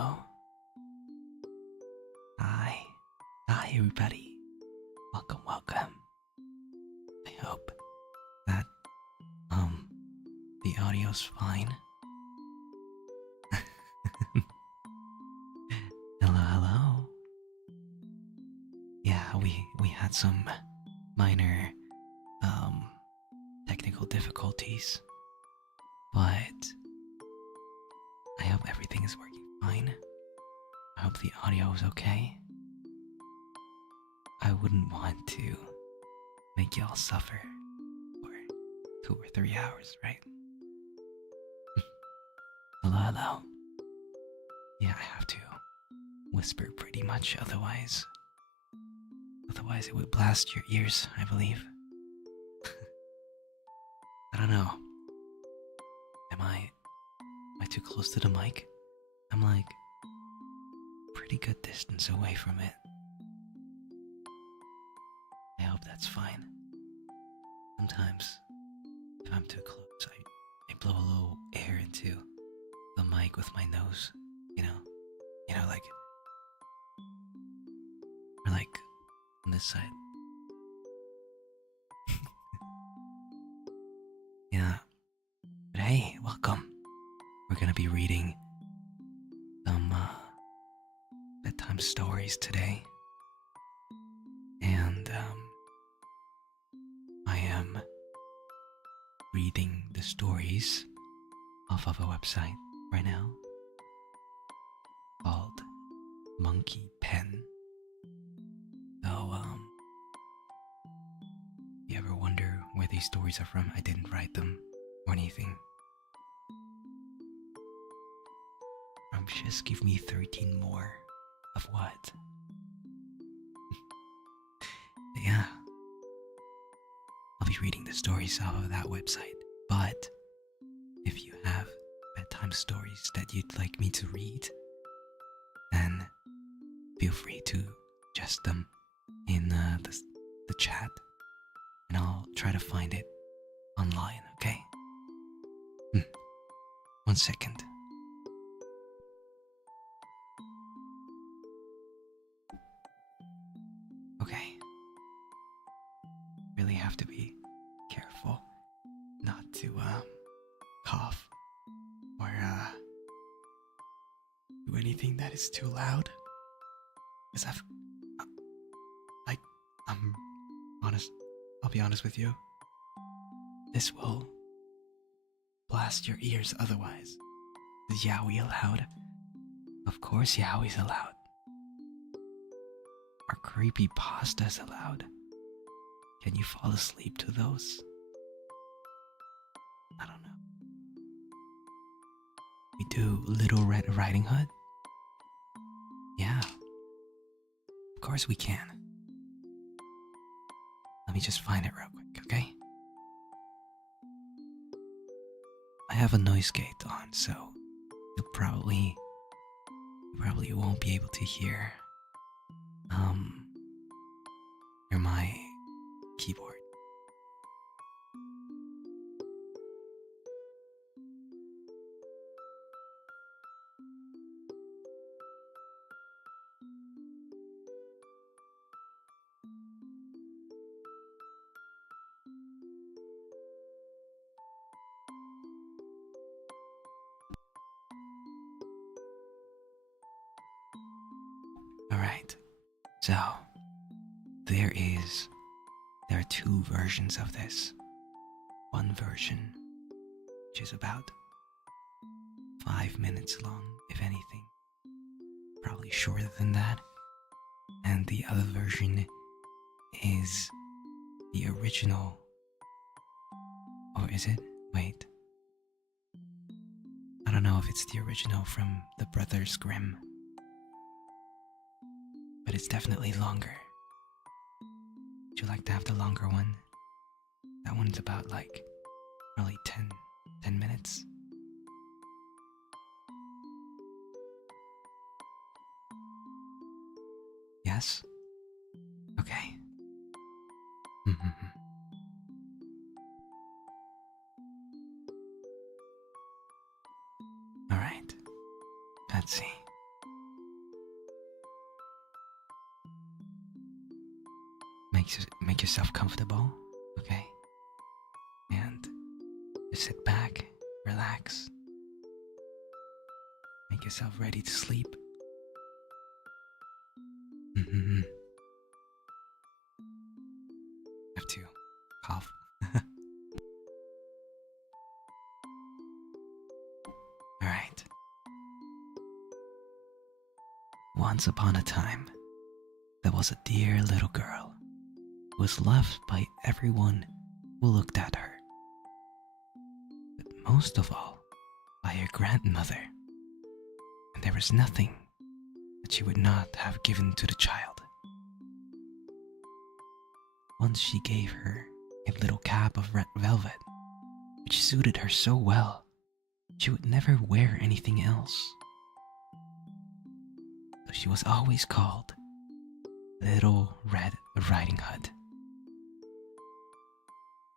hello. Hi. Hi, everybody. Welcome, welcome. I hope that, the audio's fine. Hello, hello. Yeah, we had some minor, technical difficulties, but I hope everything is working fine. I hope the audio is okay. I wouldn't want to make y'all suffer for 2 or 3 hours, right? Hello, hello. Yeah, I have to whisper pretty much, otherwise it would blast your ears, I believe. I don't know. Am I too close to the mic? I'm like pretty good distance away from it. I hope that's fine. Sometimes if I'm too close, I blow a little air into the mic with my nose, you know, like, or like on this side. Yeah, but hey, welcome. We're gonna be reading some bedtime stories today, and I am reading the stories off of a website right now called Monkey Pen. So, if you ever wonder where these stories are from, I didn't write them or anything. Just give me 13 more of what? Yeah, I'll be reading the stories off of that website. But if you have bedtime stories that you'd like me to read, then feel free to suggest them in the chat, and I'll try to find it online, okay? 1 second. Okay. Really have to be careful not to cough or do anything that is too loud. Because I'm honest. I'll be honest with you. This will blast your ears otherwise. Is yaoi allowed? Of course yaoi's allowed. Are creepy pastas allowed? Can you fall asleep to those? I don't know. We do Little Red Riding Hood? Yeah. Of course we can. Let me just find it real quick, okay? I have a noise gate on, so you probably won't be able to hear my keyboard. Alright, so there are 2 versions of this. One version, which is about 5 minutes long, if anything. Probably shorter than that. And the other version is the original. Or is it? Wait. I don't know if it's the original from the Brothers Grimm. But it's definitely longer. Would you like to have the longer one? That one's about like probably 10 minutes. Yes? Okay. Alright. Let's see. make yourself comfortable, okay? And just sit back, relax, make yourself ready to sleep. Mm-hmm. Have to cough. Alright. Once upon a time, there was a dear little girl who was loved by everyone who looked at her, but most of all by her grandmother, and there was nothing that she would not have given to the child. Once she gave her a little cap of red velvet, which suited her so well she would never wear anything else. So she was always called Little Red Riding Hood.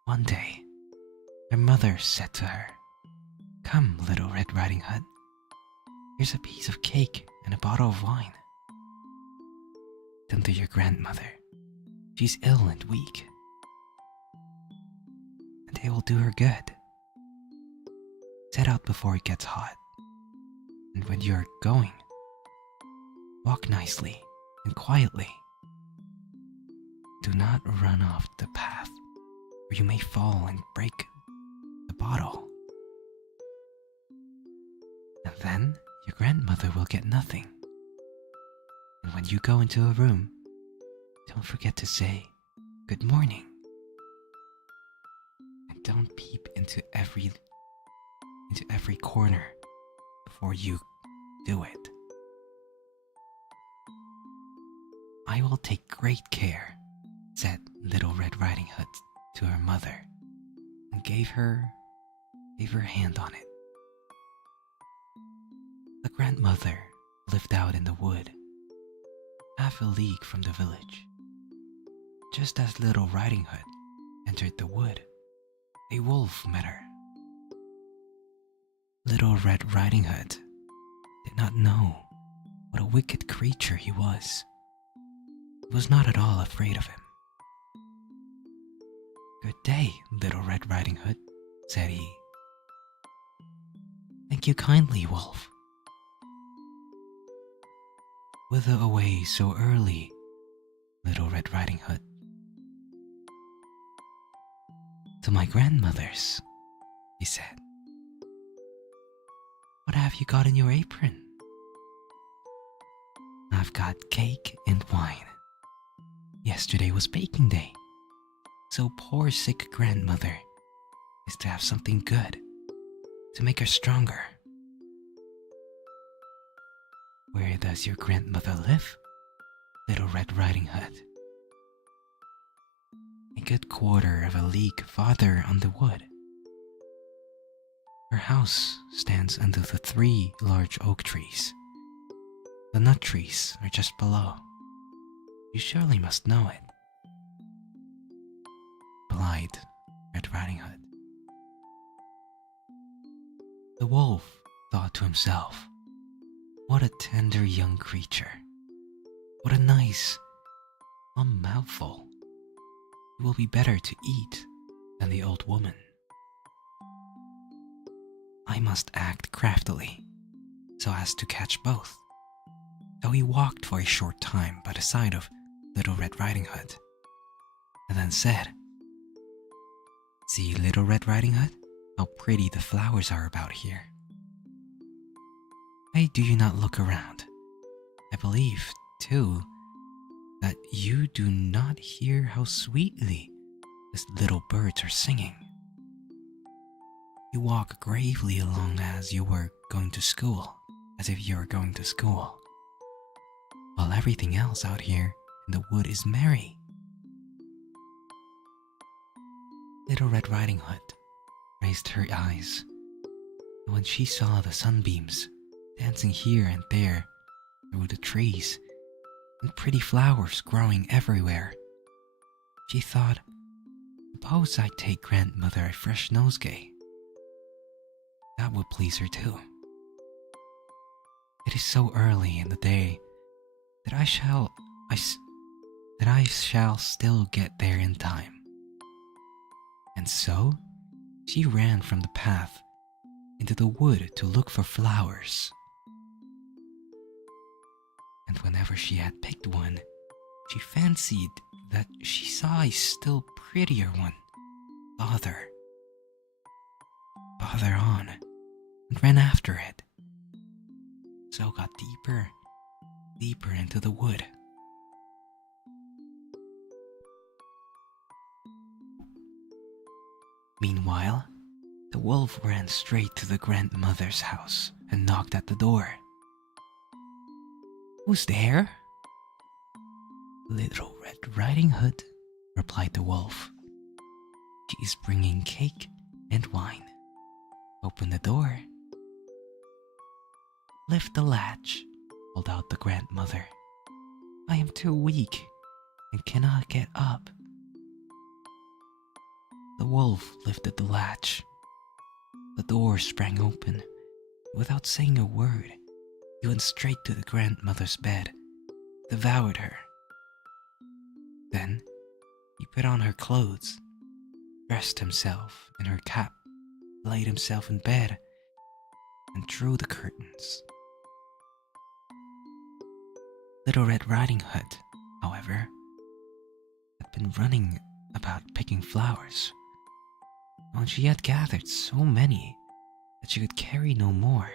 One day, her mother said to her, "Come, Little Red Riding Hood, here's a piece of cake and a bottle of wine. Tend to your grandmother. She's ill and weak, and they will do her good. Set out before it gets hot, and when you're going, walk nicely and quietly. Do not run off the path, or you may fall and break the bottle. And then your grandmother will get nothing. And when you go into a room, don't forget to say good morning. And don't peep into every corner before you do it. I will take great care," said Little Red Riding Hood to her mother, and gave her hand on it. The grandmother lived out in the wood, half a league from the village. Just as Little Riding Hood entered the wood, a wolf met her. Little Red Riding Hood did not know what a wicked creature he was. He was not at all afraid of him. "Good day, Little Red Riding Hood," said he. "Thank you kindly, wolf. Whither away so early, Little Red Riding Hood?" "To my grandmother's," he said. "What have you got in your apron?" "I've got cake and wine. Yesterday was baking day, so poor sick grandmother is to have something good to make her stronger." "Where does your grandmother live, Little Red Riding Hood?" "A good quarter of a league farther on the wood. Her house stands under the 3 large oak trees. The nut trees are just below. You surely must know it," replied Red Riding Hood. The wolf thought to himself, "What a tender young creature. What a nice, plump mouthful. It will be better to eat than the old woman. I must act craftily so as to catch both." So he walked for a short time by the side of Little Red Riding Hood, and then said, "See, Little Red Riding Hood, how pretty the flowers are about here. Why do you not look around? I believe, too, that you do not hear how sweetly the little birds are singing. You walk gravely along as if you were going to school, while everything else out here in the wood is merry." Little Red Riding Hood raised her eyes, and when she saw the sunbeams dancing here and there through the trees and pretty flowers growing everywhere, she thought, "Suppose I take grandmother a fresh nosegay. That would please her too. It is so early in the day that that I shall still get there in time. And so, she ran from the path into the wood to look for flowers. And whenever she had picked one, she fancied that she saw a still prettier one farther on, and ran after it. So got deeper into the wood. Meanwhile, the wolf ran straight to the grandmother's house and knocked at the door. "Who's there?" "Little Red Riding Hood," replied the wolf. "She is bringing cake and wine. Open the door." "Lift the latch," called out the grandmother. "I am too weak and cannot get up." The wolf lifted the latch. The door sprang open. Without saying a word, he went straight to the grandmother's bed, devoured her. Then he put on her clothes, dressed himself in her cap, laid himself in bed, and drew the curtains. Little Red Riding Hood, however, had been running about picking flowers. When she had gathered so many that she could carry no more,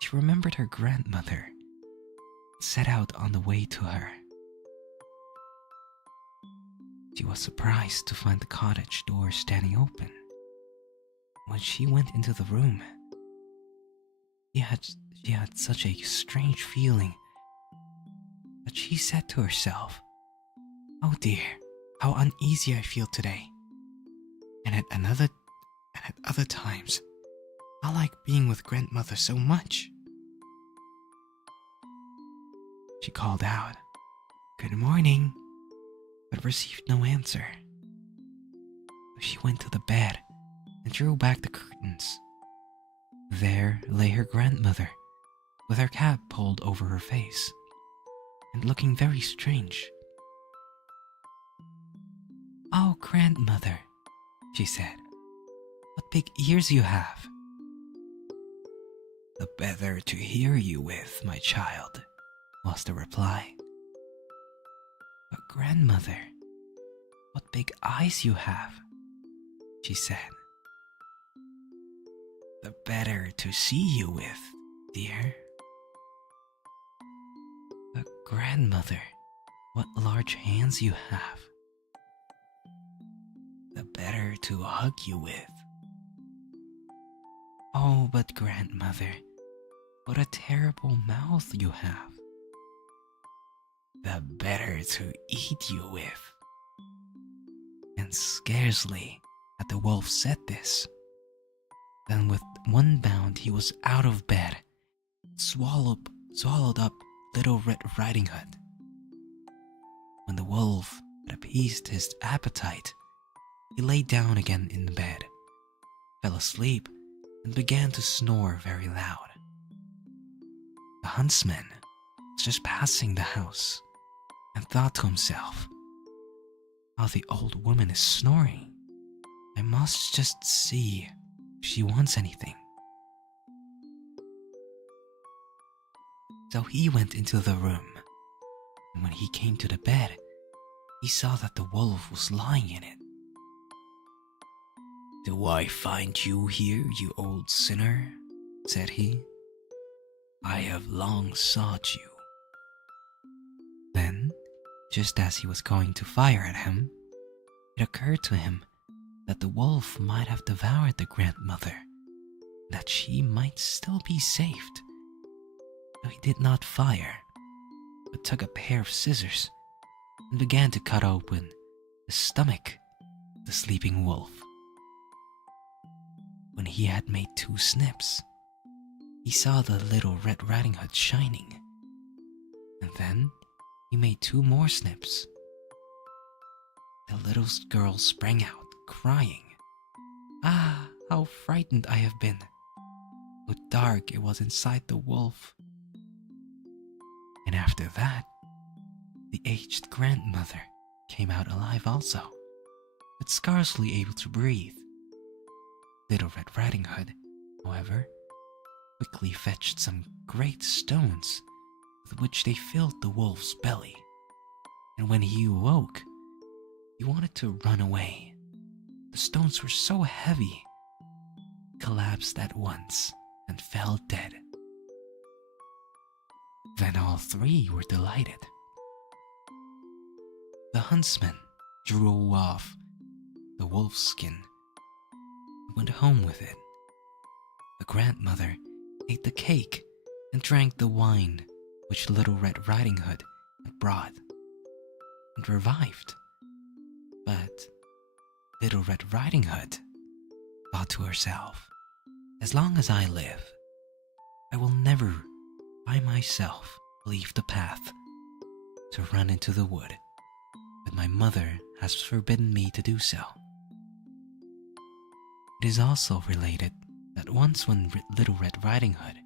she remembered her grandmother and set out on the way to her. She was surprised to find the cottage door standing open. When she went into the room, she had such a strange feeling that she said to herself, "Oh dear, how uneasy I feel today. And at other times, I like being with grandmother so much." She called out, "Good morning," but received no answer. So she went to the bed and drew back the curtains. There lay her grandmother, with her cap pulled over her face, and looking very strange. "Oh, grandmother," she said, "what big ears you have." "The better to hear you with, my child," was the reply. "But grandmother, what big eyes you have," she said. "The better to see you with, dear." "But grandmother, what large hands you have." "The better to hug you with." "Oh, but grandmother, what a terrible mouth you have." "The better to eat you with." And scarcely had the wolf said this, then with one bound he was out of bed, swallowed up Little Red Riding Hood. When the wolf had appeased his appetite, he lay down again in the bed, fell asleep, and began to snore very loud. The huntsman was just passing the house and thought to himself, "How the old woman is snoring. I must just see if she wants anything." So he went into the room, and when he came to the bed, he saw that the wolf was lying in it. "Do I find you here, you old sinner?" said he. "I have long sought you." Then, just as he was going to fire at him, it occurred to him that the wolf might have devoured the grandmother, and that she might still be saved. So he did not fire, but took a pair of scissors and began to cut open the stomach of the sleeping wolf. When he had made 2 snips, he saw the Little Red Riding Hood shining, and then he made 2 more snips. The little girl sprang out, crying, "Ah, how frightened I have been! How dark it was inside the wolf!" And after that, the aged grandmother came out alive also, but scarcely able to breathe. Little Red Riding Hood, however, quickly fetched some great stones with which they filled the wolf's belly, and when he awoke, he wanted to run away. The stones were so heavy, he collapsed at once and fell dead. Then all three were delighted. The huntsman drew off the wolf's skin and went home with it. The grandmother ate the cake and drank the wine which Little Red Riding Hood had brought and revived. But Little Red Riding Hood thought to herself, as long as I live, I will never by myself leave the path to run into the wood, but my mother has forbidden me to do so. It is also related that once when Little Red Riding Hood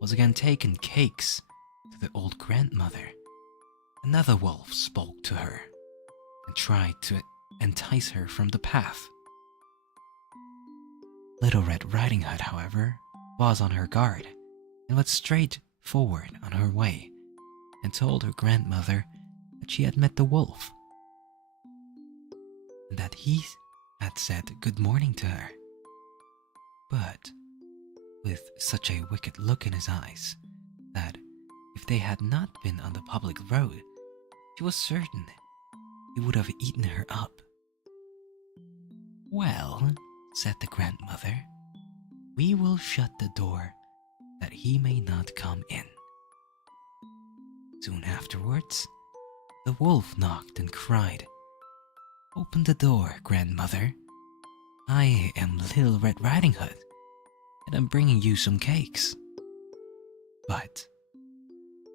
was again taking cakes to the old grandmother, another wolf spoke to her and tried to entice her from the path. Little Red Riding Hood, however, was on her guard and went straight forward on her way and told her grandmother that she had met the wolf and that he had said good morning to her, but with such a wicked look in his eyes that if they had not been on the public road, she was certain he would have eaten her up. Well, said the grandmother, we will shut the door that he may not come in. Soon afterwards, the wolf knocked and cried, Open the door, grandmother. I am Little Red Riding Hood, and I'm bringing you some cakes. But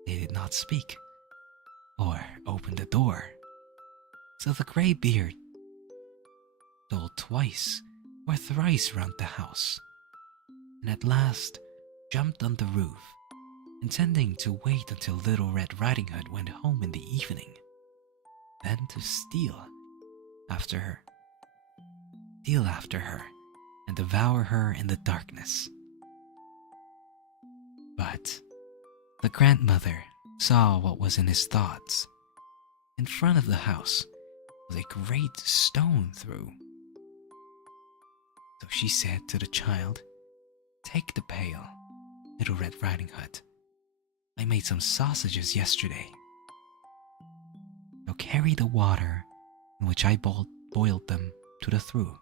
they did not speak or open the door, so the grey beard stole twice or thrice round the house, and at last jumped on the roof, intending to wait until Little Red Riding Hood went home in the evening, then to steal after her and devour her in the darkness. But the grandmother saw what was in his thoughts. In front of the house was a great stone throw. So she said to the child, Take the pail, Little Red Riding Hood. I made some sausages yesterday. Now carry the water in which I boiled them to the trough.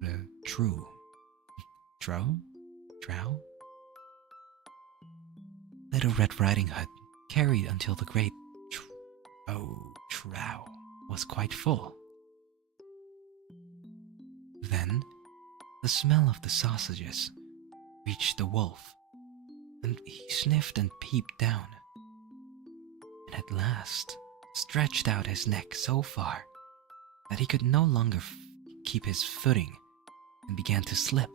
The trough? Little Red Riding Hood carried until the great trough was quite full. Then the smell of the sausages reached the wolf, and he sniffed and peeped down, and at last stretched out his neck so far that he could no longer keep his footing and began to slip,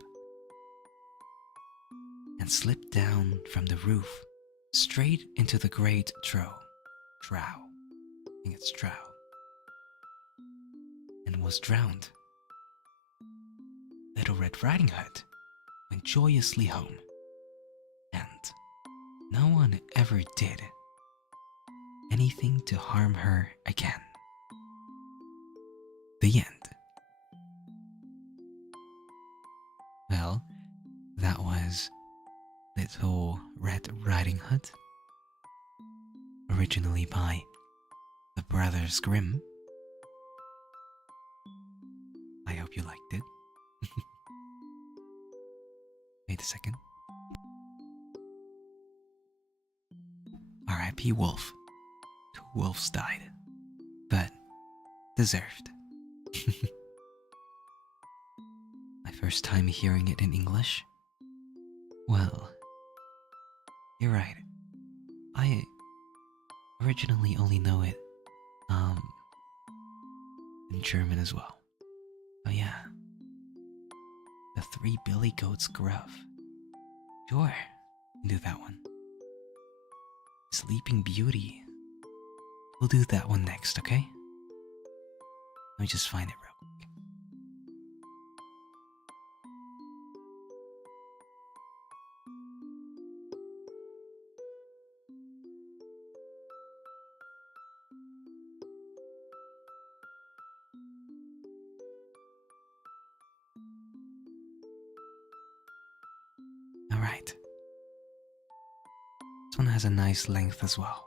and slipped down from the roof straight into the great trough, and was drowned. Little Red Riding Hood went joyously home, and no one ever did anything to harm her again. The end. Well, that was Little Red Riding Hood, originally by the Brothers Grimm. I hope you liked it. Wait a second. R.I.P. Wolf. 2 wolves died, but deserved. My first time hearing it in English. Well, you're right. I originally only know it in German as well. Oh yeah. The 3 billy goats Gruff. Sure, do that one. Sleeping Beauty. We'll do that one next, okay? Let me just find it real quick. Alright. This one has a nice length as well.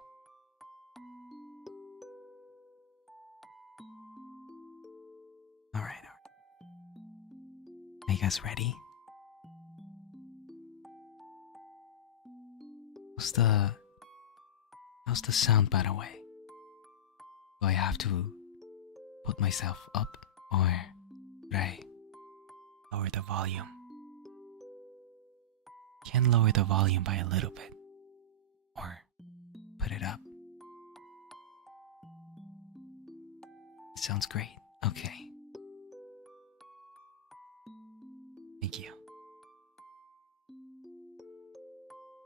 Alright. Are you guys ready? How's the sound, by the way? Do I have to put myself up, or should I lower the volume? Can lower the volume by a little bit, or put it up. It sounds great. Okay. Thank you.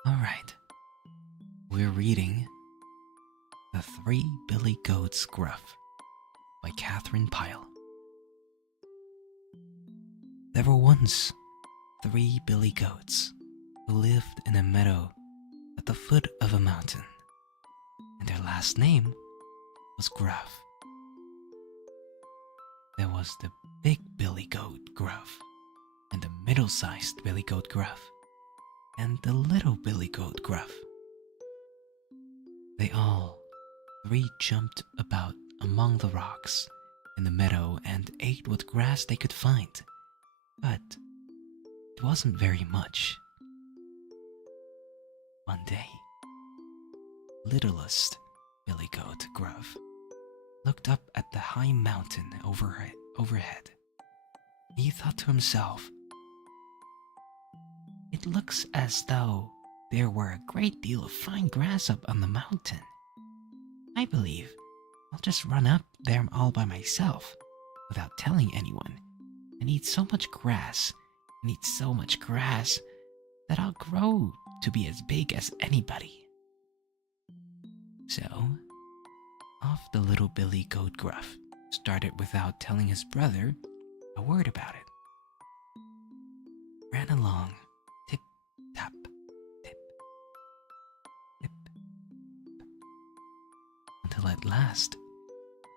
Alright. We're reading The Three Billy Goats Gruff by Catherine Pyle. There were once 3 billy goats who lived in a meadow at the foot of a mountain, and their last name was Gruff. There was the big billy goat Gruff, and the middle-sized billy goat Gruff, and the little billy goat Gruff. They all 3 jumped about among the rocks in the meadow and ate what grass they could find, but it wasn't very much. One day, littlest billy goat Gruff looked up at the high mountain overhead. He thought to himself, "It looks as though there were a great deal of fine grass up on the mountain. I believe I'll just run up there all by myself without telling anyone and eat so much grass that I'll grow to be as big as anybody." So, off the little billy goat Gruff started without telling his brother a word about it. Ran along, tip, tap, tip, tip, until at last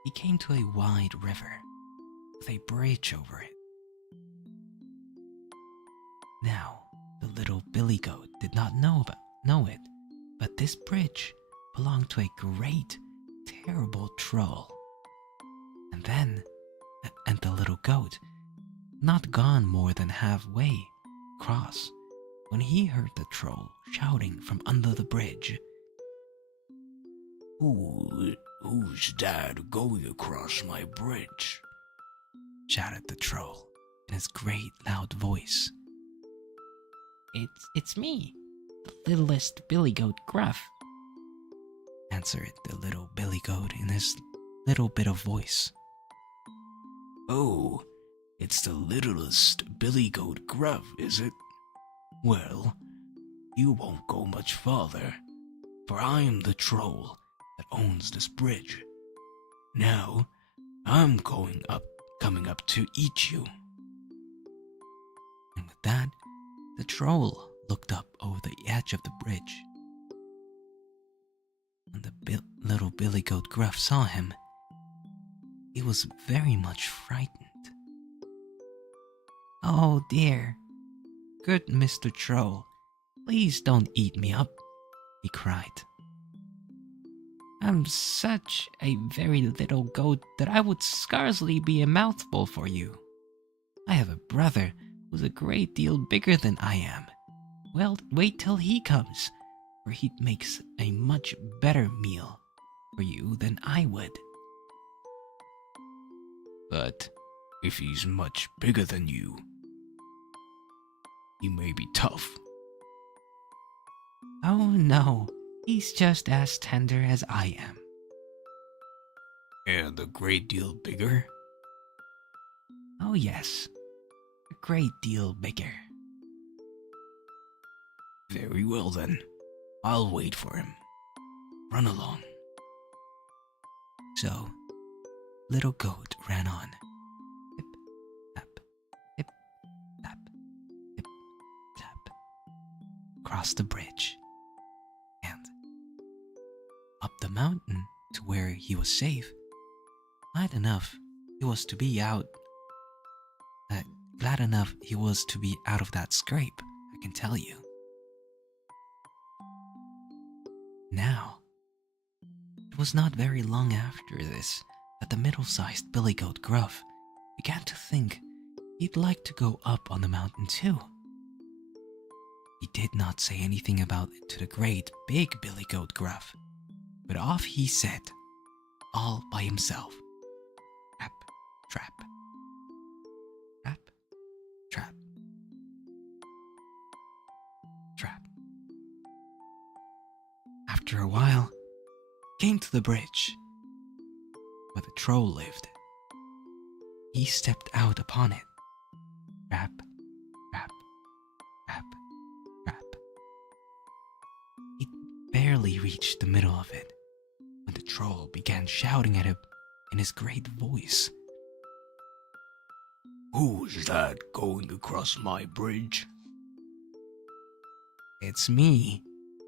he came to a wide river with a bridge over it. Now, the little billy goat did not know it, but this bridge belonged to a great, terrible troll. And the little goat, not gone more than halfway across, when he heard the troll shouting from under the bridge. Who's that going across my bridge?" shouted the troll in his great loud voice. It's me, the littlest billy goat Gruff," answered the little billy goat in his little bit of voice. "Oh, it's the littlest billy goat Gruff, is it? Well, you won't go much farther, for I am the troll that owns this bridge. Now, I'm coming up to eat you." And with that, the troll looked up over the edge of the bridge. When the little billy goat Gruff saw him, he was very much frightened. "Oh dear, good Mr. Troll, please don't eat me up," he cried. "I'm such a very little goat that I would scarcely be a mouthful for you. I have a brother who's a great deal bigger than I am. Well, wait till he comes, for he makes a much better meal for you than I would." But if he's much bigger than you, he may be tough. "Oh no, he's just as tender as I am." And a great deal bigger? "Oh yes, a great deal bigger." Very well then, I'll wait for him. Run along. So, little goat ran on. Hip, tap, hip, tap, hip, tap. Across the bridge. And up the mountain to where he was safe. Glad enough he was to be out of that scrape, I can tell you. Now, it was not very long after this that the middle-sized billy goat Gruff began to think he'd like to go up on the mountain too. He did not say anything about it to the great big billy goat Gruff, but off he set, all by himself. Trap, trap, trap, trap, trap. After a while, he came to the bridge where the troll lived. He stepped out upon it. Trap, trap, trap, trap. He barely reached the middle of it when the troll began shouting at him in his great voice. Who's that going across my bridge? It's me,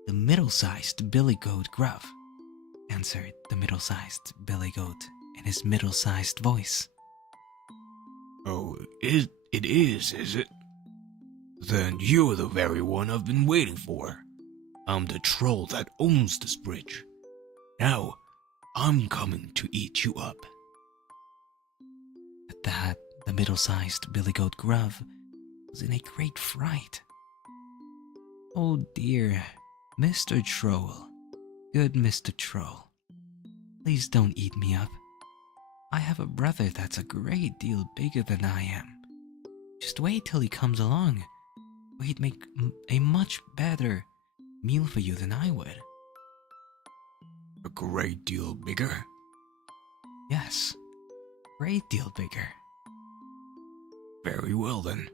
the middle-sized billy goat Gruff, answered the middle-sized billy goat in his middle-sized voice. Oh, it is it? Then you're the very one I've been waiting for. I'm the troll that owns this bridge. Now, I'm coming to eat you up. At that, the middle-sized billy goat Gruff was in a great fright. Oh dear, Mr. Troll, good Mr. Troll, please don't eat me up. I have a brother that's a great deal bigger than I am. Just wait till he comes along, or he'd make a much better meal for you than I would. A great deal bigger? Yes, great deal bigger. Very well then.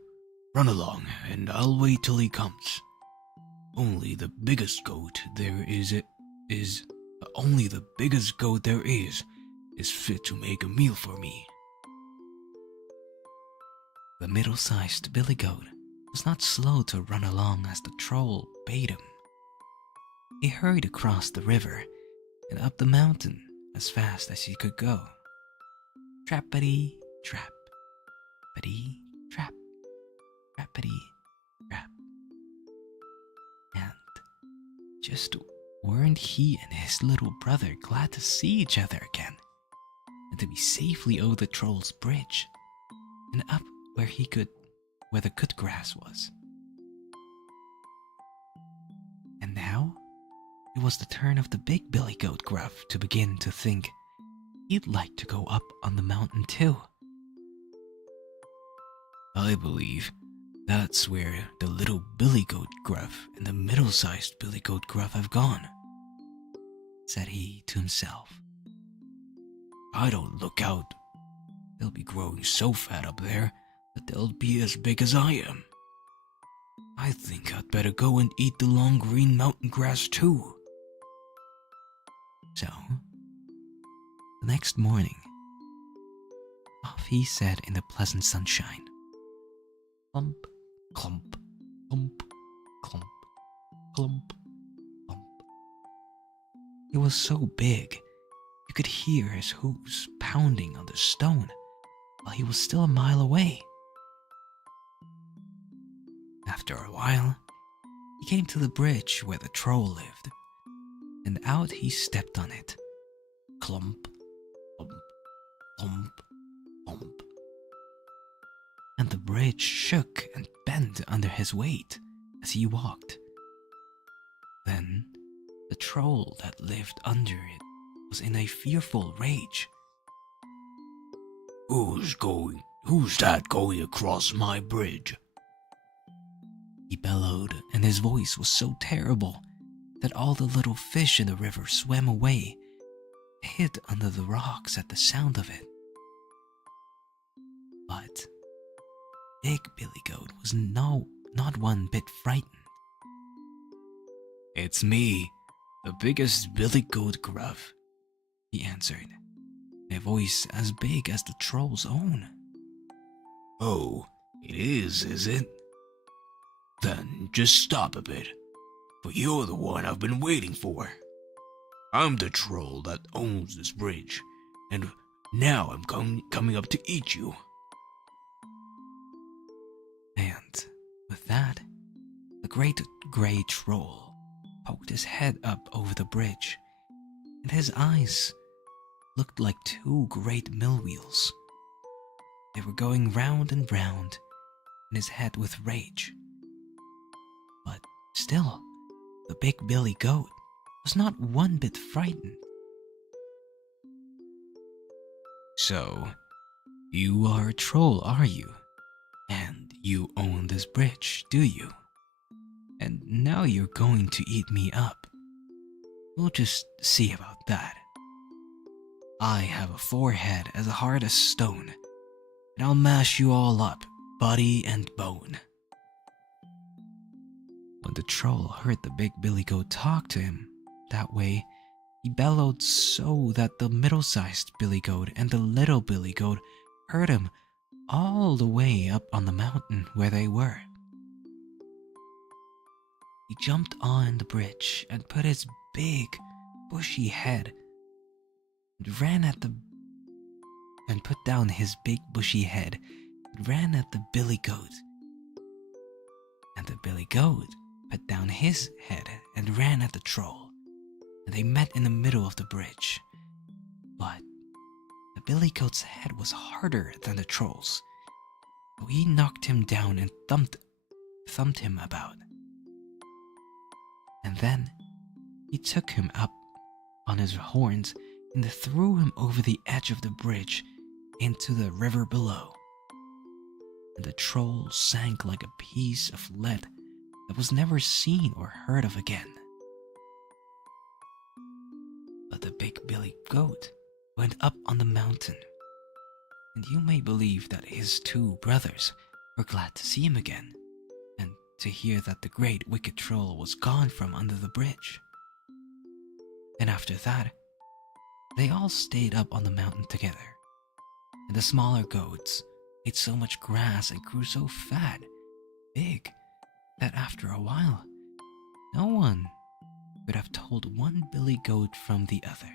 Run along, and I'll wait till he comes. Only the biggest goat there is fit to make a meal for me. The middle-sized billy goat was not slow to run along as the troll bade him. He hurried across the river and up the mountain as fast as he could go. Trappity trap, trappity trap, trappity trap. And just weren't he and his little brother glad to see each other again, and to be safely over the troll's bridge and up where the good grass was. And now it was the turn of the big billy goat Gruff to begin to think he'd like to go up on the mountain too. I believe that's where the little billy goat Gruff and the middle-sized billy goat Gruff have gone, said he to himself. I don't look out. They'll be growing so fat up there that they'll be as big as I am. I think I'd better go and eat the long green mountain grass too. So, the next morning, off he set in the pleasant sunshine. Clump, clump, clump, clump, clump, clump. He was so big, you could hear his hooves pounding on the stone while he was still a mile away. After a while, he came to the bridge where the troll lived, and out he stepped on it. Clump, clump, clump, clump. And the bridge shook and bent under his weight as he walked. Then the troll that lived under it was in a fearful rage. Who's that going across my bridge? He bellowed, and his voice was so terrible that all the little fish in the river swam away, hid under the rocks at the sound of it. But Big Billy Goat was not one bit frightened. It's me, the biggest billy goat Gruff, he answered. a voice as big as the troll's own. Oh, it is it? Then just stop a bit, for you're the one I've been waiting for. I'm the troll that owns this bridge, and now I'm coming up to eat you. And with that, the great grey troll poked his head up over the bridge, and his eyes looked like two great mill wheels. They were going round and round in his head with rage. But still, the big billy goat was not one bit frightened. So, you are a troll, are you? And you own this bridge, do you? And now you're going to eat me up. We'll just see about that. I have a forehead as hard as stone, and I'll mash you all up, body and bone. When the troll heard the big billy goat talk to him that way, he bellowed so that the middle-sized billy goat and the little billy goat heard him all the way up on the mountain where they were. He jumped on the bridge and put his big, bushy head and put down his big, bushy head and ran at the billy goat. And the billy goat put down his head and ran at the troll, and they met in the middle of the bridge. But the billy goat's head was harder than the troll's, so he knocked him down and thumped him about. And then he took him up on his horns and threw him over the edge of the bridge into the river below. And the troll sank like a piece of lead that was never seen or heard of again. But the big billy goat went up on the mountain, and you may believe that his two brothers were glad to see him again, and to hear that the great wicked troll was gone from under the bridge. And after that, they all stayed up on the mountain together, and the smaller goats ate so much grass and grew so fat, big, that after a while, no one could have told one billy goat from the other.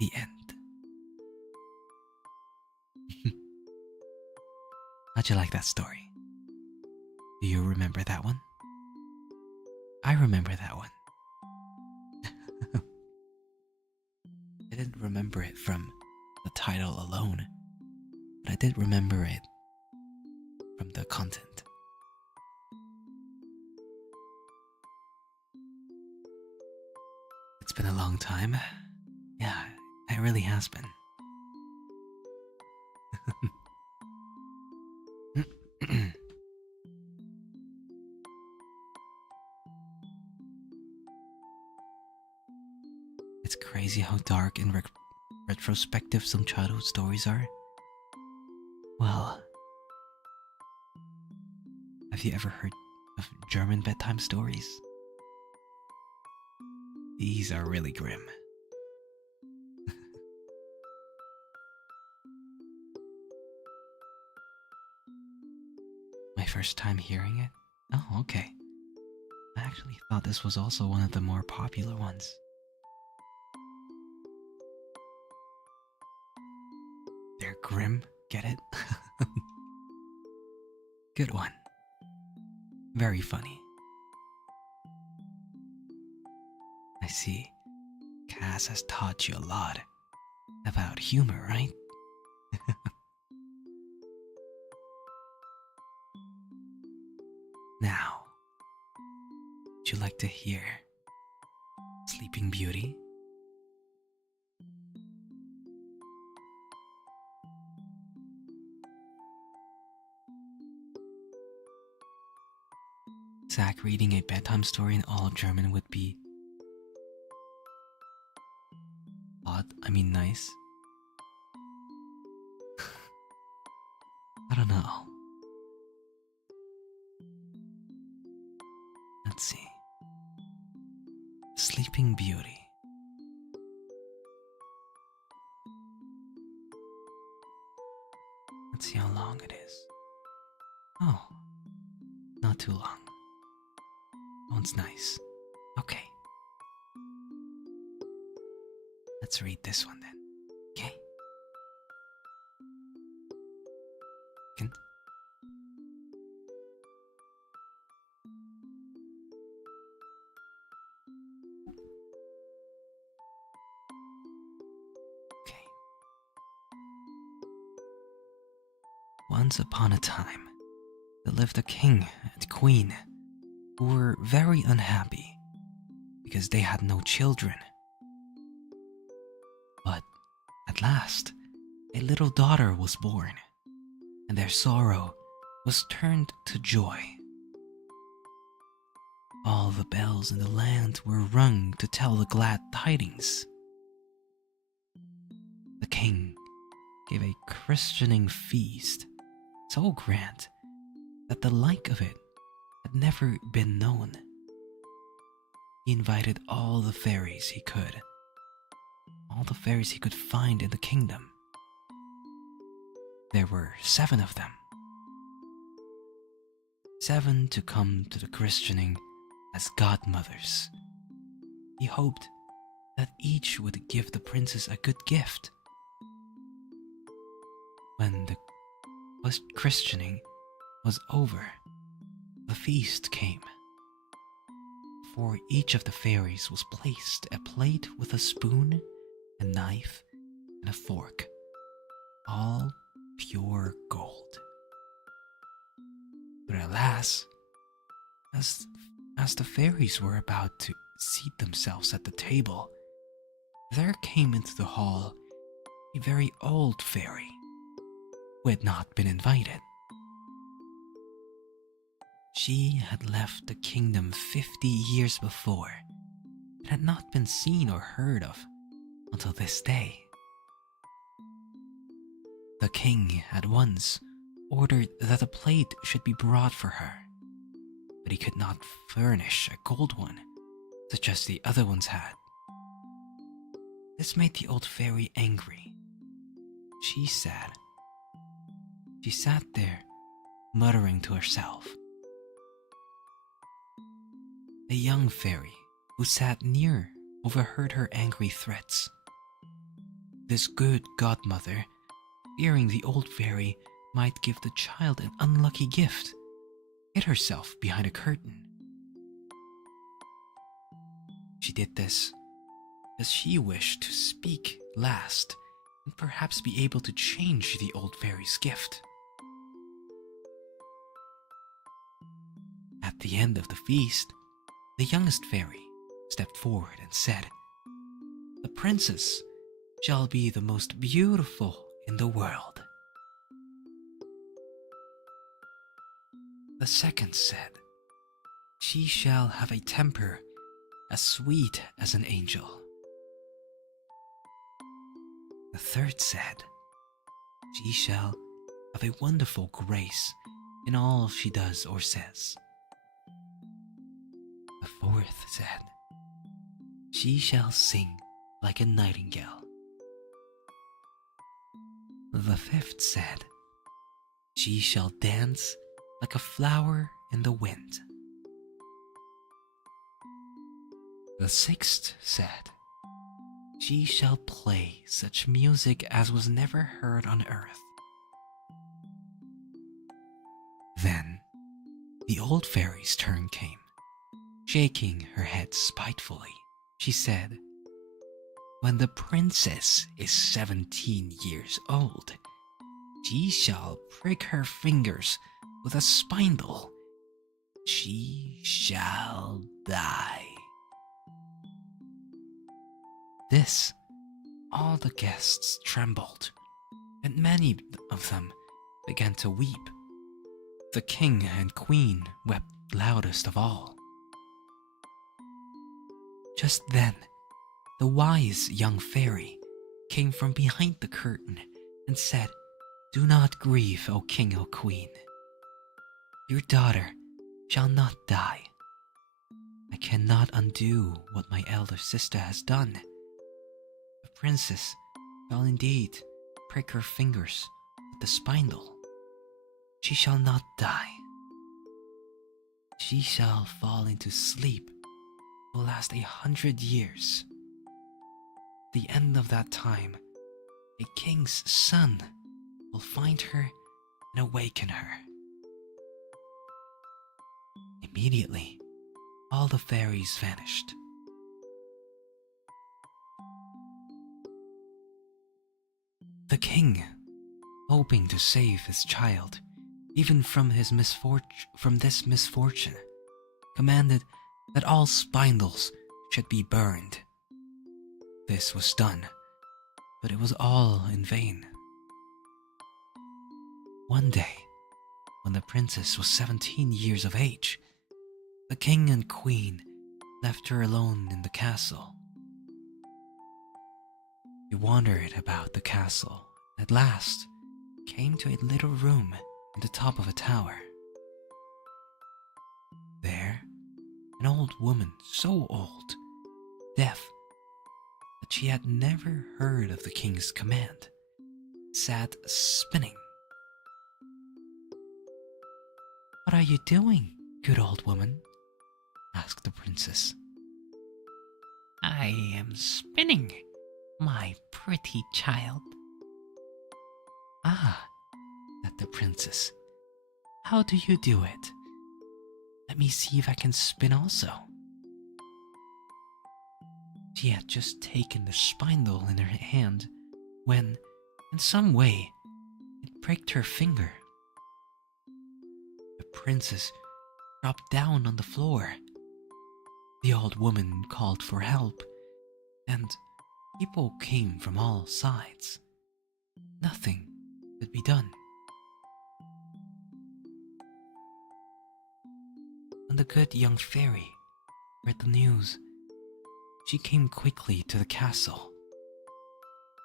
The end. How'd you like that story? Do you remember that one? I remember that one. I didn't remember it from the title alone, but I did remember it from the content. It's been a long time. Yeah, it really has been. It's crazy how dark and retrospective some childhood stories are. Well, have you ever heard of German bedtime stories? These are really grim. My first time hearing it? Oh, okay. I actually thought this was also one of the more popular ones. They're grim, get it? Good one. Very funny. I see. Cass has taught you a lot about humor, right? Now, would you like to hear Sleeping Beauty? Zach reading a bedtime story in all German would be odd, nice. I don't know. Let's see. Sleeping Beauty. Let's see how long it is. Oh, not too long. Oh, it's nice. Okay. Let's read this one then. Okay? Can... Okay. Once upon a time, there lived a king and queen who were very unhappy because they had no children. But at last, a little daughter was born, and their sorrow was turned to joy. All the bells in the land were rung to tell the glad tidings. The king gave a christening feast so grand that the like of it had never been known. He invited all the fairies he could find in the kingdom. There were 7 of them. 7 to come to the christening as godmothers. He hoped that each would give the princess a good gift. When the christening was over, the feast came. For each of the fairies was placed a plate with a spoon, a knife, and a fork, all pure gold. But alas, as the fairies were about to seat themselves at the table, there came into the hall a very old fairy who had not been invited. She had left the kingdom 50 years before and had not been seen or heard of until this day. The king at once ordered that a plate should be brought for her, but he could not furnish a gold one such as the other ones had. This made the old fairy angry. She sat there muttering to herself. A young fairy who sat near overheard her angry threats. This good godmother, fearing the old fairy might give the child an unlucky gift, hid herself behind a curtain. She did this as she wished to speak last and perhaps be able to change the old fairy's gift. At the end of the feast, the youngest fairy stepped forward and said, "The princess shall be the most beautiful in the world." The second said, "She shall have a temper as sweet as an angel." The third said, "She shall have a wonderful grace in all she does or says." The fourth said, "She shall sing like a nightingale." The fifth said, "She shall dance like a flower in the wind." The sixth said, "She shall play such music as was never heard on earth." Then the old fairy's turn came. Shaking her head spitefully, she said, "When the princess is 17 years old, she shall prick her fingers with a spindle. She shall die." This, all the guests trembled, and many of them began to weep. The king and queen wept loudest of all. Just then, the wise young fairy came from behind the curtain and said, "Do not grieve, O king, O queen. Your daughter shall not die. I cannot undo what my elder sister has done. The princess shall indeed prick her fingers with the spindle, she shall not die. She shall fall into sleep, will last 100 years. At the end of that time, a king's son will find her and awaken her. Immediately, all the fairies vanished. The king, hoping to save his child, even from this misfortune, commanded that all spindles should be burned. This was done, but it was all in vain. One day, when the princess was 17 years of age, the king and queen left her alone in the castle. He wandered about the castle and at last came to a little room in the top of a tower. There, an old woman, so old, deaf, that she had never heard of the king's command, sat spinning. "What are you doing, good old woman?" asked the princess. "I am spinning, my pretty child." "Ah," said the princess, "how do you do it? Let me see if I can spin also." She had just taken the spindle in her hand when, in some way, it pricked her finger. The princess dropped down on the floor. The old woman called for help, and people came from all sides. Nothing could be done. When the good young fairy heard the news, she came quickly to the castle.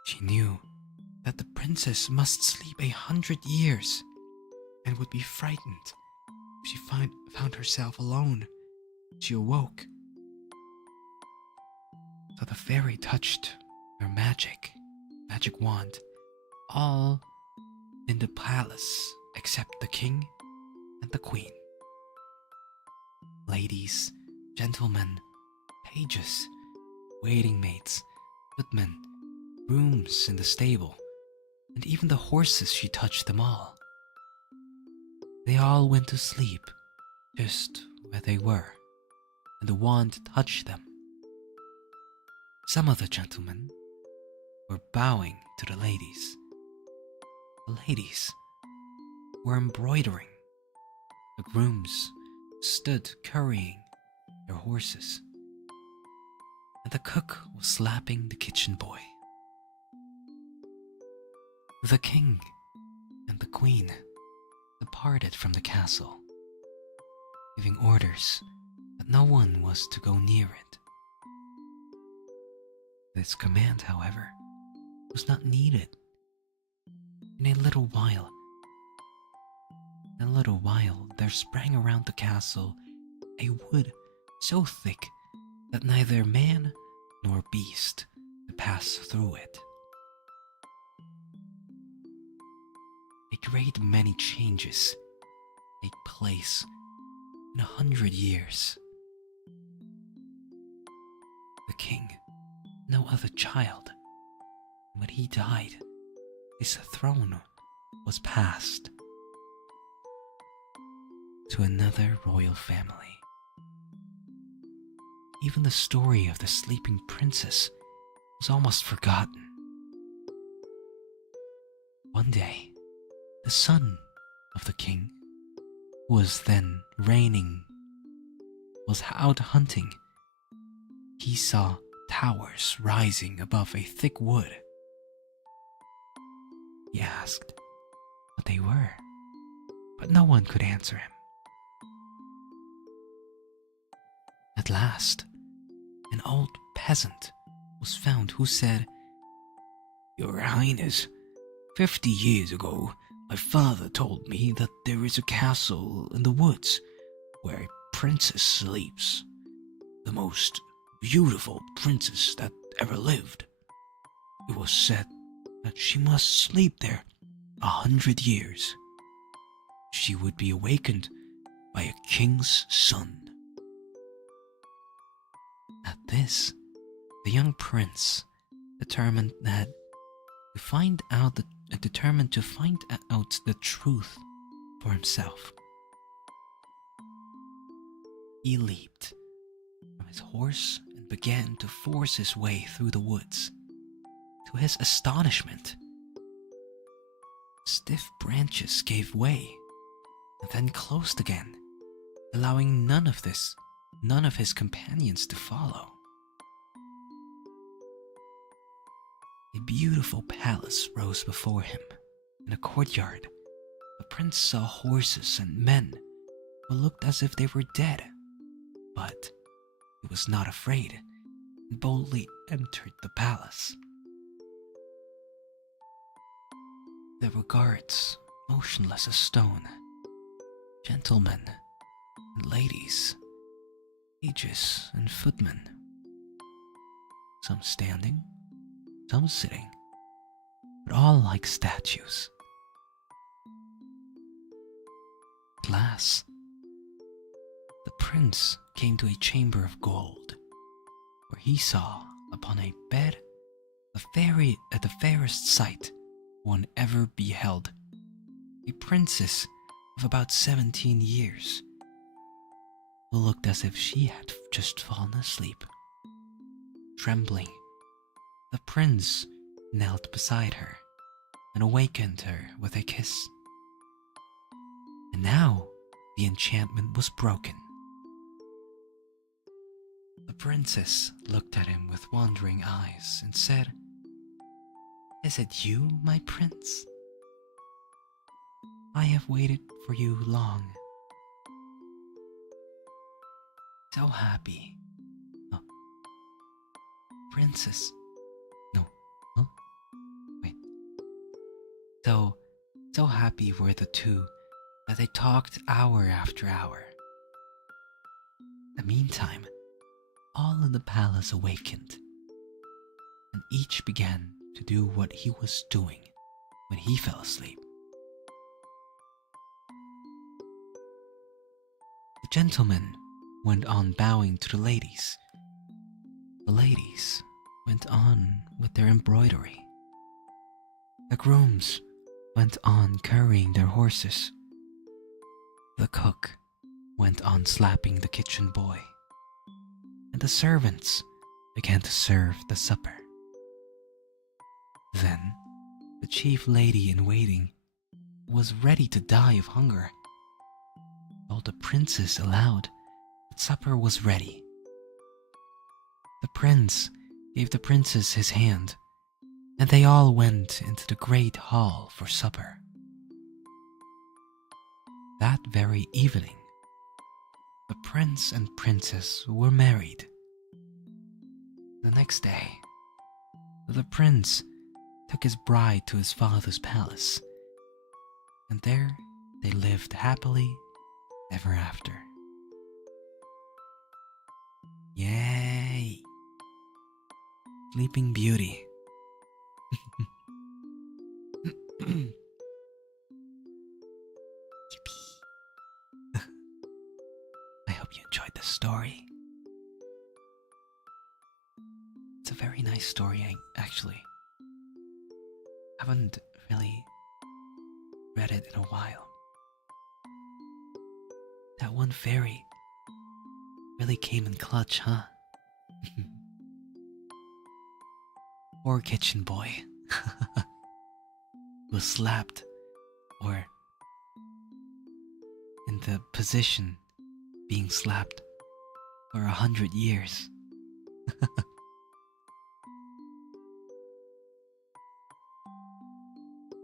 She knew that the princess must sleep 100 years and would be frightened if she found herself alone. She awoke. So the fairy touched her magic wand, all in the palace except the king and the queen. Ladies, gentlemen, pages, waiting maids, footmen, grooms in the stable, and even the horses, she touched them all. They all went to sleep just where they were, and the wand touched them. Some of the gentlemen were bowing to the ladies. The ladies were embroidering. The grooms stood currying their horses, and the cook was slapping the kitchen boy. The king and the queen departed from the castle, giving orders that no one was to go near it. This command, however, was not needed. In a little while, there sprang around the castle a wood so thick that neither man nor beast could pass through it. A great many changes take place in 100 years. The king, no other child, and when he died, his throne was passed to another royal family. Even the story of the sleeping princess was almost forgotten. One day, the son of the king, who was then reigning, was out hunting. He saw towers rising above a thick wood. He asked what they were, but no one could answer him. At last, an old peasant was found who said, "Your Highness, 50 years ago, my father told me that there is a castle in the woods where a princess sleeps, the most beautiful princess that ever lived. It was said that she must sleep there 100 years, she would be awakened by a king's son. At this, the young prince determined to find out the truth for himself. He leaped from his horse and began to force his way through the woods. To his astonishment, stiff branches gave way and then closed again, allowing none of his companions to follow. A beautiful palace rose before him. In a courtyard, the prince saw horses and men who looked as if they were dead, but he was not afraid and boldly entered the palace. There were guards, motionless as stone, gentlemen and ladies, pages and footmen, some standing, some sitting, but all like statues. At last, the prince came to a chamber of gold, where he saw upon a bed the fairest sight one ever beheld, a princess of about 17 years, who looked as if she had just fallen asleep. Trembling, the prince knelt beside her and awakened her with a kiss. And now the enchantment was broken. The princess looked at him with wondering eyes and said, "Is it you, my prince? I have waited for you long. So happy." Oh. Princess. No. Huh? Wait. So happy were the two that they talked hour after hour. In the meantime, all in the palace awakened, and each began to do what he was doing when he fell asleep. The gentlemen went on bowing to the ladies. The ladies went on with their embroidery. The grooms went on currying their horses. The cook went on slapping the kitchen boy. And the servants began to serve the supper. Then, the chief lady in waiting was ready to die of hunger, told the princess aloud that supper was ready. The prince gave the princess his hand, and they all went into the great hall for supper. That very evening, the prince and princess were married. The next day, the prince took his bride to his father's palace, and there they lived happily ever after. Yay! Sleeping Beauty. I hope you enjoyed this story. It's a very nice story, actually. I haven't really read it in a while. That one fairy really came in clutch, huh? Poor kitchen boy was slapped, or in the position being slapped for 100 years.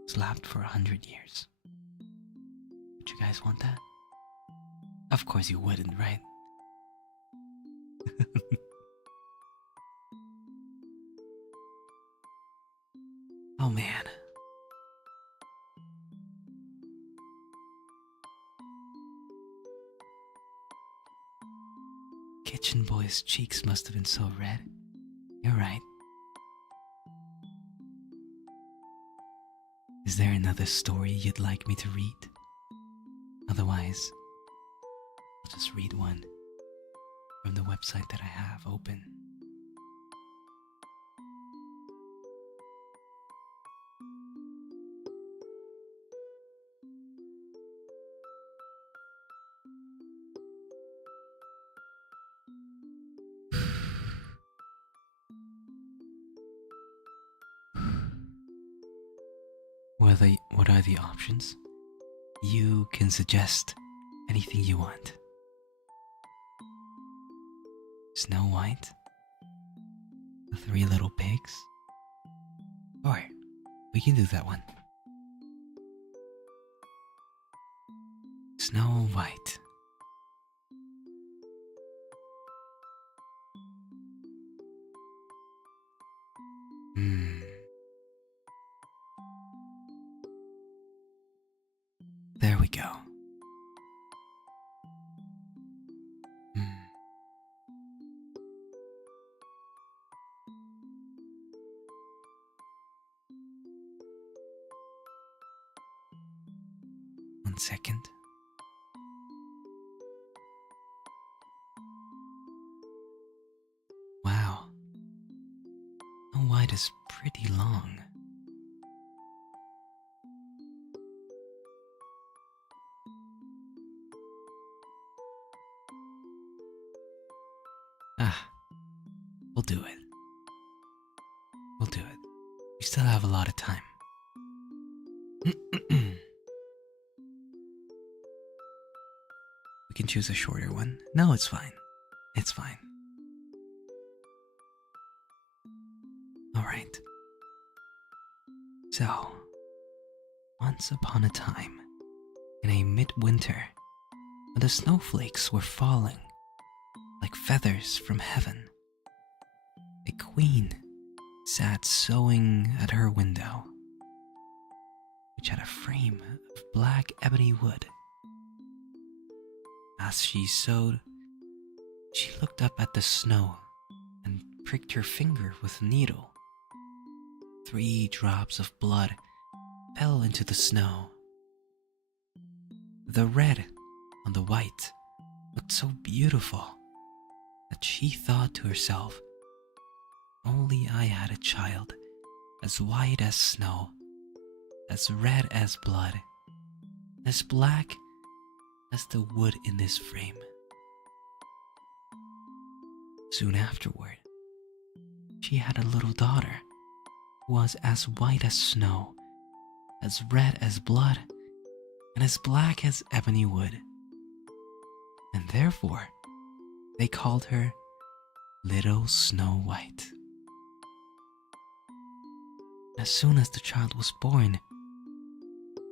Slapped for 100 years. Would you guys want that? Of course you wouldn't, right? Oh man. Kitchen boy's cheeks must have been so red. You're right. Is there another story you'd like me to read? Otherwise, I'll just read one from the website that I have open. What are the options? You can suggest anything you want. Snow White, the Three Little Pigs. Alright, we can do that one. Snow White. There we go. 1 second. Wow. Snow White is pretty long. We'll do it. We'll do it. We still have a lot of time. We can choose a shorter one. No, it's fine. It's fine. Alright. So, once upon a time, in a midwinter, when the snowflakes were falling like feathers from heaven, a queen sat sewing at her window, which had a frame of black ebony wood. As she sewed, she looked up at the snow and pricked her finger with a needle. 3 drops of blood fell into the snow. The red on the white looked so beautiful that she thought to herself, only I had a child as white as snow, as red as blood, as black as the wood in this frame. Soon afterward, she had a little daughter who was as white as snow, as red as blood, and as black as ebony wood. And therefore, they called her Little Snow White. As soon as the child was born,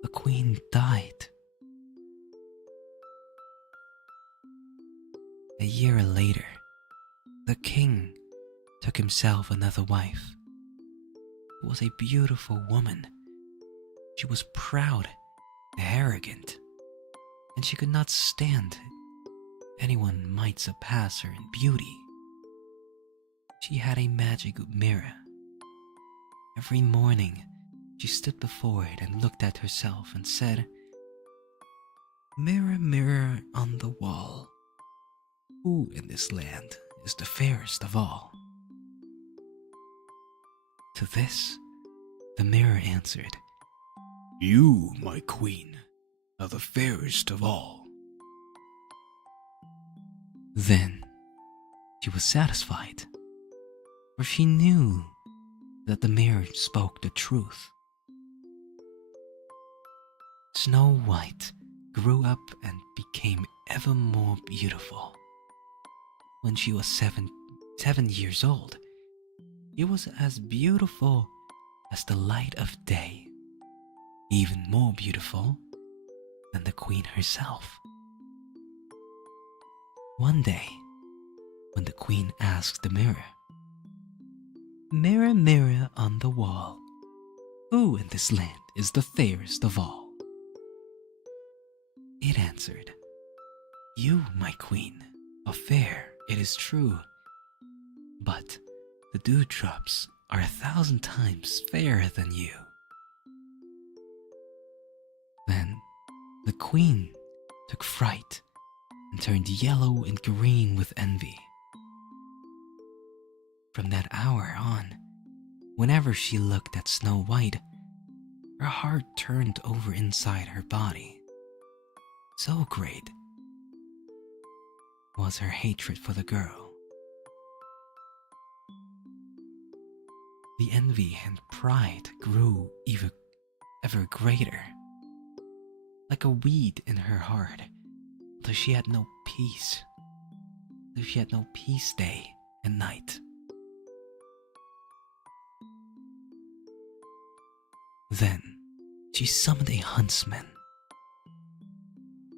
the queen died. A year later, the king took himself another wife. It was a beautiful woman. She was proud and arrogant, and she could not stand anyone might surpass her in beauty. She had a magic mirror. Every morning, she stood before it and looked at herself and said, "Mirror, mirror on the wall, who in this land is the fairest of all?" To this, the mirror answered, "You, my queen, are the fairest of all." Then she was satisfied, for she knew that the mirror spoke the truth. Snow White grew up and became ever more beautiful. When she was seven years old, she was as beautiful as the light of day, even more beautiful than the queen herself. One day, when the queen asked the mirror, "Mirror, mirror on the wall, who in this land is the fairest of all?" it answered, "You, my queen, are fair, it is true, but the dewdrops are 1,000 times fairer than you." The queen took fright and turned yellow and green with envy. From that hour on, whenever she looked at Snow White, her heart turned over inside her body. So great was her hatred for the girl. The envy and pride grew ever greater, like a weed in her heart, until she had no peace. Until she had no peace day and night. Then she summoned a huntsman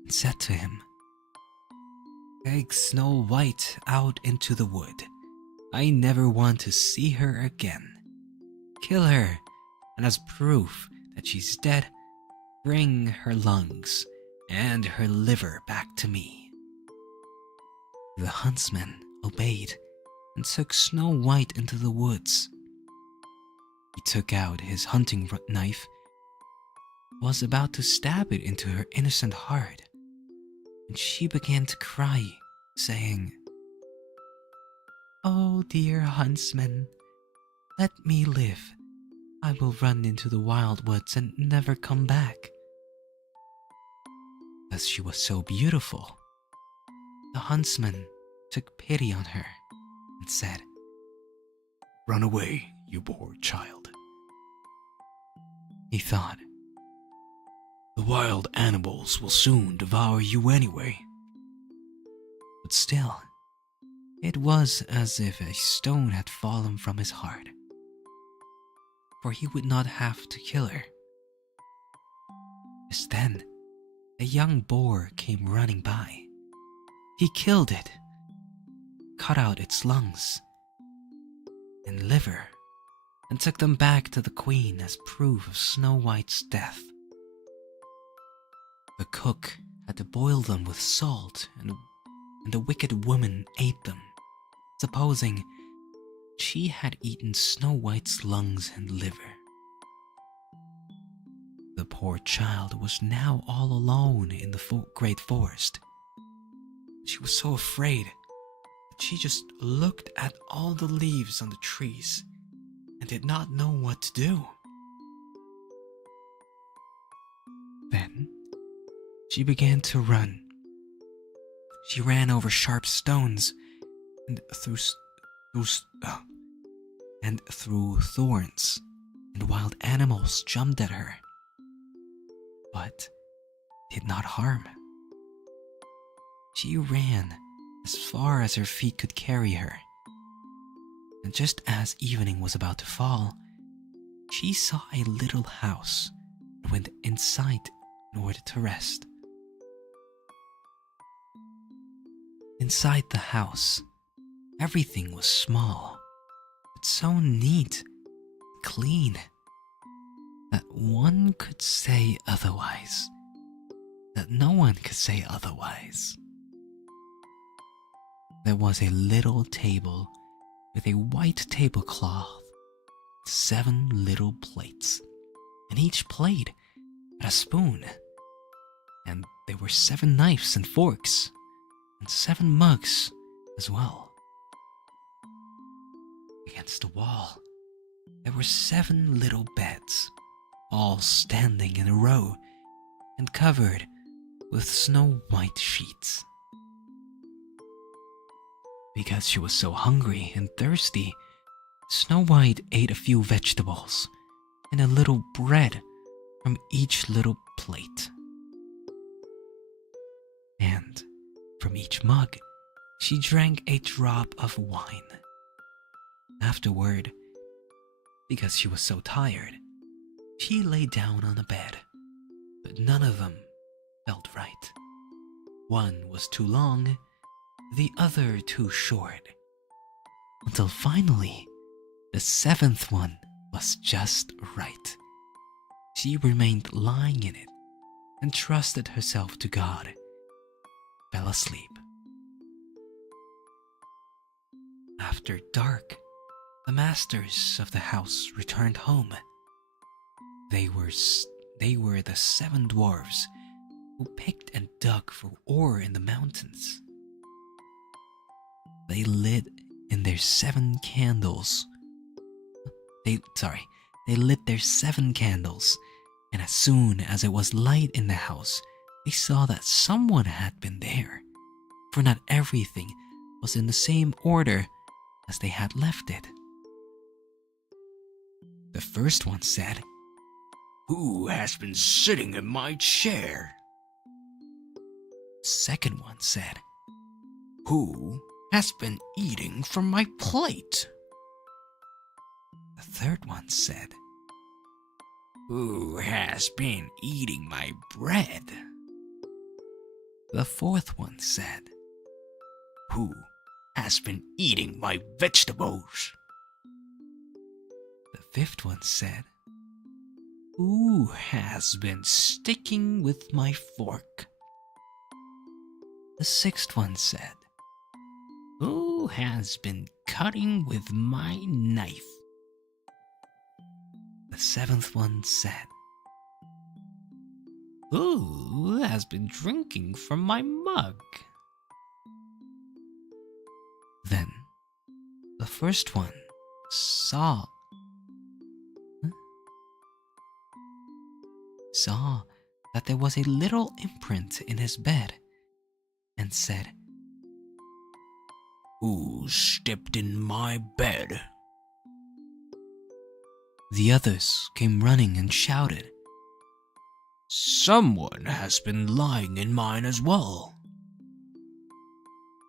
and said to him, "Take Snow White out into the wood. I never want to see her again. Kill her, and as proof that she's dead, bring her lungs and her liver back to me." The huntsman obeyed and took Snow White into the woods. He took out his hunting knife, was about to stab it into her innocent heart, and she began to cry, saying, "Oh dear huntsman, let me live. I will run into the wild woods and never come back." As she was so beautiful, the huntsman took pity on her and said, "Run away, you poor child." He thought, "The wild animals will soon devour you anyway." but still, it was as if a stone had fallen from his heart, for he would not have to kill her. Just then, a young boar came running by. He killed it, cut out its lungs and liver, and took them back to the queen as proof of Snow White's death. The cook had to boil them with salt, and the wicked woman ate them, supposing she had eaten Snow White's lungs and liver. The poor child was now all alone in the great forest. She was so afraid that she just looked at all the leaves on the trees and did not know what to do. Then she began to run. She ran over sharp stones and through thorns, and wild animals jumped at her, but did not harm. She ran as far as her feet could carry her, and just as evening was about to fall, she saw a little house and went inside in order to rest. Inside the house, everything was small, but so neat, clean, that one could say otherwise, that no one could say otherwise. There was a little table with a white tablecloth, 7 little plates, and each plate had a spoon, and there were 7 knives and forks, and 7 mugs as well. Against the wall, there were 7 little beds, all standing in a row and covered with snow white sheets. Because she was so hungry and thirsty, Snow White ate a few vegetables and a little bread from each little plate. And from each mug, she drank a drop of wine. Afterward, because she was so tired, she lay down on a bed, but none of them felt right. One was too long, the other too short, until finally, the 7th one was just right. She remained lying in it and trusted herself to God, fell asleep. After dark, the masters of the house returned home. They were the 7 dwarves who picked and dug for ore in the mountains. They lit in their 7 candles. They lit their 7 candles, and as soon as it was light in the house, they saw that someone had been there, for not everything was in the same order as they had left it. The first one said, "Who has been sitting in my chair?" The second one said, "Who has been eating from my plate?" The third one said, "Who has been eating my bread?" The fourth one said, "Who has been eating my vegetables?" The fifth one said, "Who has been sticking with my fork?" The sixth one said, "Who has been cutting with my knife?" The seventh one said, "Who has been drinking from my mug?" Then the first one saw that there was a little imprint in his bed and said, "Who stepped in my bed?" The others came running and shouted, "Someone has been lying in mine as well."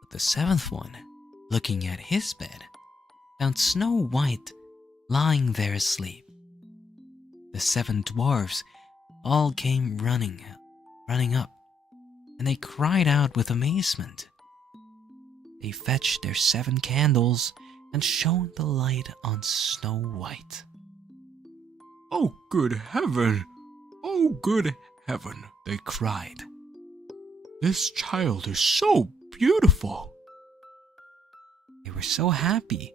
But the seventh one, looking at his bed, found Snow White lying there asleep. The 7 dwarfs all came running up, and they cried out with amazement. They fetched their 7 candles and shone the light on Snow White. "Oh, good heaven! Oh, good heaven!" They cried. "This child is so beautiful!" They were so happy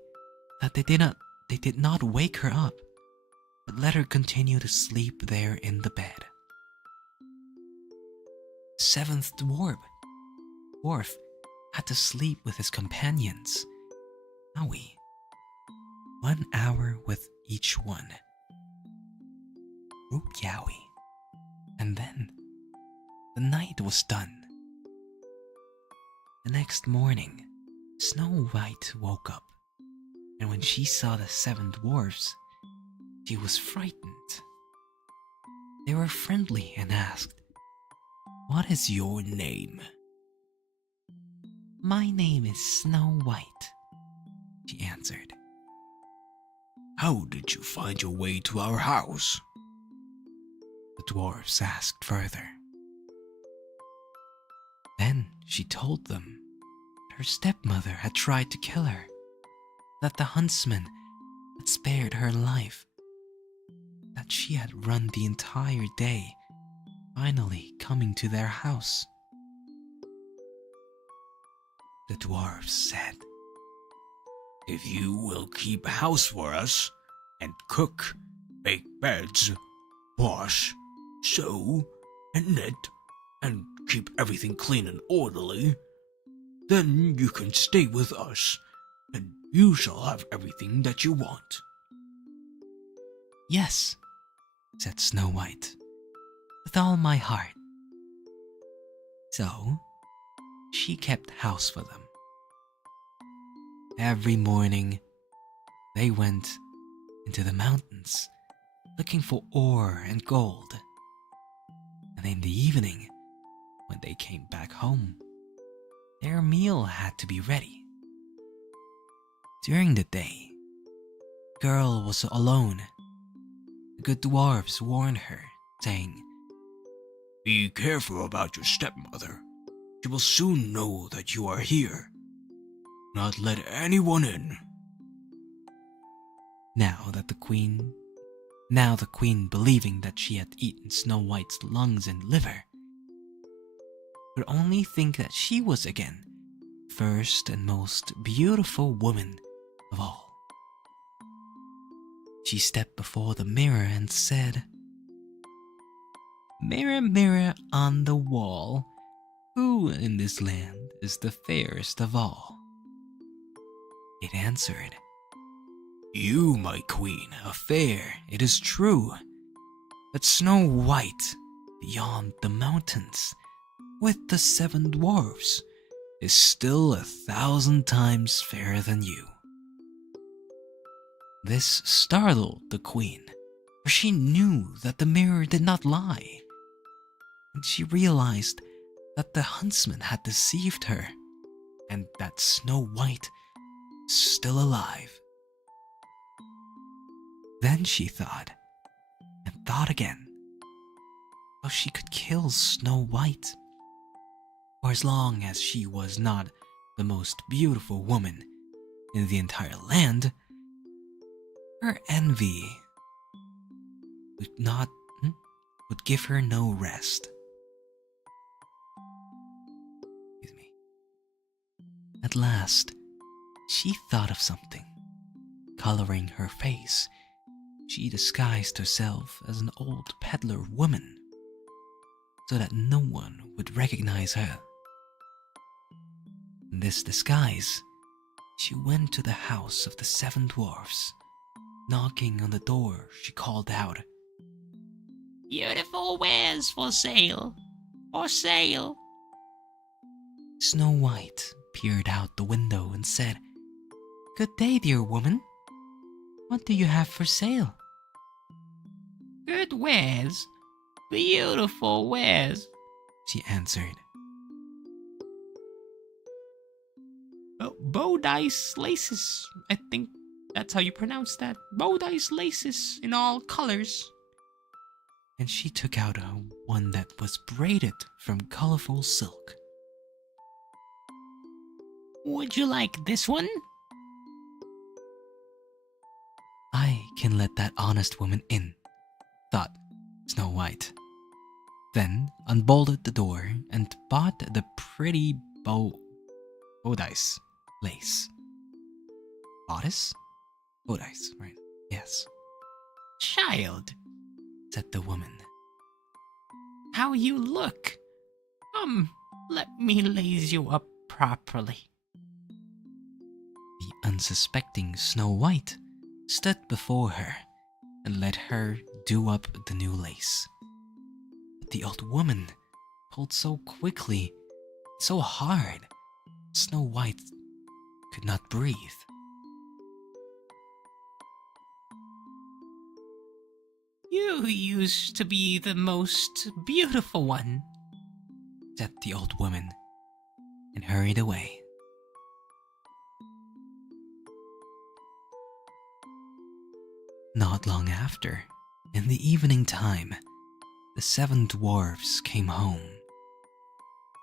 that they did not wake her up, but let her continue to sleep there in the bed. 7th dwarf had to sleep with his companions, Yowie, 1 hour with each one. Root Yowie, and then the night was done. The next morning, Snow White woke up, and when she saw the 7 dwarfs, she was frightened. They were friendly and asked, "What is your name?" "My name is Snow White," she answered. "How did you find your way to our house?" The dwarfs asked further. Then she told them that her stepmother had tried to kill her, that the huntsman had spared her life, that she had run the entire day, finally coming to their house. The dwarfs said, "If you will keep house for us, and cook, bake beds, wash, sew, and knit, and keep everything clean and orderly, then you can stay with us, and you shall have everything that you want." "Yes," said Snow White, "with all my heart." So she kept house for them. Every morning, they went into the mountains looking for ore and gold. And in the evening, when they came back home, their meal had to be ready. During the day, the girl was alone. The good dwarfs warned her, saying, "Be careful about your stepmother. She will soon know that you are here. Not let anyone in." Now the queen, believing that she had eaten Snow White's lungs and liver, could only think that she was again first and most beautiful woman of all. She stepped before the mirror and said, Mirror, mirror on the wall, who in this land is the fairest of all? It answered, You, my queen, are fair, it is true. But Snow White, beyond the mountains, with the 7 dwarfs, is still 1,000 times fairer than you. This startled the queen, for she knew that the mirror did not lie, and she realized that the huntsman had deceived her, and that Snow White was still alive. Then she thought, and thought again, how she could kill Snow White. For as long as she was not the most beautiful woman in the entire land, her envy would give her no rest. Excuse me. At last, she thought of something. Coloring her face, she disguised herself as an old peddler woman, so that no one would recognize her. In this disguise, she went to the house of the 7 dwarfs. Knocking on the door, she called out, Beautiful wares for sale, for sale. Snow White peered out the window and said, Good day, dear woman. What do you have for sale? Good wares, beautiful wares, She answered. Bodice laces, I think that's how you pronounce that. Bodice laces in all colors. And she took out one that was braided from colorful silk. Would you like this one? I can let that honest woman in, thought Snow White. Then unbolted the door and bought the pretty bodice lace. Bodice? Bodice, right? Yes, Child, said the woman. how you look. Let me lace you up properly. The unsuspecting Snow White stood before her and let her do up the new lace. But the old woman pulled so quickly, so hard, Snow White could not breathe. You used to be the most beautiful one, said the old woman, and hurried away. Not long after, in the evening time, the 7 dwarfs came home.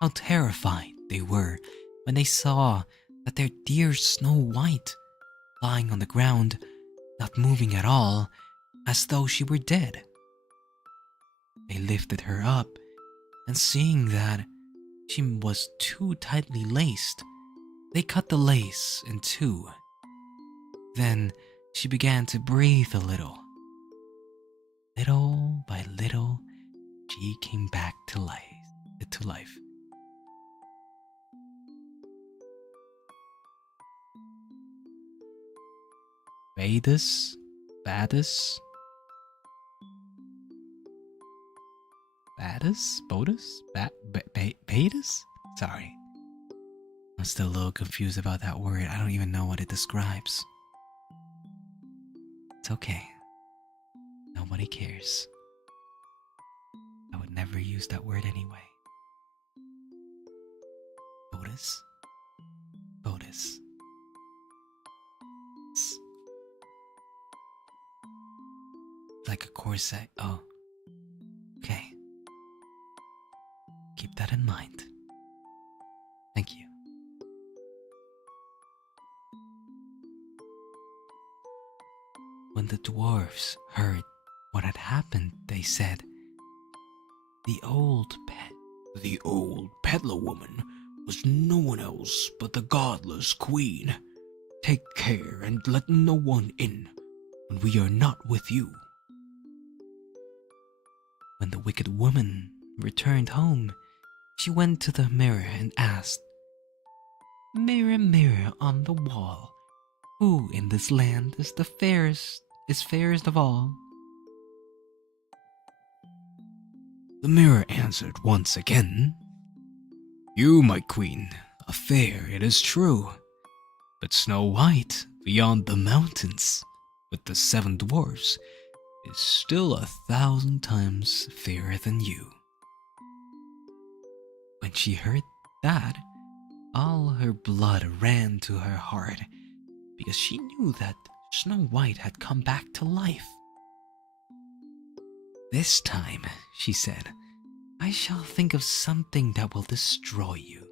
How terrified they were when they saw that their dear Snow White, lying on the ground, not moving at all, as though she were dead. They lifted her up, and seeing that she was too tightly laced, they cut the lace in 2. Then she began to breathe a little. Little by little, she came back to life. Badus? Badus? Badus? Sorry. I'm still a little confused about that word. I don't even know what it describes. It's okay. Nobody cares. I would never use that word anyway. Bodus? Bodus. It's like a corset. Oh. Okay. Keep that in mind. Thank you. When the dwarfs heard what had happened, they said, The old peddler woman was no one else but the godless queen. Take care and let no one in when we are not with you. When the wicked woman returned home, she went to the mirror and asked, "Mirror, mirror on the wall, who in this land is fairest of all?" The mirror answered once again, "You, my queen, are fair, it is true, but Snow White beyond the mountains with the 7 dwarfs is still 1,000 times fairer than you." When she heard that, all her blood ran to her heart because she knew that Snow White had come back to life. "This time," she said, "I shall think of something that will destroy you."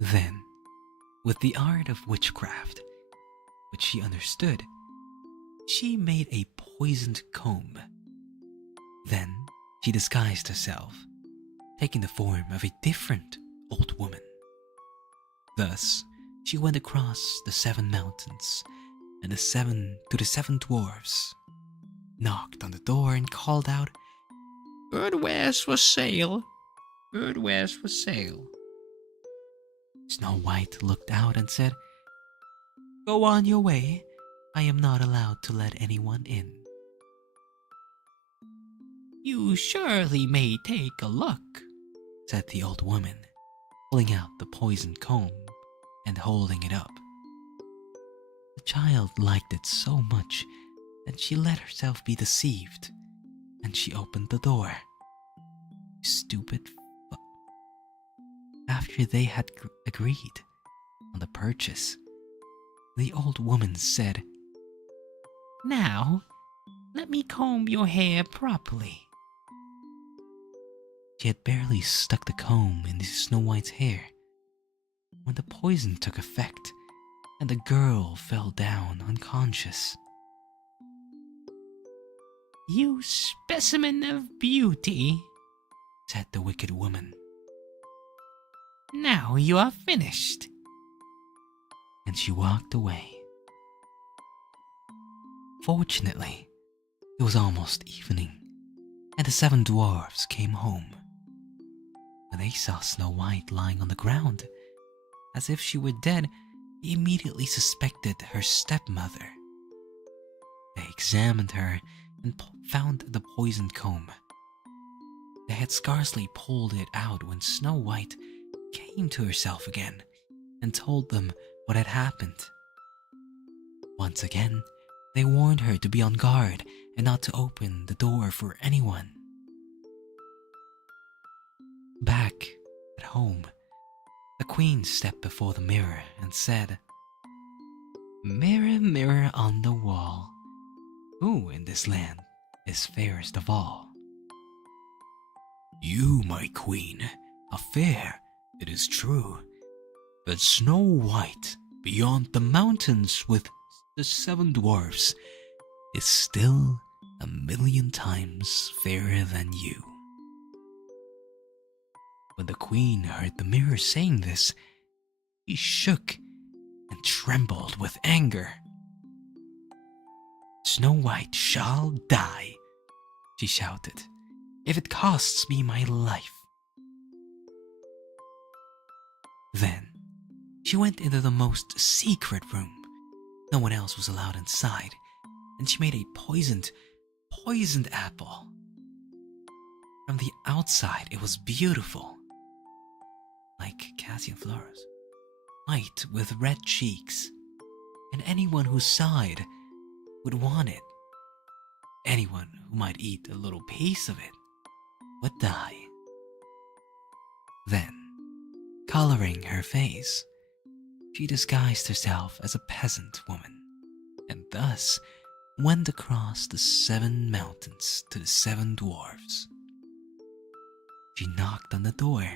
Then, with the art of witchcraft, which she understood, she made a poisoned comb. Then she disguised herself, taking the form of a different old woman. Thus, she went across the 7 mountains and to the 7 dwarfs, knocked on the door and called out, Good wares for sale. Good wares for sale. Snow White looked out and said, "Go on your way. I am not allowed to let anyone in." You surely may take a look, said the old woman, pulling out the poisoned comb and holding it up. The child liked it so much that she let herself be deceived, and she opened the door. Stupid After they had agreed on the purchase, the old woman said, Now, let me comb your hair properly. She had barely stuck the comb into Snow White's hair when the poison took effect and the girl fell down unconscious. You specimen of beauty, said the wicked woman. Now you are finished. And she walked away. Fortunately, it was almost evening, and the 7 dwarfs came home. When they saw Snow White lying on the ground, as if she were dead, they immediately suspected her stepmother. They examined her and found the poisoned comb. They had scarcely pulled it out when Snow White came to herself again and told them what had happened. Once again, they warned her to be on guard and not to open the door for anyone. Back at home, the queen stepped before the mirror and said, "Mirror, mirror on the wall, who in this land is fairest of all?" You, my queen, are fair, it is true, but Snow White beyond the mountains with the 7 dwarfs is still 1,000,000 times fairer than you. When the queen heard the mirror saying this, she shook and trembled with anger. "Snow White shall die," she shouted, "if it costs me my life." Then she went into the most secret room. No one else was allowed inside, and she made a poisoned apple. From the outside, it was beautiful, like Cassian Floros, white with red cheeks, and anyone who saw it would want it. Anyone who might eat a little piece of it would die. Then, coloring her face, she disguised herself as a peasant woman, and thus went across the 7 mountains to the 7 dwarfs. She knocked on the door.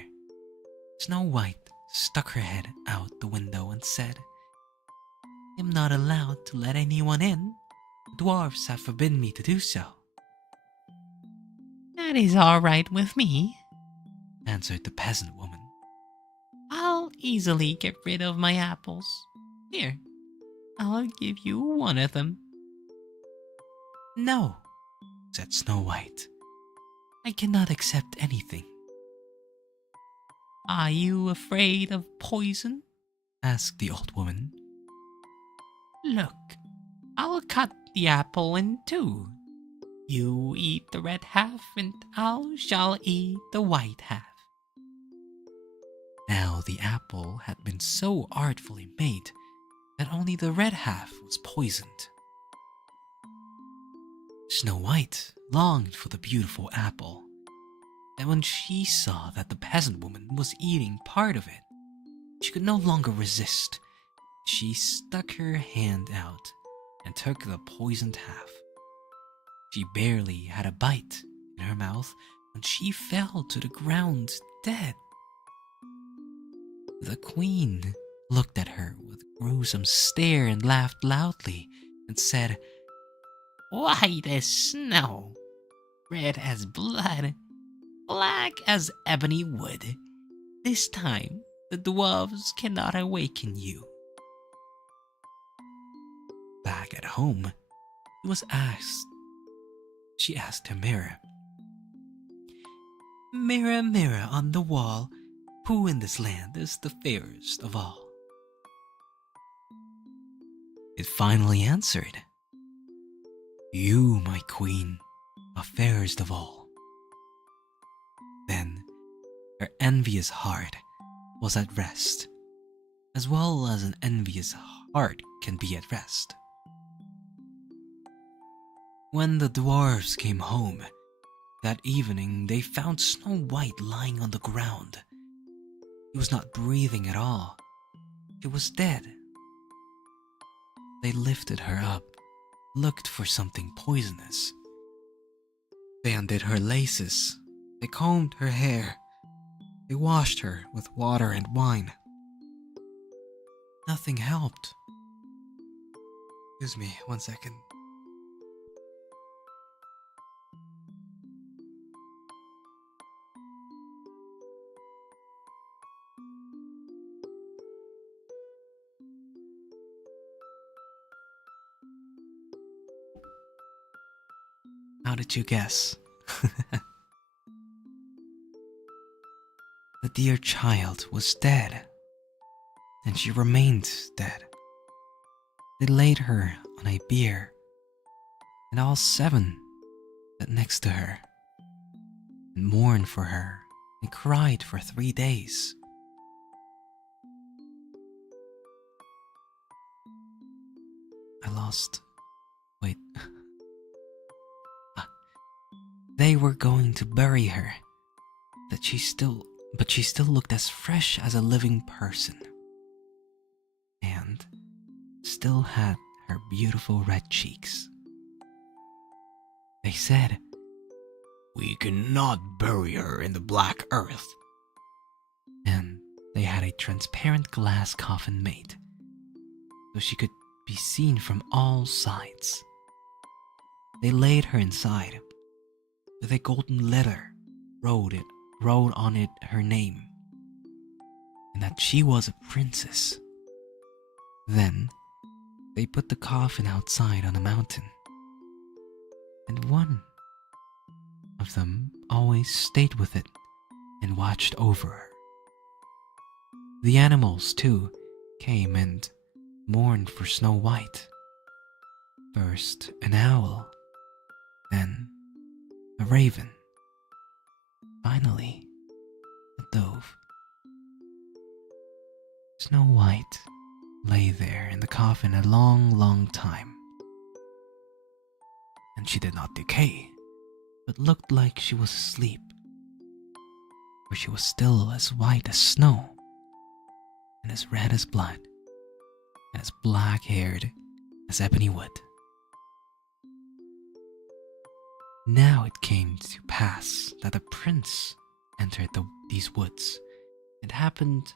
Snow White stuck her head out the window and said, "I am not allowed to let anyone in. The dwarfs have forbidden me to do so." That is all right with me, answered the peasant woman. I'll easily get rid of my apples. Here, I'll give you one of them. "No," said Snow White. I cannot accept anything. Are you afraid of poison? Asked the old woman. Look, I'll cut the apple in two. You eat the red half, and I shall eat the white half. Now the apple had been so artfully made that only the red half was poisoned. Snow White longed for the beautiful apple, and when she saw that the peasant woman was eating part of it, she could no longer resist. She stuck her hand out and took the poisoned half. She barely had a bite in her mouth when she fell to the ground dead. The queen looked at her with a gruesome stare and laughed loudly and said, White as snow, red as blood, black as ebony wood. This time the dwarves cannot awaken you. Back at home, she asked her mirror, Mirror, mirror on the wall, who in this land is the fairest of all? It finally answered, You, my queen, are fairest of all. Then her envious heart was at rest, as well as an envious heart can be at rest. When the dwarves came home that evening, they found Snow White lying on the ground. She was not breathing at all. She was dead. They lifted her up, looked for something poisonous. They undid her laces. They combed her hair. They washed her with water and wine. Nothing helped. Excuse me, 1 second. How did you guess? The dear child was dead, and she remained dead. They laid her on a bier, and all 7 sat next to her, and mourned for her, and cried for 3 days. Wait. They were going to bury her, but she still looked as fresh as a living person, and still had her beautiful red cheeks. They said, We cannot bury her in the black earth. And they had a transparent glass coffin made, so she could be seen from all sides. They laid her inside, with a golden letter wrote on it her name, and that she was a princess. Then they put the coffin outside on a mountain, and one of them always stayed with it and watched over her. The animals, too, came and mourned for Snow White. First an owl, then a raven, finally a dove. Snow White lay there in the coffin a long, long time, and she did not decay, but looked like she was asleep, for she was still as white as snow, and as red as blood, and as black-haired as ebony wood. Now it came to pass that a prince entered these woods, and happened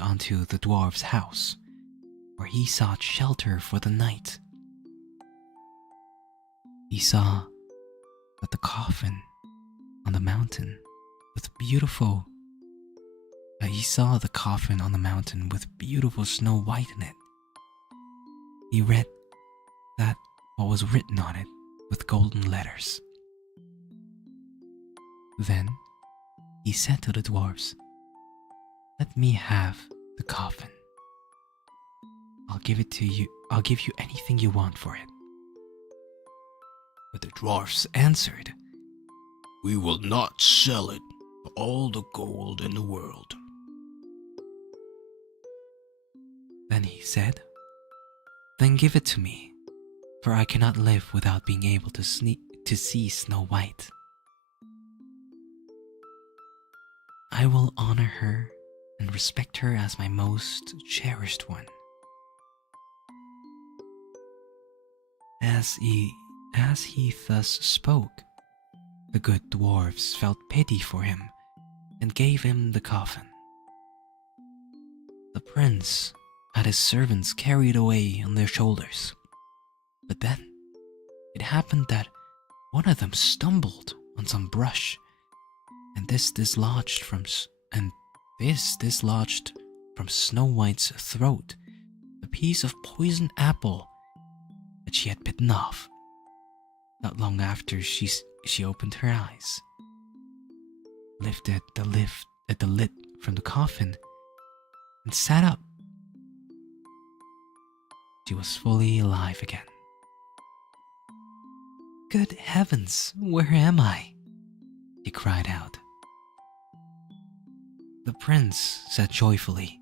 onto the dwarf's house, where he sought shelter for the night. He saw that the coffin on the mountain with beautiful Snow White in it. He read that what was written on it with golden letters. Then he said to the dwarves, "Let me have the coffin. I'll give it to you. I'll give you anything you want for it." But the dwarfs answered, "We will not sell it for all the gold in the world." Then he said, "Then give it to me, for I cannot live without being able to see Snow White. I will honor her and respect her as my most cherished one." As he thus spoke, the good dwarfs felt pity for him and gave him the coffin. The prince had his servants carried away on their shoulders, but then it happened that one of them stumbled on some brush, and this dislodged from Snow White's throat a piece of poisoned apple that she had bitten off. Not long after, she opened her eyes, lifted the lid from the coffin, and sat up. She was fully alive again. "Good heavens, where am I?" she cried out. The prince said joyfully,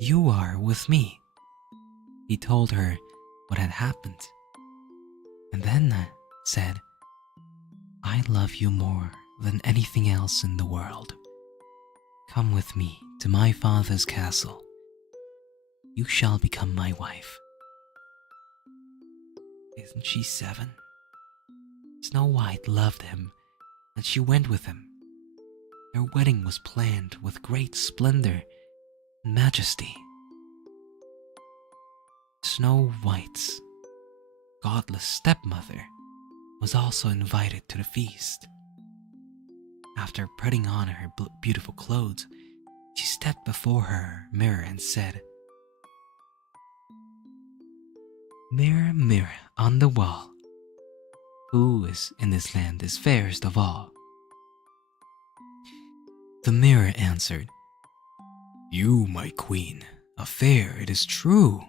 "You are with me." He told her what had happened, and then said, "I love you more than anything else in the world. Come with me to my father's castle. You shall become my wife." Isn't she 7? Snow White loved him, and she went with him. Their wedding was planned with great splendor and majesty. Snow White's godless stepmother was also invited to the feast. After putting on her beautiful clothes, she stepped before her mirror and said, "Mirror, mirror on the wall, who is in this land is fairest of all?" The mirror answered, "You, my queen, are fair, it is true,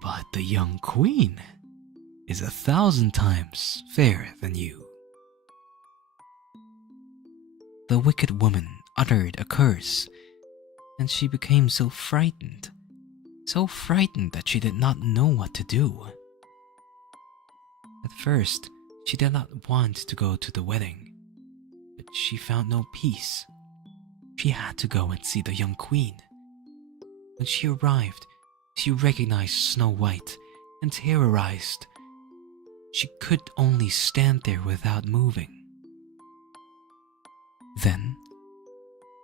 but the young queen is 1,000 times fairer than you." The wicked woman uttered a curse, and she became so frightened that she did not know what to do. At first, she did not want to go to the wedding, but she found no peace. She had to go and see the young queen. When she arrived, she recognized Snow White, and terrorized, she could only stand there without moving. Then,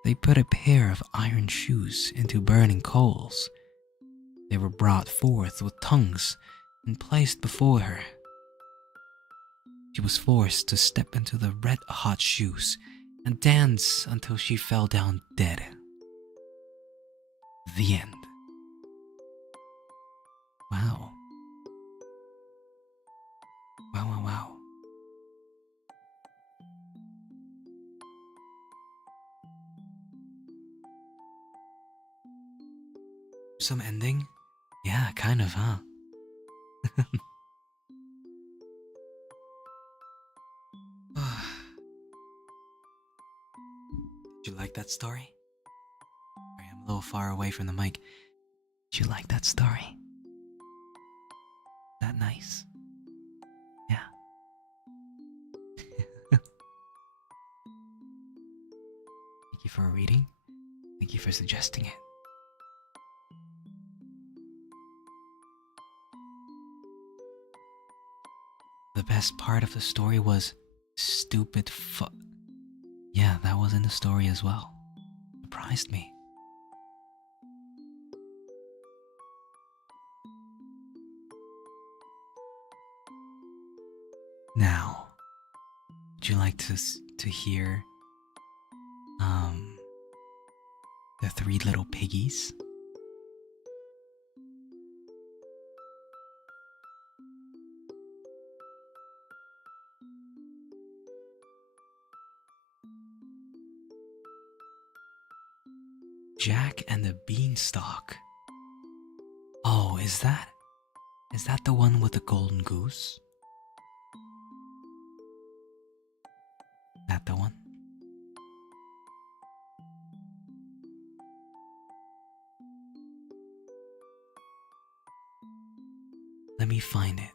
they put a pair of iron shoes into burning coals. They were brought forth with tongues and placed before her. She was forced to step into the red-hot shoes and dance until she fell down dead. The end. Wow. Wow. Some ending? Yeah, kind of, huh? Did you like that story? Sorry, I'm a little far away from the mic. Did you like that story? That nice? Yeah. Thank you for reading. Thank you for suggesting it. The best part of the story was stupid Yeah, that was in the story as well. Surprised me. Now, would you like to hear the 3 little piggies? Jack and the Beanstalk. Oh, is that the one with the golden goose? That the one? Let me find it.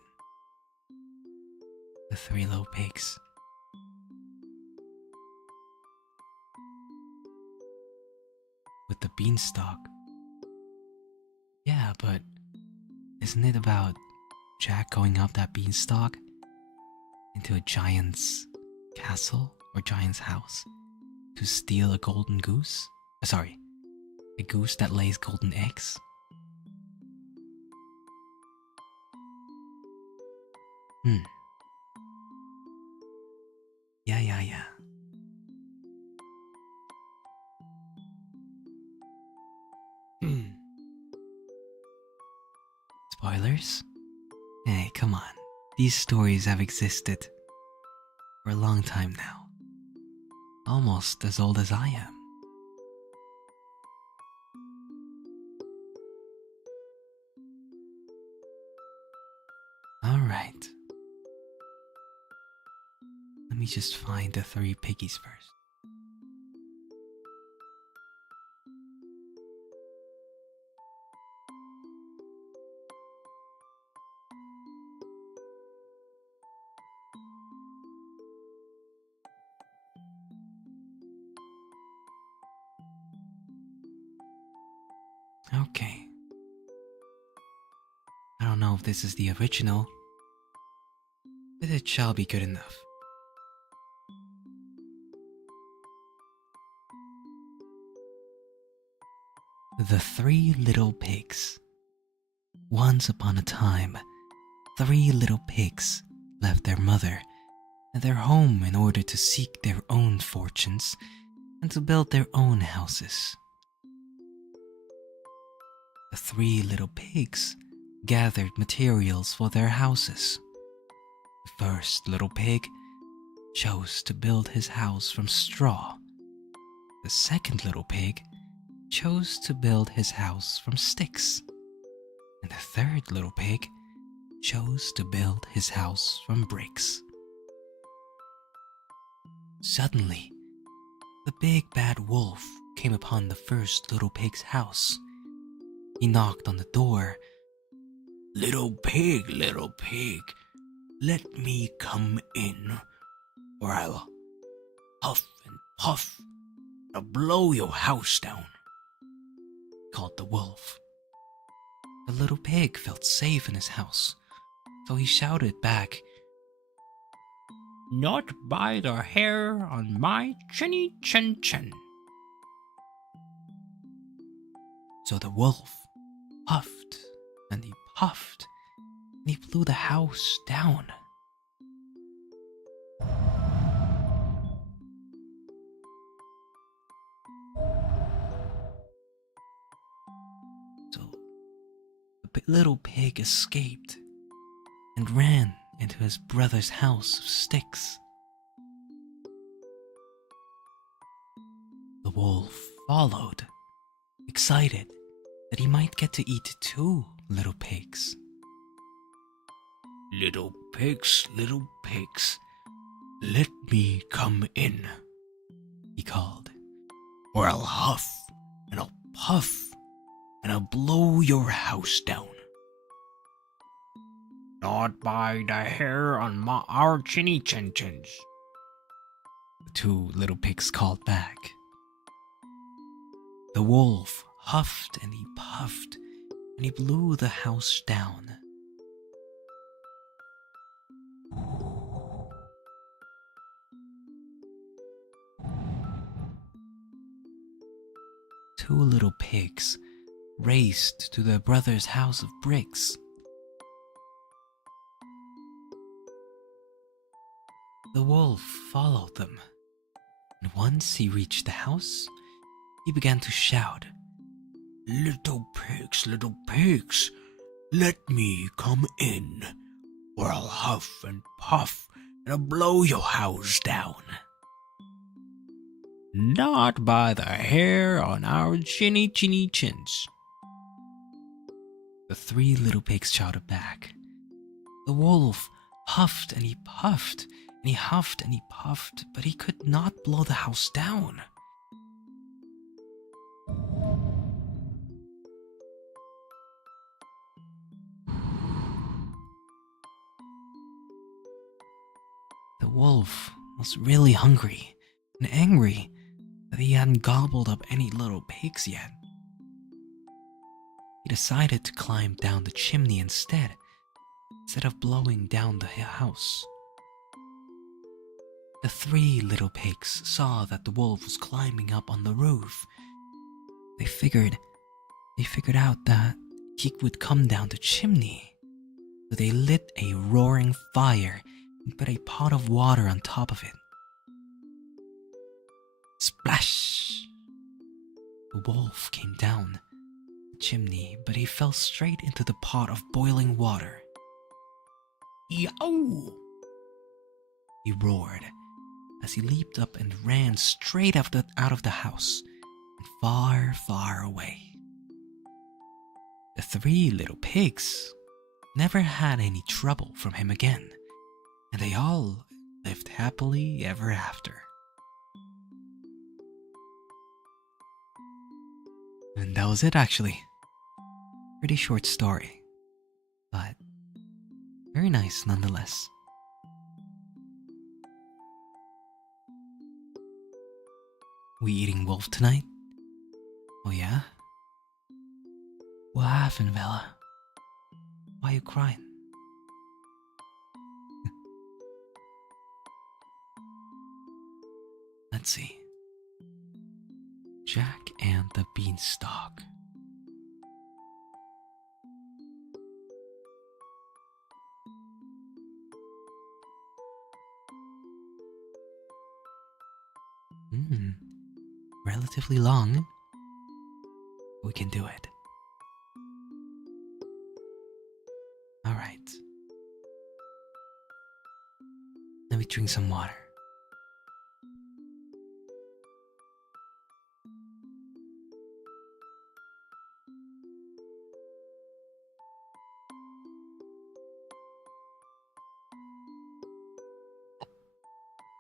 The Three Little Pigs. With the beanstalk. Yeah, but isn't it about Jack going up that beanstalk into a giant's castle or giant's house to steal a golden goose? Sorry, a goose that lays golden eggs? Yeah. Spoilers? Hey, come on. These stories have existed for a long time now. Almost as old as I am. Alright. Let me just find the three piggies first. Okay. I don't know if this is the original, but it shall be good enough. The Three Little Pigs. Once upon a time, 3 little pigs left their mother and their home in order to seek their own fortunes and to build their own houses. The 3 little pigs gathered materials for their houses. The first little pig chose to build his house from straw. The second little pig chose to build his house from sticks. And the third little pig chose to build his house from bricks. Suddenly, the big bad wolf came upon the first little pig's house. He knocked on the door. Little pig, let me come in, or I'll huff and puff and blow your house down, called the wolf. The little pig felt safe in his house, so he shouted back, "Not by the hair on my chinny chin chin." So the wolf puffed and he puffed and he blew the house down. So the little pig escaped and ran into his brother's house of sticks. The wolf followed, excited that he might get to eat 2 little pigs. Little pigs, let me come in, he called, or I'll huff and I'll puff and I'll blow your house down. Not by the hair on our chinny chin chins, the 2 little pigs called back. The wolf huffed and he puffed and he blew the house down. Two little pigs raced to their brother's house of bricks. The wolf followed them, and once he reached the house, he began to shout, Little pigs, let me come in, or I'll huff and puff and I'll blow your house down. Not by the hair on our chinny chins. The three little pigs shouted back. The wolf huffed and he puffed, and he huffed and he puffed, but he could not blow the house down. The wolf was really hungry and angry that he hadn't gobbled up any little pigs yet. He decided to climb down the chimney instead of blowing down the house. The three little pigs saw that the wolf was climbing up on the roof. They figured out that he would come down the chimney. So they lit a roaring fire and put a pot of water on top of it. Splash! The wolf came down the chimney, but he fell straight into the pot of boiling water. Yow! He roared as he leaped up and ran straight out of the house and far, far away. The three little pigs never had any trouble from him again, and they all lived happily ever after. And that was it, actually. Pretty short story, but very nice nonetheless. We eating wolf tonight? Oh yeah? What happened, Bella? Why you crying? Let's see. Jack and the Beanstalk. Relatively long. We can do it. Alright. Let me drink some water.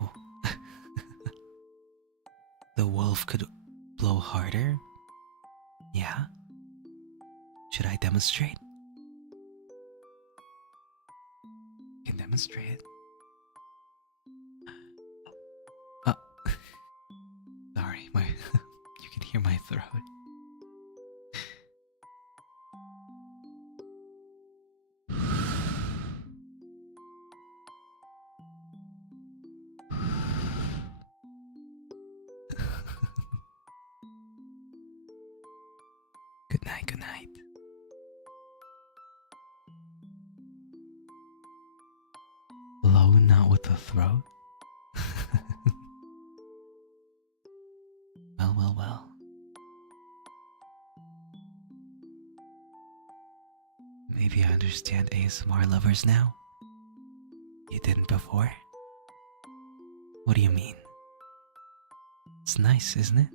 Oh. The wolf could blow harder? Yeah? Should I demonstrate? I can demonstrate. Oh. Sorry, you can hear my throat. Good night, good night. Blow not with the throat? Well. Maybe I understand ASMR lovers now? You didn't before? What do you mean? It's nice, isn't it?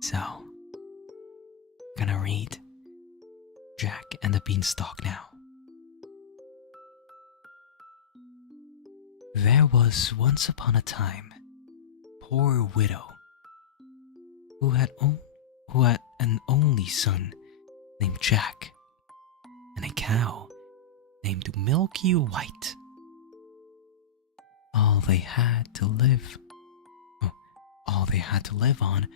So, I'm gonna read Jack and the Beanstalk now. There was once upon a time a poor widow who had an only son named Jack and a cow named Milky White. All they had to live on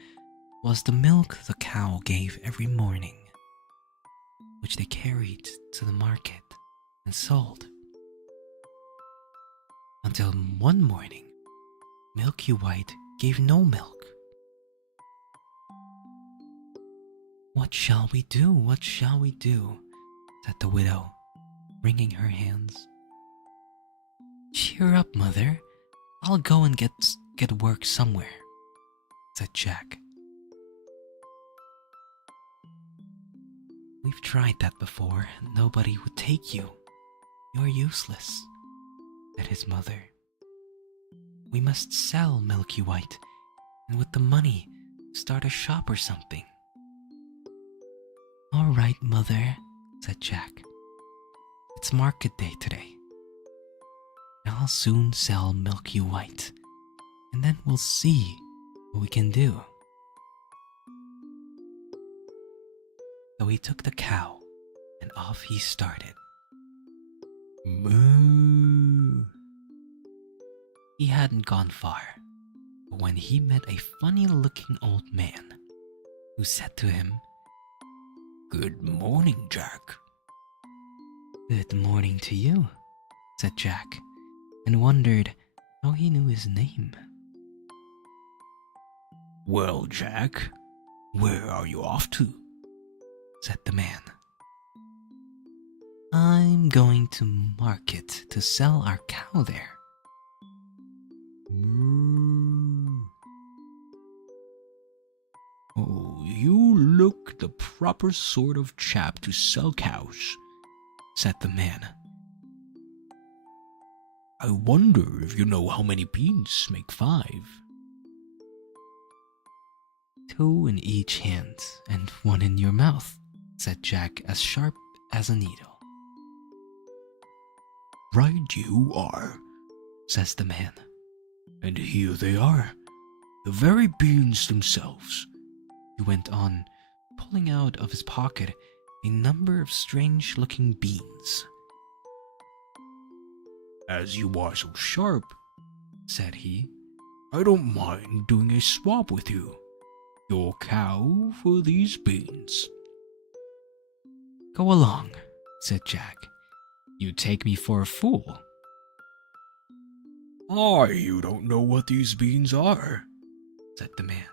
was the milk the cow gave every morning, which they carried to the market and sold. Until one morning, Milky White gave no milk. What shall we do? What shall we do? Said the widow, wringing her hands. Cheer up, mother. I'll go and get work somewhere, said Jack. We've tried that before, and nobody would take you. You're useless, said his mother, We must sell Milky White, and with the money, start a shop or something. All right, Mother, said Jack. It's market day today. I'll soon sell Milky White, and then we'll see what we can do. So he took the cow, and off he started. Moo! He hadn't gone far, but when he met a funny-looking old man, who said to him, Good morning, Jack. Good morning to you, said Jack, and wondered how he knew his name. Well, Jack, where are you off to? Said the man. I'm going to market to sell our cow there. Moo. Oh, you look the proper sort of chap to sell cows, said the man. I wonder if you know how many beans make 5. 2 in each hand and 1 in your mouth, said Jack, as sharp as a needle. Right you are, says the man. And here they are, the very beans themselves. He went on, pulling out of his pocket a number of strange-looking beans. As you are so sharp, said he, I don't mind doing a swap with you. Your cow for these beans. Go along, said Jack. You take me for a fool. You don't know what these beans are, said the man.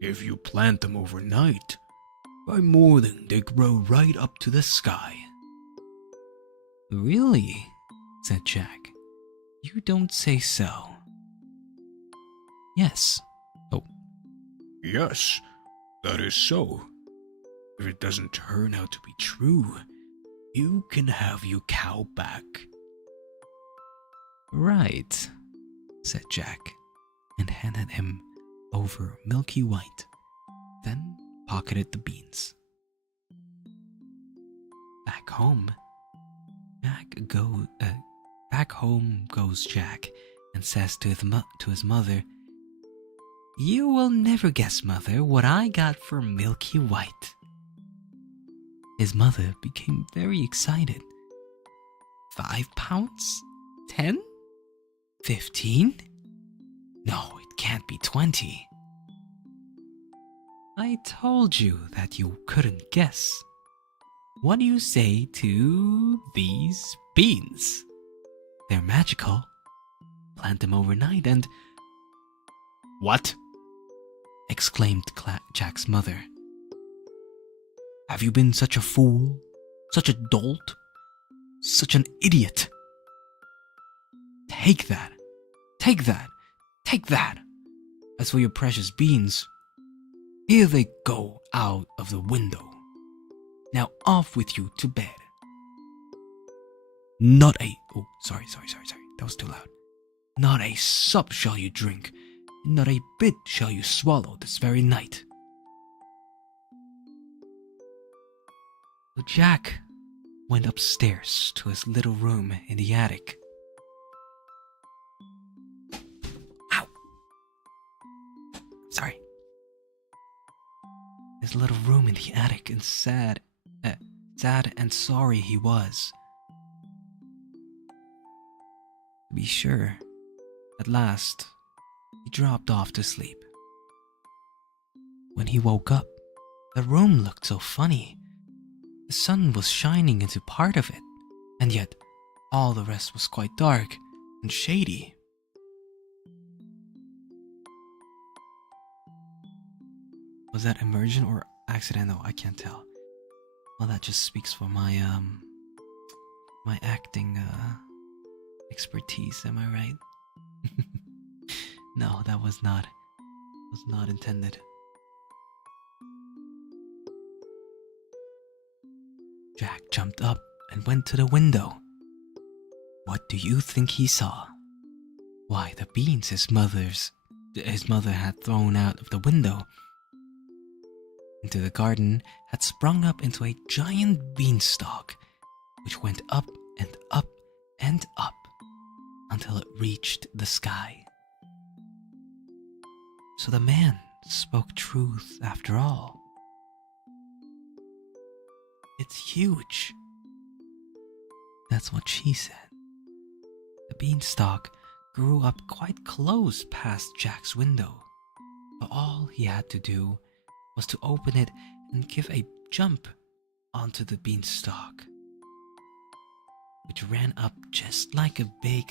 If you plant them overnight, by morning they grow right up to the sky. Really? Said Jack. You don't say so. Yes. Oh. Yes, that is so. If it doesn't turn out to be true, you can have your cow back. Right, said Jack, and handed him over Milky White, then pocketed the beans. Back home goes Jack, and says to his mother, You will never guess, Mother, what I got for Milky White. His mother became very excited. 5 pounds? 10? 15? No, it can't be 20. I told you that you couldn't guess. What do you say to these beans? They're magical. Plant them overnight and... What? exclaimed Jack's mother. Have you been such a fool? Such a dolt? Such an idiot? Take that! Take that! Take that! As for your precious beans, here they go out of the window. Now off with you to bed. Oh, sorry. That was too loud. Not a sup shall you drink, not a bit shall you swallow this very night. So Jack went upstairs to his little room in the attic. Ow! Sorry. His little room in the attic, and sad and sorry he was. To be sure, at last, he dropped off to sleep. When he woke up, the room looked so funny. The sun was shining into part of it, and yet all the rest was quite dark and shady. Was that immersion or accidental? I can't tell. Well, that just speaks for my my acting expertise, am I right? No, that was not intended. Jack jumped up and went to the window. What do you think he saw? Why, the beans his mother had thrown out of the window into the garden had sprung up into a giant beanstalk, which went up and up and up until it reached the sky. So the man spoke truth after all. It's huge. That's what she said. The beanstalk grew up quite close past Jack's window, but all he had to do was to open it and give a jump onto the beanstalk, which ran up just like a big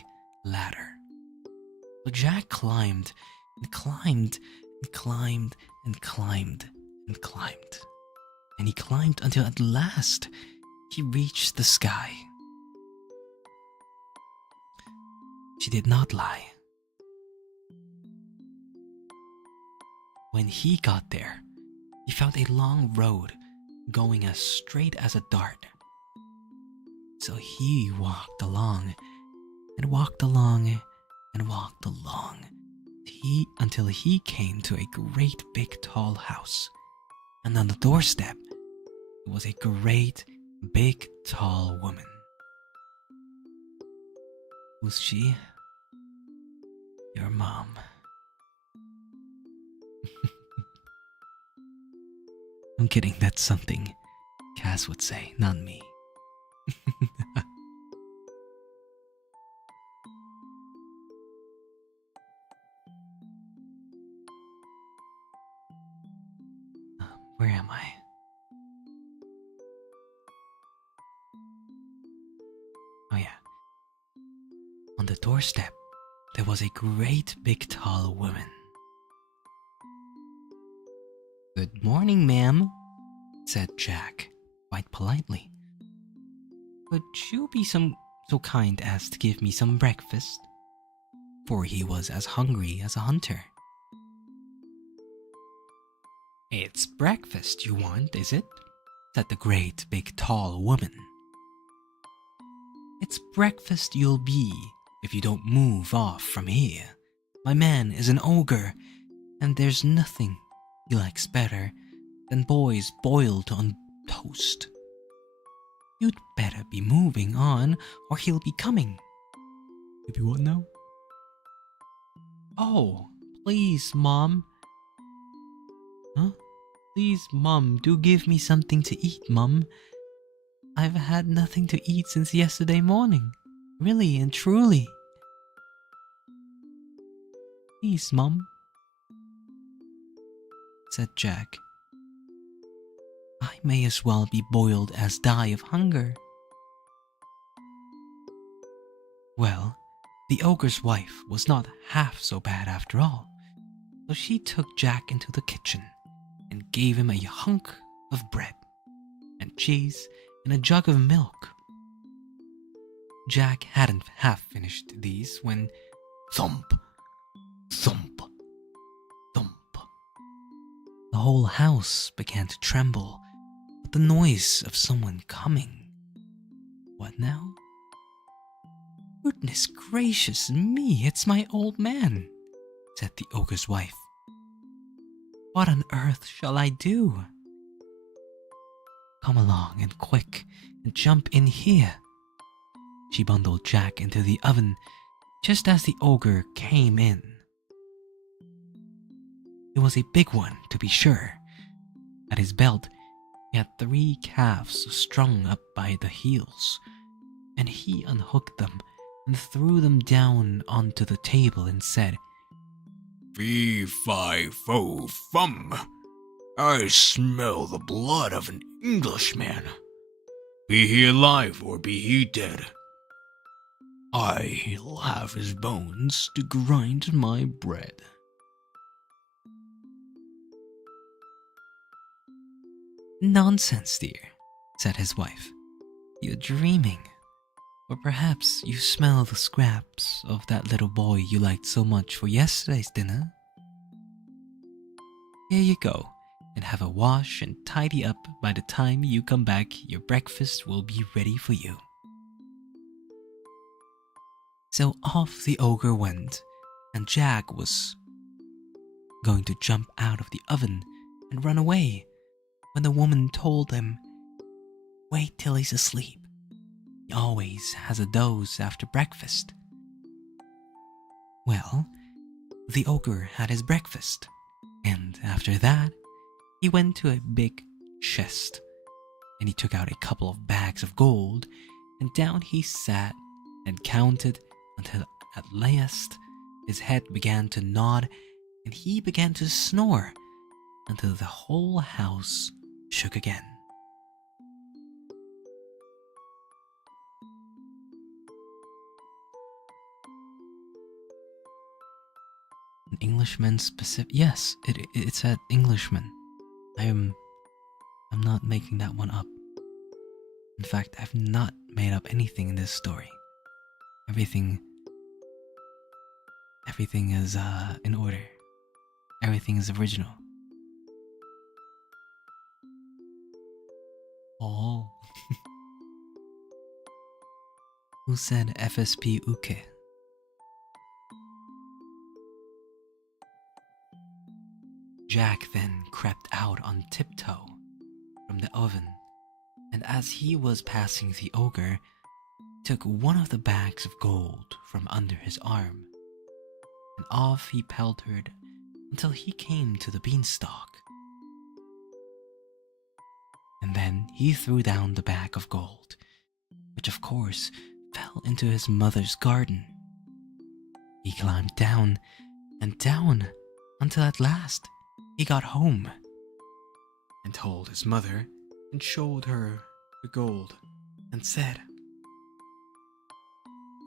ladder. So Jack climbed and climbed and climbed and climbed and climbed, and he climbed until at last he reached the sky. She did not lie. When he got there, he found a long road going as straight as a dart. So he walked along and walked along and walked along until he came to a great big tall house. And on the doorstep was a great big tall woman. Who's she? Your mom. I'm kidding, that's something Cass would say, not me. Where am I? Oh yeah. On the doorstep, there was a great big tall woman. "Good morning, ma'am," said Jack, quite politely. "Would you be so kind as to give me some breakfast?" For he was as hungry as a hunter. "It's breakfast you want, is it?" said the great big tall woman. "It's breakfast you'll be if you don't move off from here. My man is an ogre, and there's nothing he likes better than boys boiled on toast. You'd better be moving on, or he'll be coming." "If you what now?" "Oh, please, Mom." "Huh? Please, Mom, do give me something to eat, Mom. I've had nothing to eat since yesterday morning. Really and truly. Please, Mom," said Jack. "I may as well be boiled as die of hunger." Well, the ogre's wife was not half so bad after all, so she took Jack into the kitchen and gave him a hunk of bread and cheese and a jug of milk. Jack hadn't half finished these when thump, thump, thump. The whole house began to tremble with the noise of someone coming. What now? "Goodness gracious me, it's my old man," said the ogre's wife. "What on earth shall I do?" "Come along and quick and jump in here." She bundled Jack into the oven just as the ogre came in. It was a big one, to be sure. At his belt, he had 3 calves strung up by the heels, and he unhooked them and threw them down onto the table and said, Fee, fi, fo, fum. I smell the blood of an Englishman. Be he alive or be he dead, I'll have his bones to grind my bread. "Nonsense, dear," said his wife. "You're dreaming. Or perhaps you smell the scraps of that little boy you liked so much for yesterday's dinner. Here you go, and have a wash and tidy up. By the time you come back, your breakfast will be ready for you." So off the ogre went, and Jack was going to jump out of the oven and run away when the woman told him, "Wait till he's asleep. He always has a doze after breakfast." Well, the ogre had his breakfast, and after that, he went to a big chest, and he took out a couple of bags of gold, and down he sat and counted until at last his head began to nod and he began to snore until the whole house shook again. An Englishman specific? Yes, it's an Englishman. I'm not making that one up. In fact, I've not made up anything in this story. Everything is in order. Everything is original. Oh. Who said FSP uke? Jack then crept out on tiptoe from the oven, and as he was passing the ogre, took one of the bags of gold from under his arm, and off he peltered until he came to the beanstalk. And then he threw down the bag of gold, which of course fell into his mother's garden. He climbed down and down until at last he got home and told his mother and showed her the gold and said,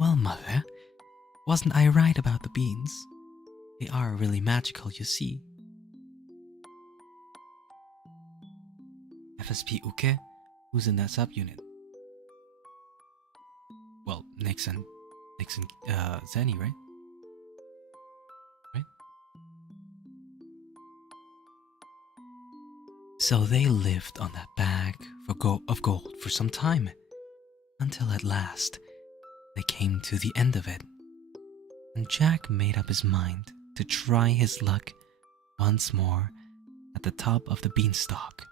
"Well, mother, wasn't I right about the beans? They are really magical, you see." FSP Uke? Who's in that subunit? Well, Nixon, Zenny, right? So they lived on that bag of gold for some time, until at last they came to the end of it, and Jack made up his mind to try his luck once more at the top of the beanstalk.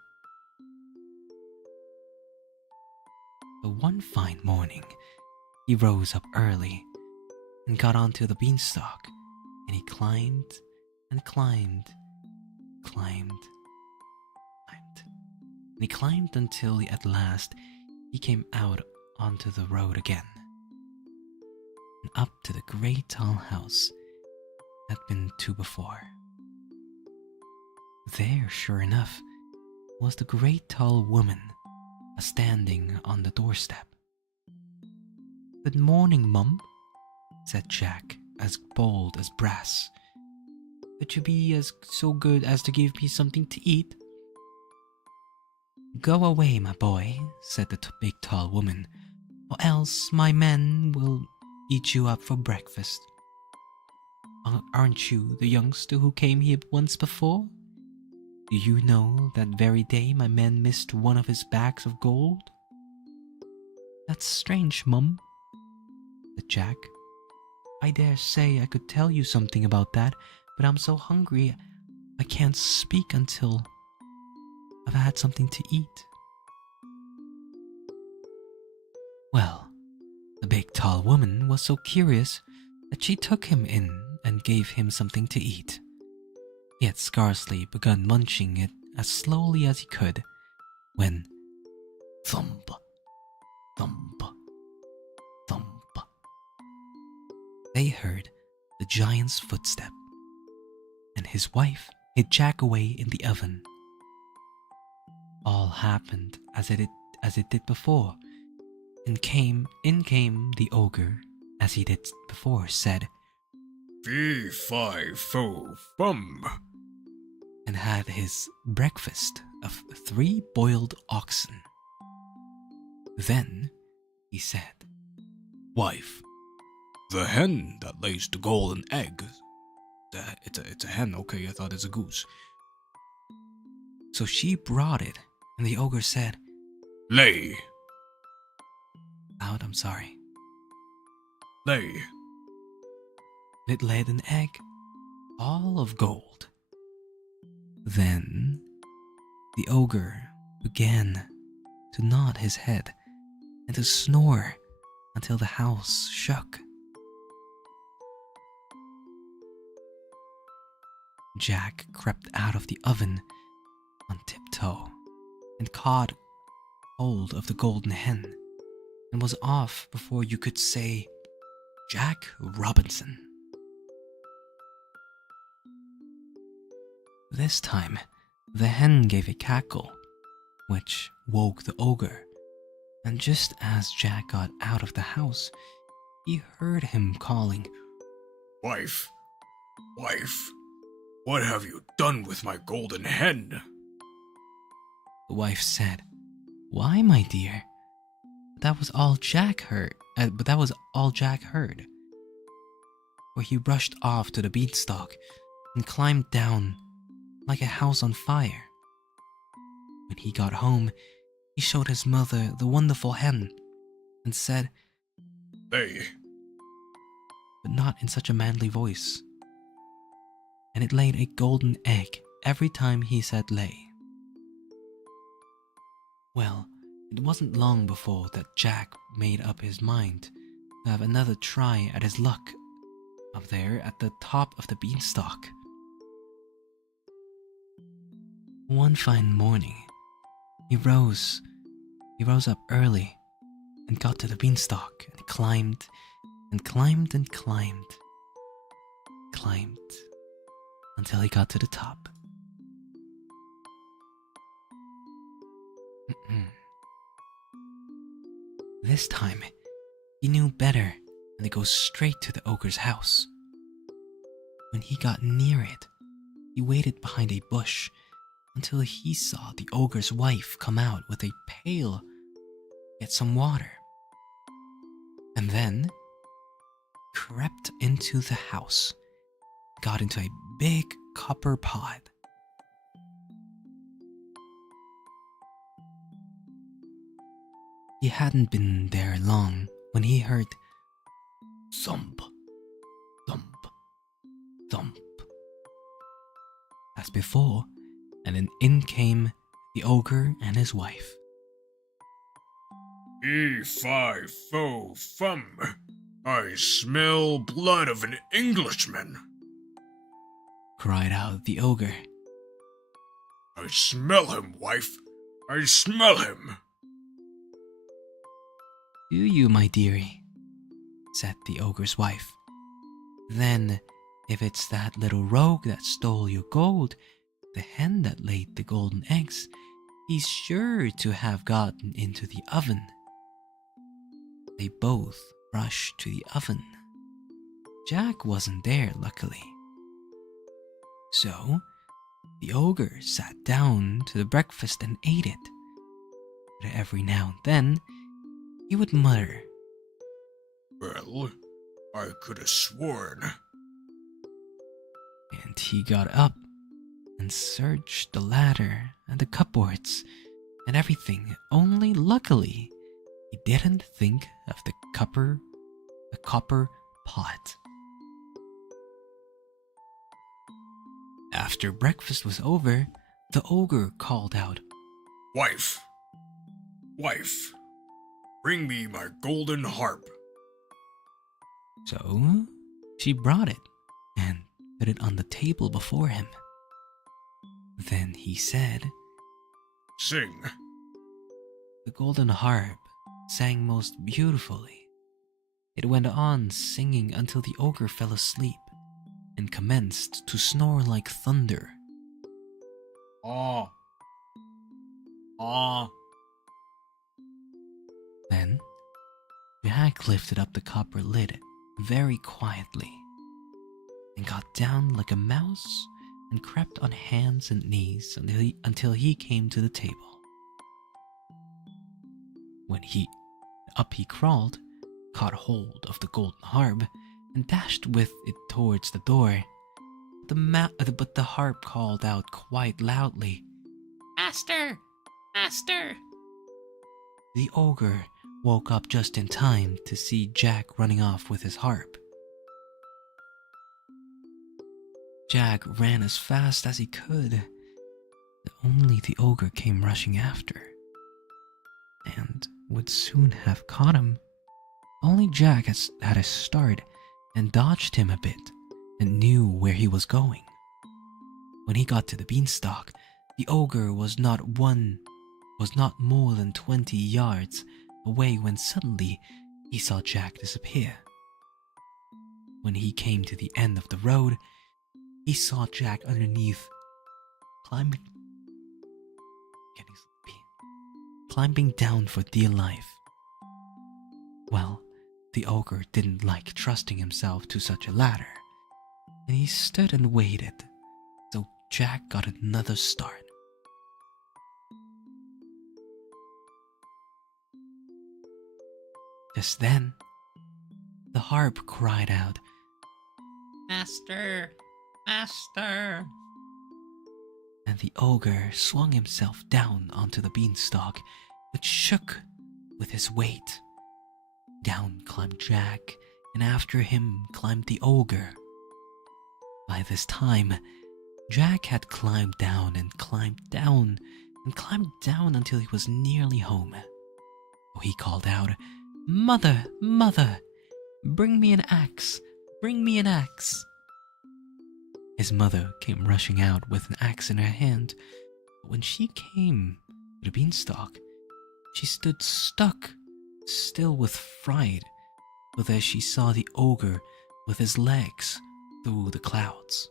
But one fine morning, he rose up early and got onto the beanstalk, and he climbed and climbed. And he climbed until at last he came out onto the road again, and up to the great tall house had been to before. There, sure enough, was the great tall woman a-standing on the doorstep. "Good morning, Mum," said Jack, as bold as brass. "Could you be so good as to give me something to eat?" "Go away, my boy," said the big tall woman, "or else my men will eat you up for breakfast. Aren't you the youngster who came here once before? Do you know that very day my men missed one of his bags of gold?" "That's strange, Mum," said Jack. "I dare say I could tell you something about that, but I'm so hungry I can't speak until I've had something to eat." Well, the big tall woman was so curious that she took him in and gave him something to eat. He had scarcely begun munching it as slowly as he could when thump, thump, thump, they heard the giant's footstep, and his wife hid Jack away in the oven. All happened as it did before, and in came the ogre, as he did before, said, "Fee, fi, fo, fum," and had his breakfast of 3 boiled oxen. Then he said, "Wife, the hen that lays the golden egg, it's a hen, okay, I thought it's a goose." So she brought it, and the ogre said, "Lay, "Loud, I'm sorry." lay, It laid an egg, all of gold. Then the ogre began to nod his head and to snore until the house shook. Jack crept out of the oven on tiptoe and caught hold of the golden hen and was off before you could say Jack Robinson. This time, the hen gave a cackle, which woke the ogre, and just as Jack got out of the house, he heard him calling, Wife, wife, what have you done with my golden hen? The wife said, Why, my dear? That was all Jack heard. For he rushed off to the beanstalk and climbed down like a house on fire. When he got home, he showed his mother the wonderful hen and said, Lay. But not in such a manly voice. And it laid a golden egg every time he said lay. Well, it wasn't long before that Jack made up his mind to have another try at his luck up there at the top of the beanstalk. One fine morning, he rose up early and got to the beanstalk and climbed and climbed and climbed until he got to the top. This time, he knew better than to go straight to the ogre's house. When he got near it, he waited behind a bush until he saw the ogre's wife come out with a pail to get some water, and then crept into the house, got into a big copper pot. He hadn't been there long when he heard thump, thump, thump. As before, and then in came the ogre and his wife. E-fi-fo-fum. I smell blood of an Englishman, cried out the ogre. I smell him, wife. I smell him. Do you, my dearie? Said the ogre's wife. Then, if it's that little rogue that stole your gold, the hen that laid the golden eggs, he's sure to have gotten into the oven. They both rushed to the oven. Jack wasn't there, luckily. So, the ogre sat down to the breakfast and ate it. But every now and then, he would mutter, Well, I could have sworn. And he got up and searched the ladder and the cupboards and everything, only luckily he didn't think of the copper pot. After breakfast was over, the ogre called out, Wife, wife, bring me my golden harp. So she brought it and put it on the table before him. Then he said, Sing. The golden harp sang most beautifully. It went on singing until the ogre fell asleep and commenced to snore like thunder. Ah. Ah. Then Jack lifted up the copper lid very quietly and got down like a mouse and crept on hands and knees until he came to the table. When up he crawled, caught hold of the golden harp, and dashed with it towards the door. But the harp called out quite loudly, Master! Master! The ogre woke up just in time to see Jack running off with his harp. Jack ran as fast as he could. Only the ogre came rushing after, and would soon have caught him. Only Jack had a start and dodged him a bit and knew where he was going. When he got to the beanstalk, the ogre was not more than 20 yards away when suddenly he saw Jack disappear. When he came to the end of the road, he saw Jack underneath, climbing down for dear life. Well, the ogre didn't like trusting himself to such a ladder, and he stood and waited, so Jack got another start. Just then, the harp cried out, Master! Master! and the ogre swung himself down onto the beanstalk, which shook with his weight. Down climbed Jack, and after him climbed the ogre. By this time, Jack had climbed down and climbed down and climbed down until he was nearly home. So he called out, "Mother, mother, bring me an axe, bring me an axe." His mother came rushing out with an axe in her hand, but when she came to the beanstalk, she stood stuck, still with fright, but as she saw the ogre with his legs through the clouds.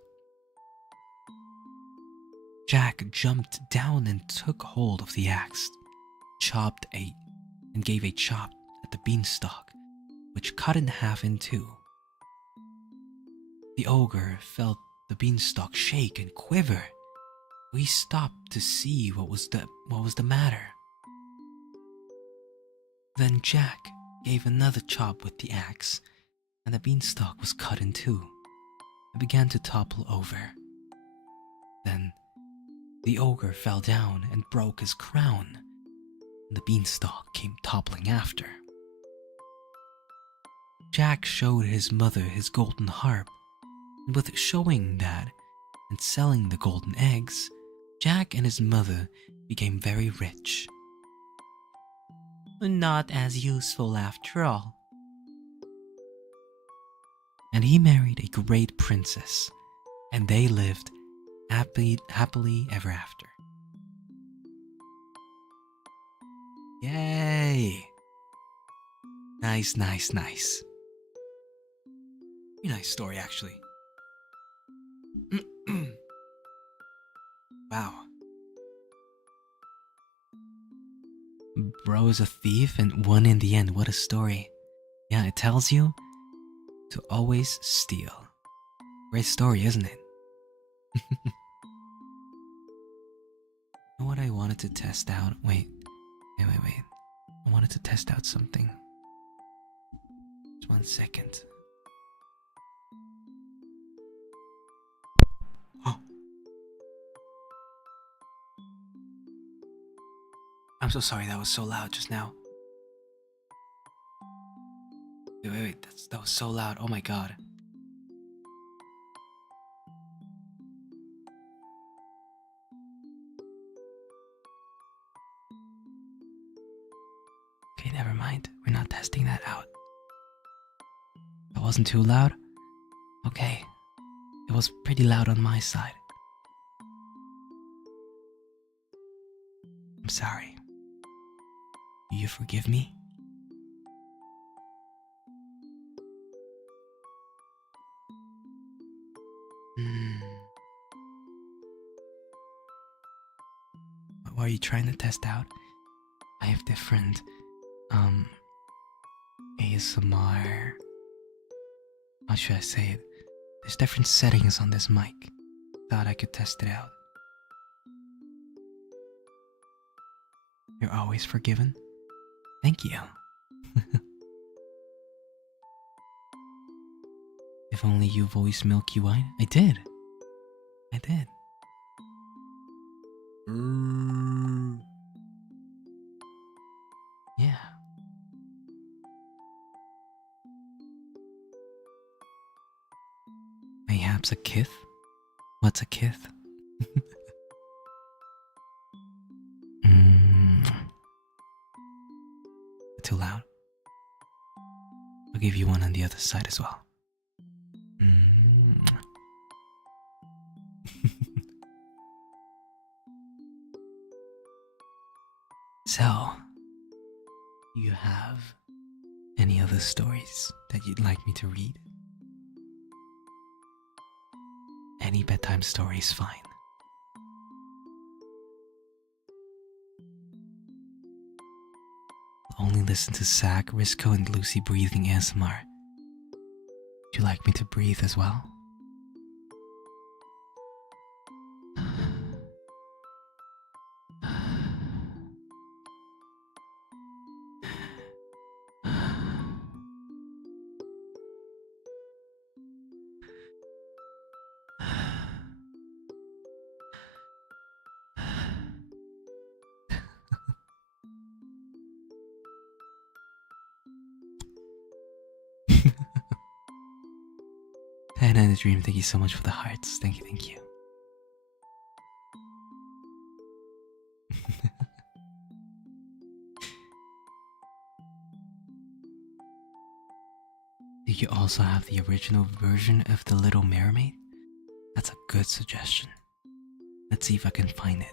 Jack jumped down and took hold of the axe, and gave a chop at the beanstalk, which cut in half in two. The ogre felt the beanstalk shake and quiver. We stopped to see what was the matter. Then Jack gave another chop with the axe, and the beanstalk was cut in two. It began to topple over. Then the ogre fell down and broke his crown, and the beanstalk came toppling after. Jack showed his mother his golden harp, and with showing that and selling the golden eggs, Jack and his mother became very rich. Not as useful after all. And he married a great princess, and they lived happily ever after. Yay! Nice. Pretty nice story, actually. Wow. Bro's a thief and won in the end. What a story. Yeah, it tells you to always steal. Great story, isn't it? You know what I wanted to test out? Wait. I wanted to test out something. Just 1 second. Oh. I'm so sorry that was so loud just now. Wait, that was so loud. Oh my god. Okay, never mind. We're not testing that out. That wasn't too loud? Okay. It was pretty loud on my side. I'm sorry. Do you forgive me? What are you trying to test out? I have different ASMR. How should I say it? There's different settings on this mic. Thought I could test it out. You're always forgiven? Thank you. If only you voiced Milky White. I did. Yeah. Mayhaps a kith? What's a kith? Too loud. I'll give you one on the other side as well. So, do you have any other stories that you'd like me to read? Any bedtime story is fine. Only listen to Zach, Risco, and Lucy breathing ASMR. Would you like me to breathe as well? Hannah and the Dream, thank you so much for the hearts. Thank you, thank you. Do you also have the original version of the Little Mermaid? That's a good suggestion. Let's see if I can find it.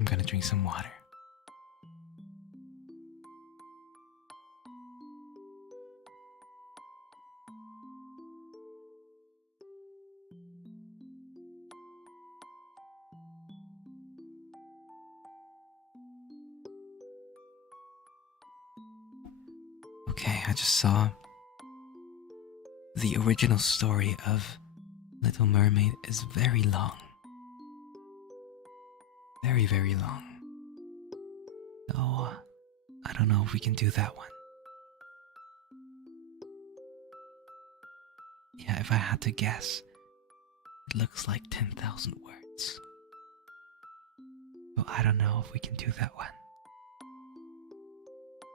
I'm gonna drink some water. Okay, I just saw the original story of Little Mermaid is very long. Very, very long. So, I don't know if we can do that one. Yeah, if I had to guess, it looks like 10,000 words. So I don't know if we can do that one.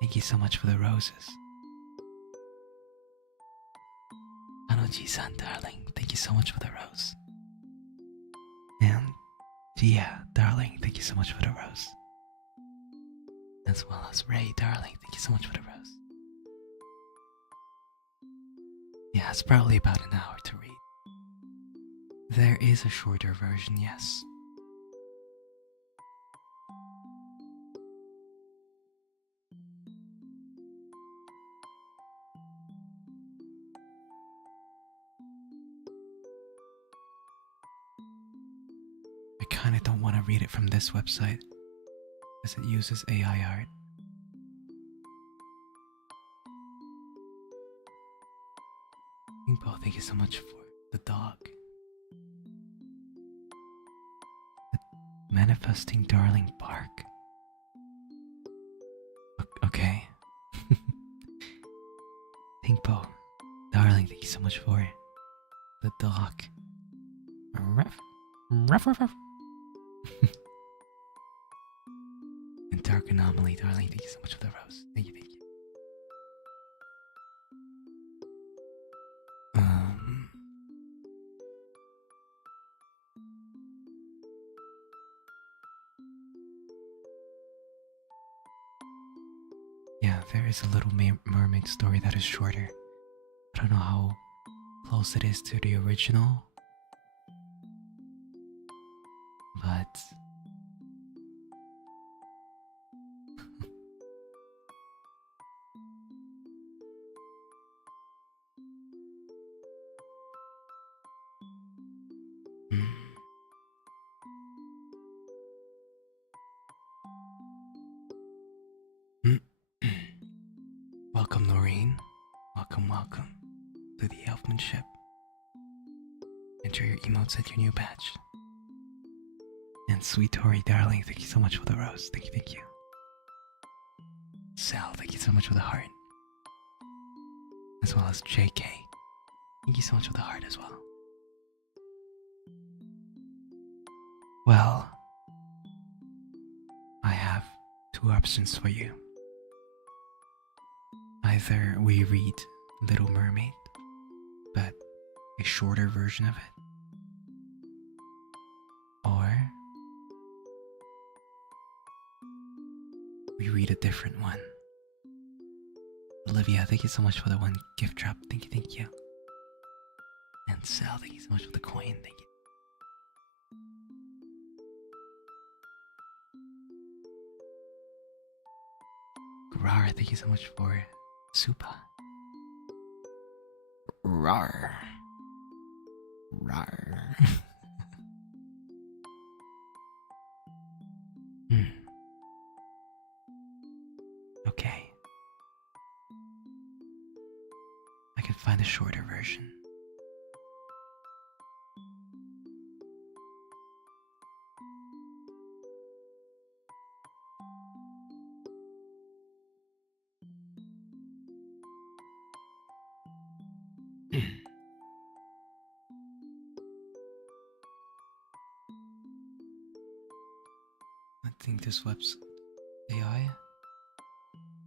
Thank you so much for the roses. Anoji-san, darling, thank you so much for the rose. And Gia, darling, thank you so much for the rose. As well as Ray, darling, thank you so much for the rose. Yeah, it's probably about an hour to read. There is a shorter version, yes. I kinda don't want to read it from this website, as it uses AI art. Bo, thank you so much for the dog. The manifesting darling bark. Okay. Pinkbo, darling, thank you so much for the dog. Ruff, ruff, ruff, ruff. And Dark Anomaly, darling, thank you so much for the rose. Thank you, thank you. Yeah, there is a Little Mermaid story that is shorter. I don't know how close it is to the original, but welcome, Noreen. Welcome to the Elfmanship. Enter your emotes at your new badge. And Sweet Tori, darling, thank you so much for the rose. Thank you, thank you. Sal, thank you so much for the heart. as well as JK. Thank you so much for the heart as well. Well, I have two options for you. Either we read Little Mermaid, but a shorter version of it, or we read a different one. Olivia, thank you so much for the one gift drop. Thank you, thank you. And Sal, thank you so much for the coin. Thank you. Rar, thank you so much for Supa. Rar. Rar. Okay. I can find a shorter version. I think this web's AI. I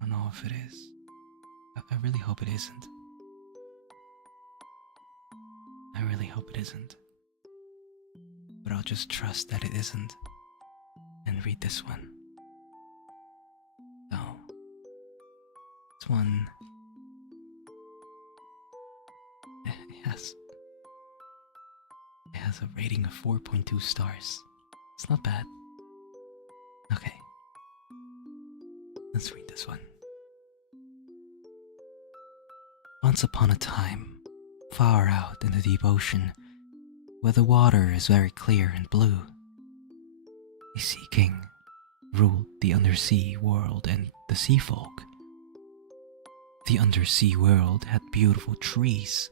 don't know if it is. I really hope it isn't. I really hope it isn't. But I'll just trust that it isn't and read this one. So, this one it has a rating of 4.2 stars. It's not bad. Okay. Let's read this one. Once upon a time, far out in the deep ocean, where the water is very clear and blue, a sea king ruled the undersea world and the sea folk. The undersea world had beautiful trees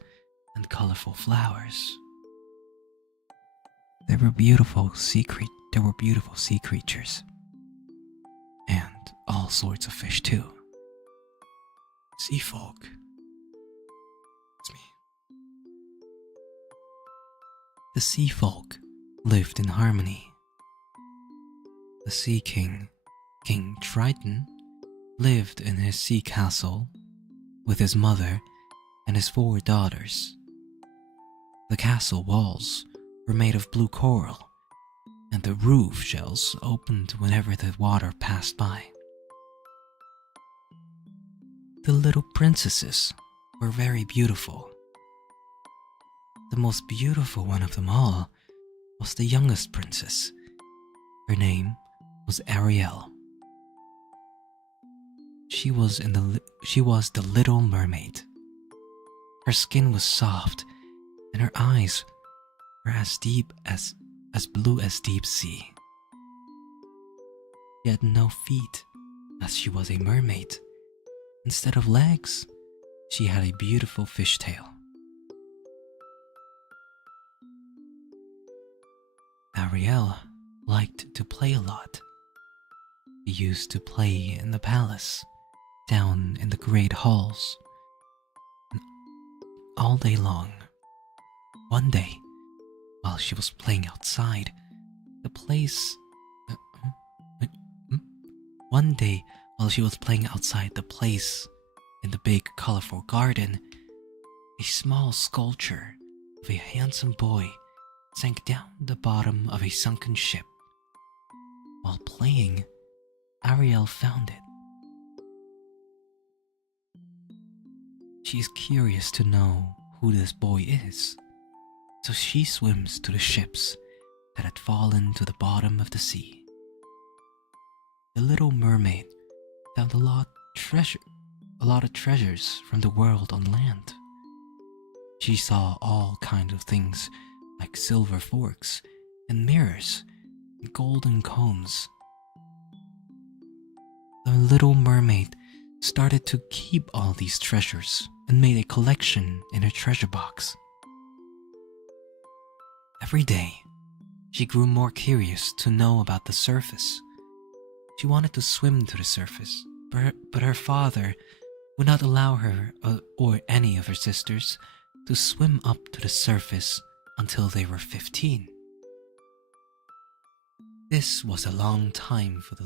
and colorful flowers. There were beautiful sea creatures. And all sorts of fish too. Sea folk. It's me. The sea folk lived in harmony. The sea king, King Triton, lived in his sea castle with his mother and his 4 daughters. The castle walls were made of blue coral, and the roof shells opened whenever the water passed by. The little princesses were very beautiful. The most beautiful one of them all was the youngest princess. Her name was Ariel. She was the Little Mermaid. Her skin was soft, and her eyes were as blue as deep sea. She had no feet, as she was a mermaid. Instead of legs, she had a beautiful fishtail. Ariel liked to play a lot. She used to play in the palace, down in the great halls, all day long. One day, while she was playing outside the place in the big colorful garden, a small sculpture of a handsome boy sank down the bottom of a sunken ship. While playing, Ariel found it. She is curious to know who this boy is, so she swims to the ships that had fallen to the bottom of the sea. The Little Mermaid found a lot of treasures from the world on land. She saw all kinds of things like silver forks and mirrors and golden combs. The Little Mermaid started to keep all these treasures and made a collection in her treasure box. Every day, she grew more curious to know about the surface. She wanted to swim to the surface, but her father would not allow her or any of her sisters to swim up to the surface until they were 15. This was a long time for the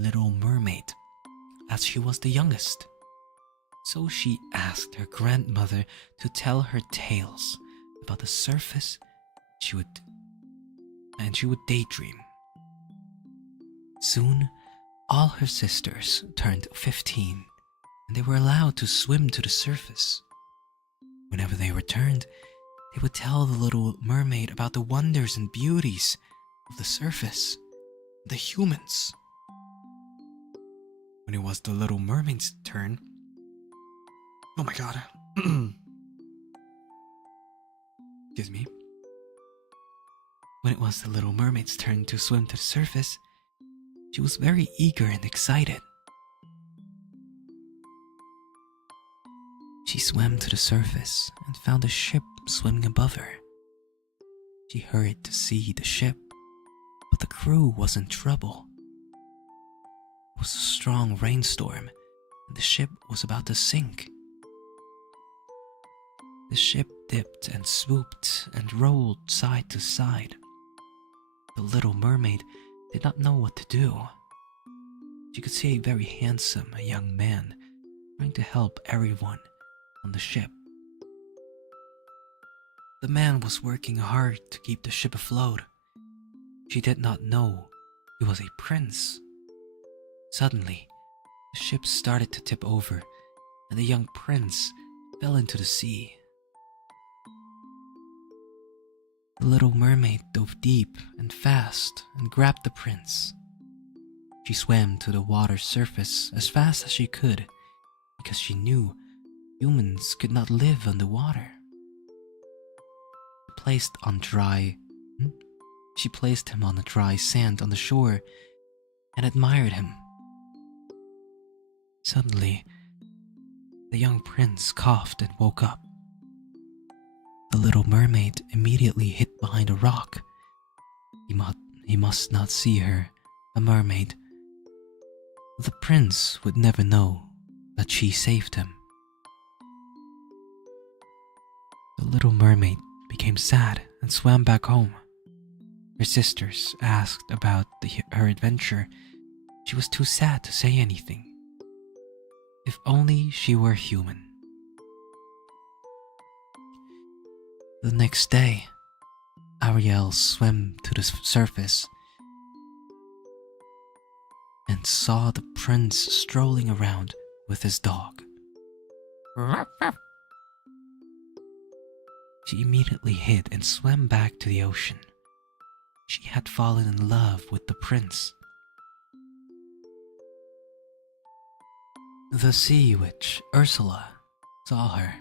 Little Mermaid, as she was the youngest. So she asked her grandmother to tell her tales about the surface. She would daydream. Soon, all her sisters turned 15, and they were allowed to swim to the surface. Whenever they returned, they would tell the Little Mermaid about the wonders and beauties of the surface, the humans. When it was the Little Mermaid's turn, oh my god. Excuse me. When it was the Little Mermaid's turn to swim to the surface, she was very eager and excited. She swam to the surface and found a ship swimming above her. She hurried to see the ship, but the crew was in trouble. It was a strong rainstorm, and the ship was about to sink. The ship dipped and swooped and rolled side to side. The Little Mermaid did not know what to do. She could see a very handsome young man trying to help everyone on the ship. The man was working hard to keep the ship afloat. She did not know he was a prince. Suddenly, the ship started to tip over, and the young prince fell into the sea. The Little Mermaid dove deep and fast and grabbed the prince. She swam to the water's surface as fast as she could, because she knew humans could not live underwater. She placed him on the dry sand on the shore and admired him. Suddenly, the young prince coughed and woke up. The Little Mermaid immediately hid behind a rock. He must not see her, a mermaid. The prince would never know that she saved him. The Little Mermaid became sad and swam back home. Her sisters asked about her adventure. She was too sad to say anything. If only she were human. The next day, Ariel swam to the surface and saw the prince strolling around with his dog. She immediately hid and swam back to the ocean. She had fallen in love with the prince. The sea witch, Ursula, saw her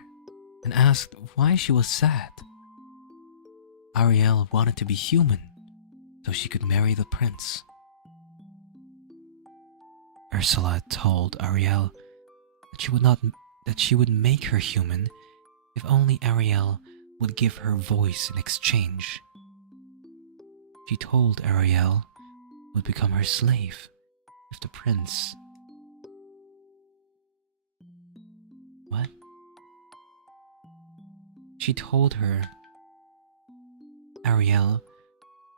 and asked why she was sad. Ariel wanted to be human so she could marry the prince. Ursula told Ariel that she would make her human if only Ariel would give her voice in exchange. She told Ariel would become her slave if the prince... What? She told her Ariel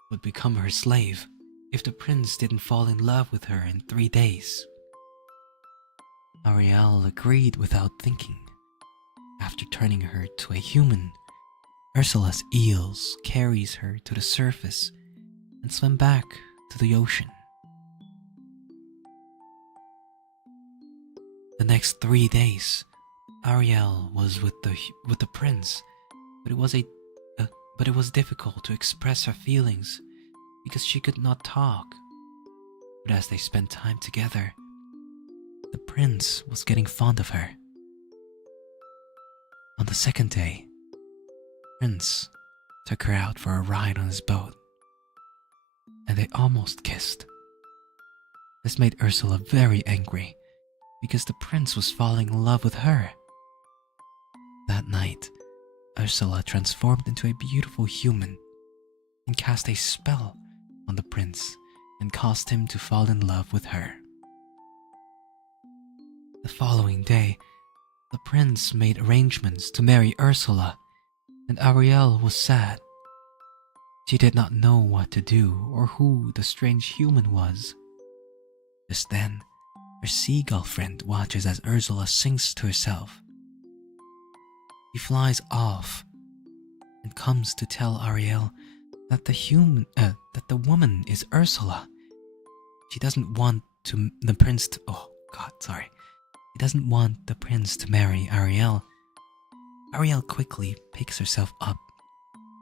would become her slave if the prince didn't fall in love with her in 3 days. Ariel agreed without thinking. After turning her to a human, Ursula's eels carries her to the surface and swim back to the ocean. The next 3 days, Ariel was with the prince, but it was difficult to express her feelings because she could not talk. But as they spent time together, the prince was getting fond of her. On the second day, Prince took her out for a ride on his boat, and they almost kissed. This made Ursula very angry because the prince was falling in love with her. That night, Ursula transformed into a beautiful human and cast a spell on the prince and caused him to fall in love with her. The following day, the prince made arrangements to marry Ursula, and Ariel was sad. She did not know what to do or who the strange human was. Just then, her seagull friend watches as Ursula sings to herself. He flies off and comes to tell Ariel that the woman is Ursula. She doesn't want the prince to. Oh God, sorry. He doesn't want the prince to marry Ariel. Ariel quickly picks herself up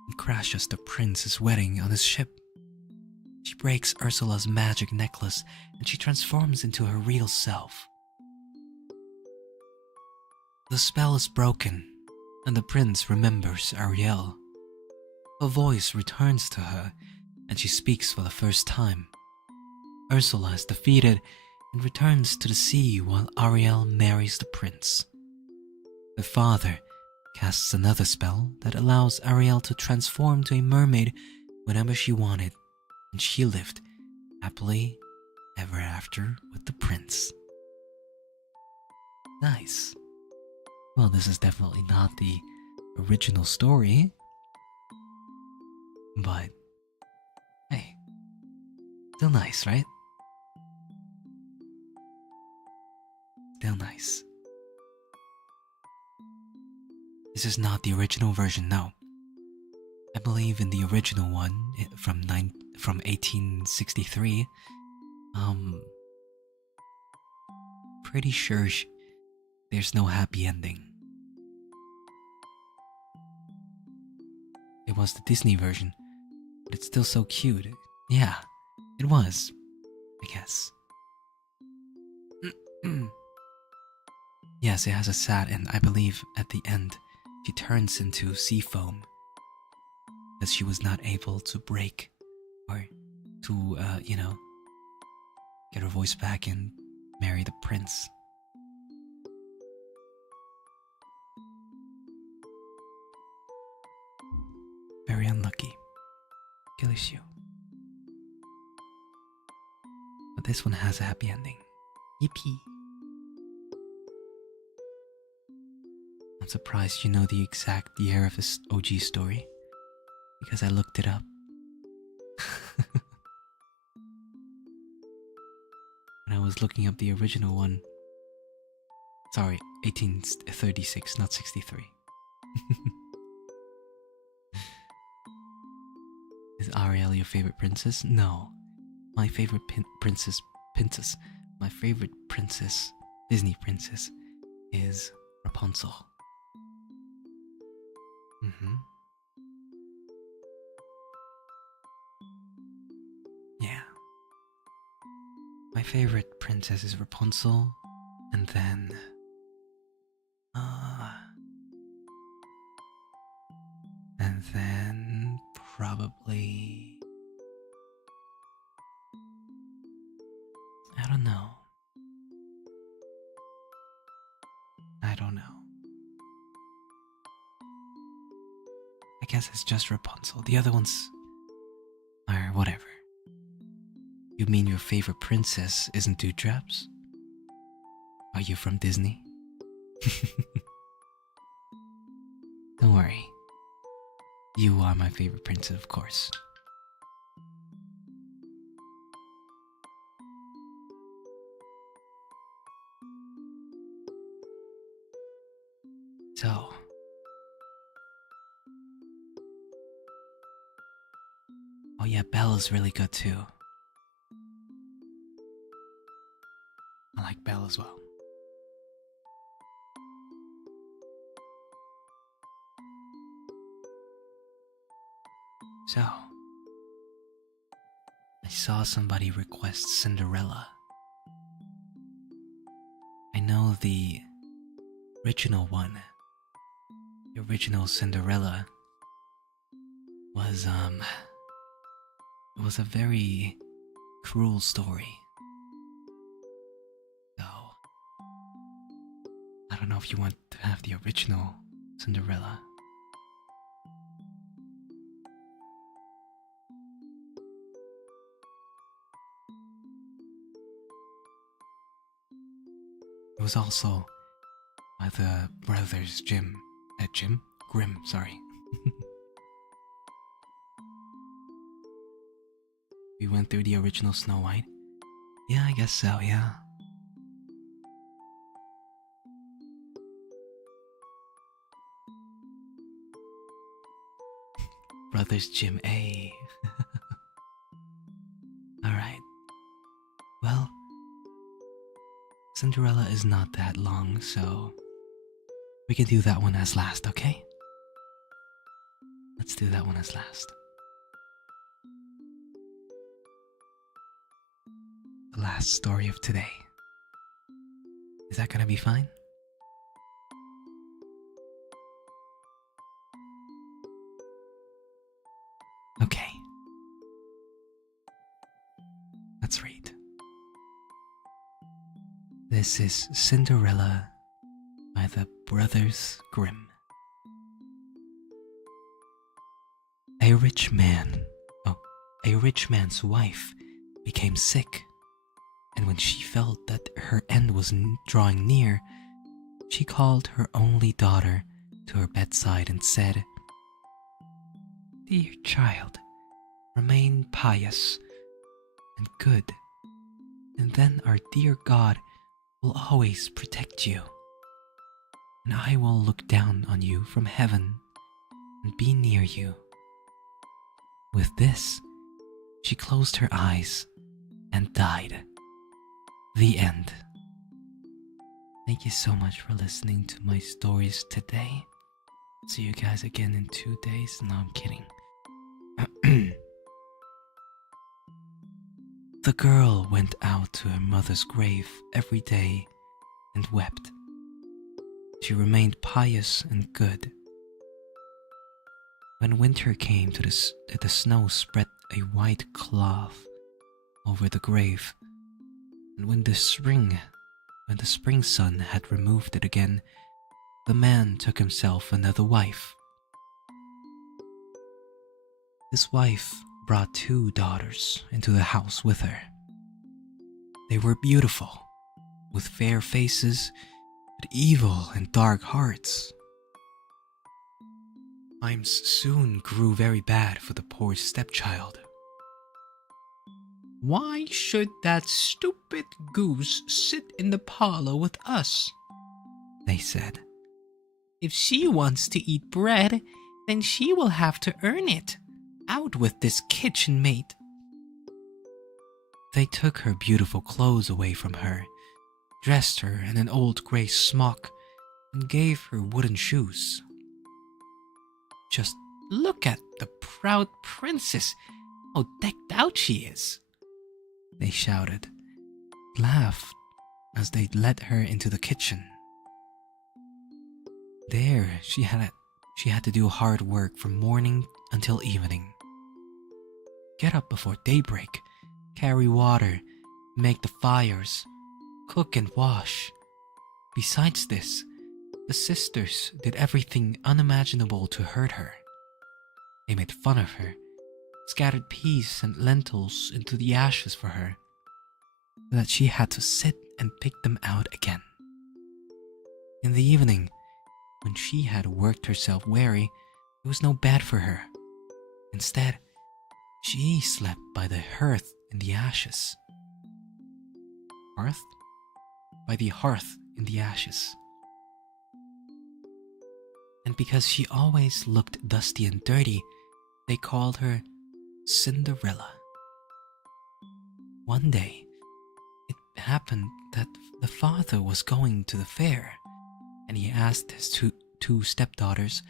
and crashes the prince's wedding on his ship. She breaks Ursula's magic necklace and she transforms into her real self. The spell is broken, and the prince remembers Ariel. A voice returns to her, and she speaks for the first time. Ursula is defeated and returns to the sea while Ariel marries the prince. Her father casts another spell that allows Ariel to transform to a mermaid whenever she wanted, and she lived happily ever after with the prince. Nice. Well, this is definitely not the original story, but hey, still nice, right? Still nice. This is not the original version, no. I believe in the original one from 1863. Pretty sure there's no happy ending. It was the Disney version, but it's still so cute. Yeah, it was, I guess. Yes, it has a sad end. I believe at the end, she turns into sea foam because she was not able to break or to, get her voice back and marry the prince. Very unlucky. Kills you. But this one has a happy ending. Yippee. I'm surprised you know the exact year of this OG story, because I looked it up. When I was looking up the original one. Sorry, 1836, not 63. Is Ariel your favorite princess? No. My favorite princess, Disney princess, is Rapunzel. Yeah. My favorite princess is Rapunzel, and then probably I don't know. I guess it's just Rapunzel. The other ones are whatever. You mean your favorite princess isn't Dewdrops? Are you from Disney? Don't worry. You are my favorite princess, of course. So, oh yeah, Bella's really good too. I like Belle as well. So, I saw somebody request Cinderella. I know the original one. The original Cinderella was it was a very cruel story. So I don't know if you want to have the original Cinderella. It was also by the brothers Grimm, sorry. We went through the original Snow White. Yeah, I guess so, yeah. Brothers Jim A. Alright. Well, Cinderella is not that long, so we can do that one as last, okay? Let's do that one as last. The last story of today. Is that gonna be fine? Okay. Let's read. This is Cinderella by the Brothers Grimm. A rich man's wife became sick, and when she felt that her end was drawing near, she called her only daughter to her bedside and said, "Dear child, remain pious and good, and then our dear God will always protect you, and I will look down on you from heaven and be near you." With this, she closed her eyes and died. The end. Thank you so much for listening to my stories today. See you guys again in 2 days. No, I'm kidding. The girl went out to her mother's grave every day and wept. She remained pious and good. When winter came, the snow spread a white cloth over the grave, and when the spring sun had removed it again, the man took himself another wife. This wife brought 2 daughters into the house with her. They were beautiful, with fair faces, but evil and dark hearts. Times soon grew very bad for the poor stepchild. Why should that stupid goose sit in the parlor with us? They said. If she wants to eat bread, then she will have to earn it. Out with this kitchen maid. They took her beautiful clothes away from her, dressed her in an old grey smock, and gave her wooden shoes. Just look at the proud princess, how decked out she is, they shouted, laughed as they led her into the kitchen. There she had to do hard work from morning until evening. Get up before daybreak, carry water, make the fires, cook and wash. Besides this, the sisters did everything unimaginable to hurt her. They made fun of her, scattered peas and lentils into the ashes for her, so that she had to sit and pick them out again. In the evening, when she had worked herself weary, it was no bed for her. Instead, she slept by the hearth in the ashes. Hearth? By the hearth in the ashes. And because she always looked dusty and dirty, they called her Cinderella. One day, it happened that the father was going to the fair, and he asked his two stepdaughters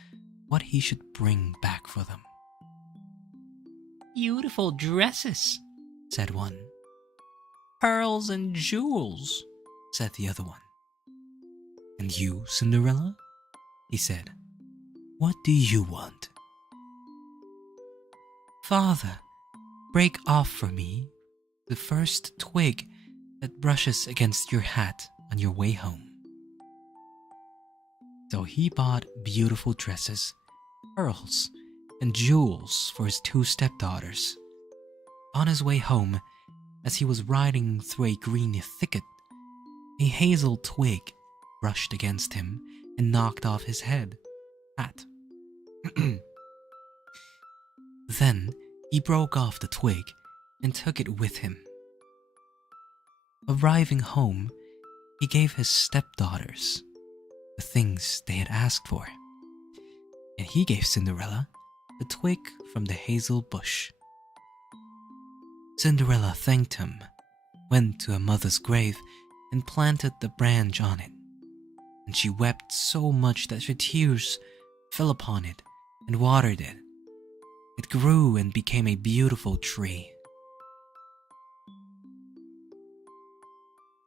what he should bring back for them. Beautiful dresses, said one. Pearls and jewels, said the other one. And you, Cinderella? He said. What do you want? Father, break off for me the first twig that brushes against your hat on your way home. So he bought beautiful dresses, pearls, and jewels for his 2 stepdaughters. On his way home, as he was riding through a green thicket, A hazel twig brushed against him and knocked off his hat. Then he broke off the twig and took it with him. Arriving home, he gave his stepdaughters the things they had asked for, and he gave Cinderella the twig from the hazel bush. Cinderella thanked him, went to her mother's grave, and planted the branch on it, and she wept so much that her tears fell upon it and watered it. It grew and became a beautiful tree.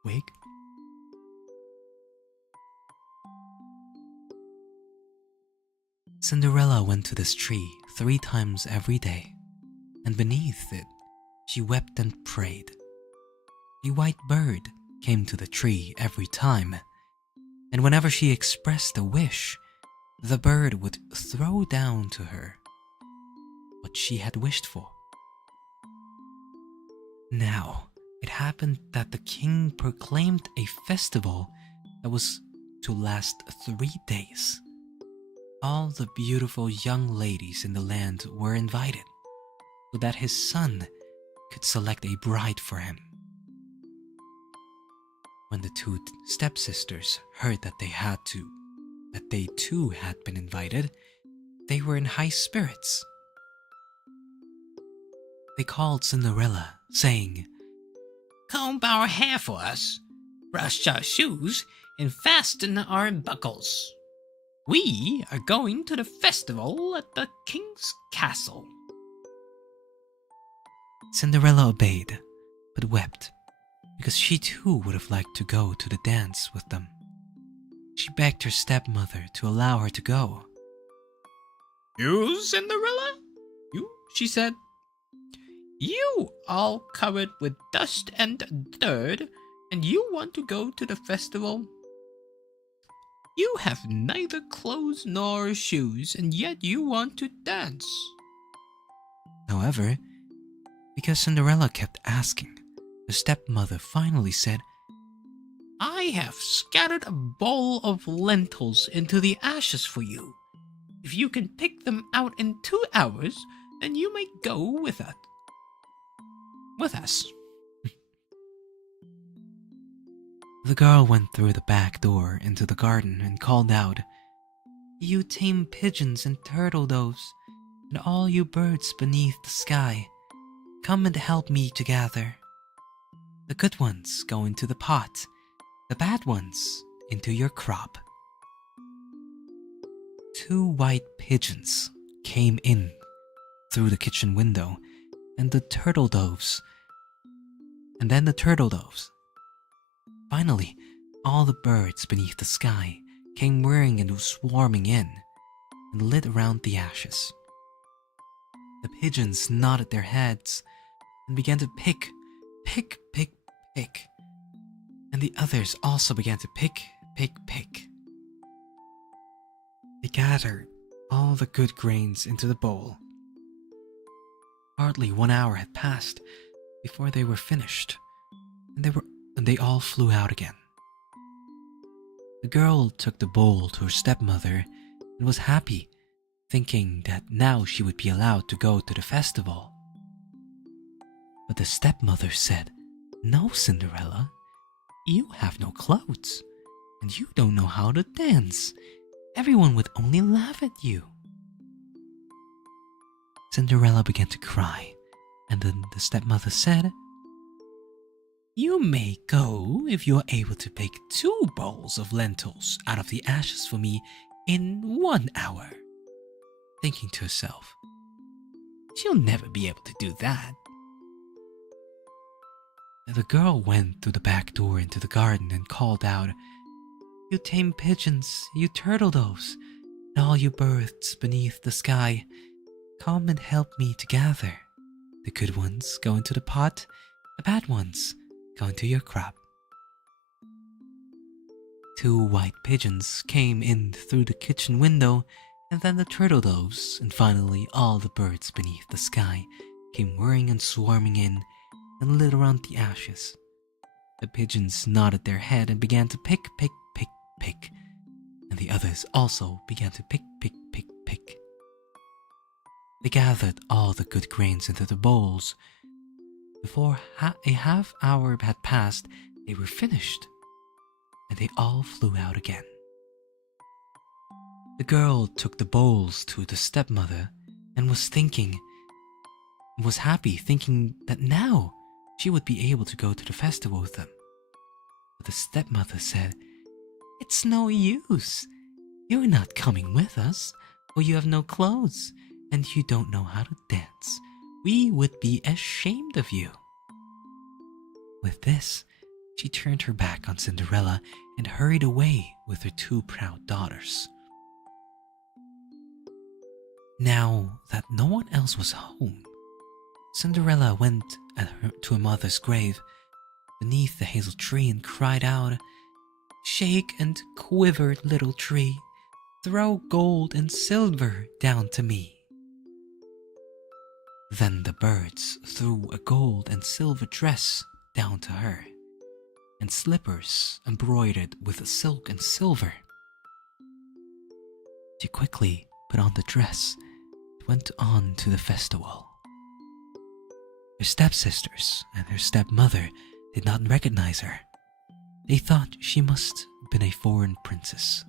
Wig? Cinderella went to this tree 3 times every day, and beneath it she wept and prayed. A white bird came to the tree every time, and whenever she expressed a wish, the bird would throw down to her what she had wished for. Now, it happened that the king proclaimed a festival that was to last 3 days. All the beautiful young ladies in the land were invited, so that his son could select a bride for him. When the 2 stepsisters heard that they too had been invited, they were in high spirits. They called Cinderella, saying, "Comb our hair for us, brush our shoes, and fasten our buckles. We are going to the festival at the king's castle." Cinderella obeyed, but wept, because she too would have liked to go to the dance with them. She begged her stepmother to allow her to go. "You, Cinderella? You," she said. "You all covered with dust and dirt, and you want to go to the festival? You have neither clothes nor shoes, and yet you want to dance." However, because Cinderella kept asking, the stepmother finally said, "I have scattered a bowl of lentils into the ashes for you. If you can pick them out in 2 hours, then you may go with us." The girl went through the back door into the garden and called out, "You tame pigeons and turtle doves, and all you birds beneath the sky, come and help me to gather. The good ones go into the pot, the bad ones into your crop." 2 white pigeons came in through the kitchen window, and then the turtle doves. Finally, all the birds beneath the sky came whirring and swarming in and lit around the ashes. The pigeons nodded their heads and began to pick, and the others also began to pick. They gathered all the good grains into the bowl. Hardly 1 hour had passed before they were finished, and they all flew out again. The girl took the bowl to her stepmother and was happy, thinking that now she would be allowed to go to the festival. But the stepmother said, "No, Cinderella, you have no clothes, and you don't know how to dance. Everyone would only laugh at you." Cinderella began to cry, and then the stepmother said, "You may go if you are able to pick 2 bowls of lentils out of the ashes for me in 1 hour. Thinking to herself, "She'll never be able to do that." The girl went through the back door into the garden and called out, "You tame pigeons, you turtle doves, and all you birds beneath the sky, come and help me to gather. The good ones go into the pot, the bad ones go into your crop." 2 white pigeons came in through the kitchen window, and then the turtle doves, and finally all the birds beneath the sky came whirring and swarming in and lit around the ashes. The pigeons nodded their head and began to pick, pick, pick, pick. And the others also began to pick, pick, pick, pick. They gathered all the good grains into the bowls. Before a half hour had passed, they were finished, and they all flew out again. The girl took the bowls to the stepmother and was happy thinking that now she would be able to go to the festival with them. But the stepmother said, "It's no use. You're not coming with us, for you have no clothes, and you don't know how to dance. We would be ashamed of you." With this, she turned her back on Cinderella and hurried away with her two proud daughters. Now that no one else was home, Cinderella went to her mother's grave beneath the hazel tree and cried out, "Shake and quiver, little tree, throw gold and silver down to me." Then the birds threw a gold and silver dress down to her, and slippers embroidered with silk and silver. She quickly put on the dress and went on to the festival. Her stepsisters and her stepmother did not recognize her. They thought she must have been a foreign princess,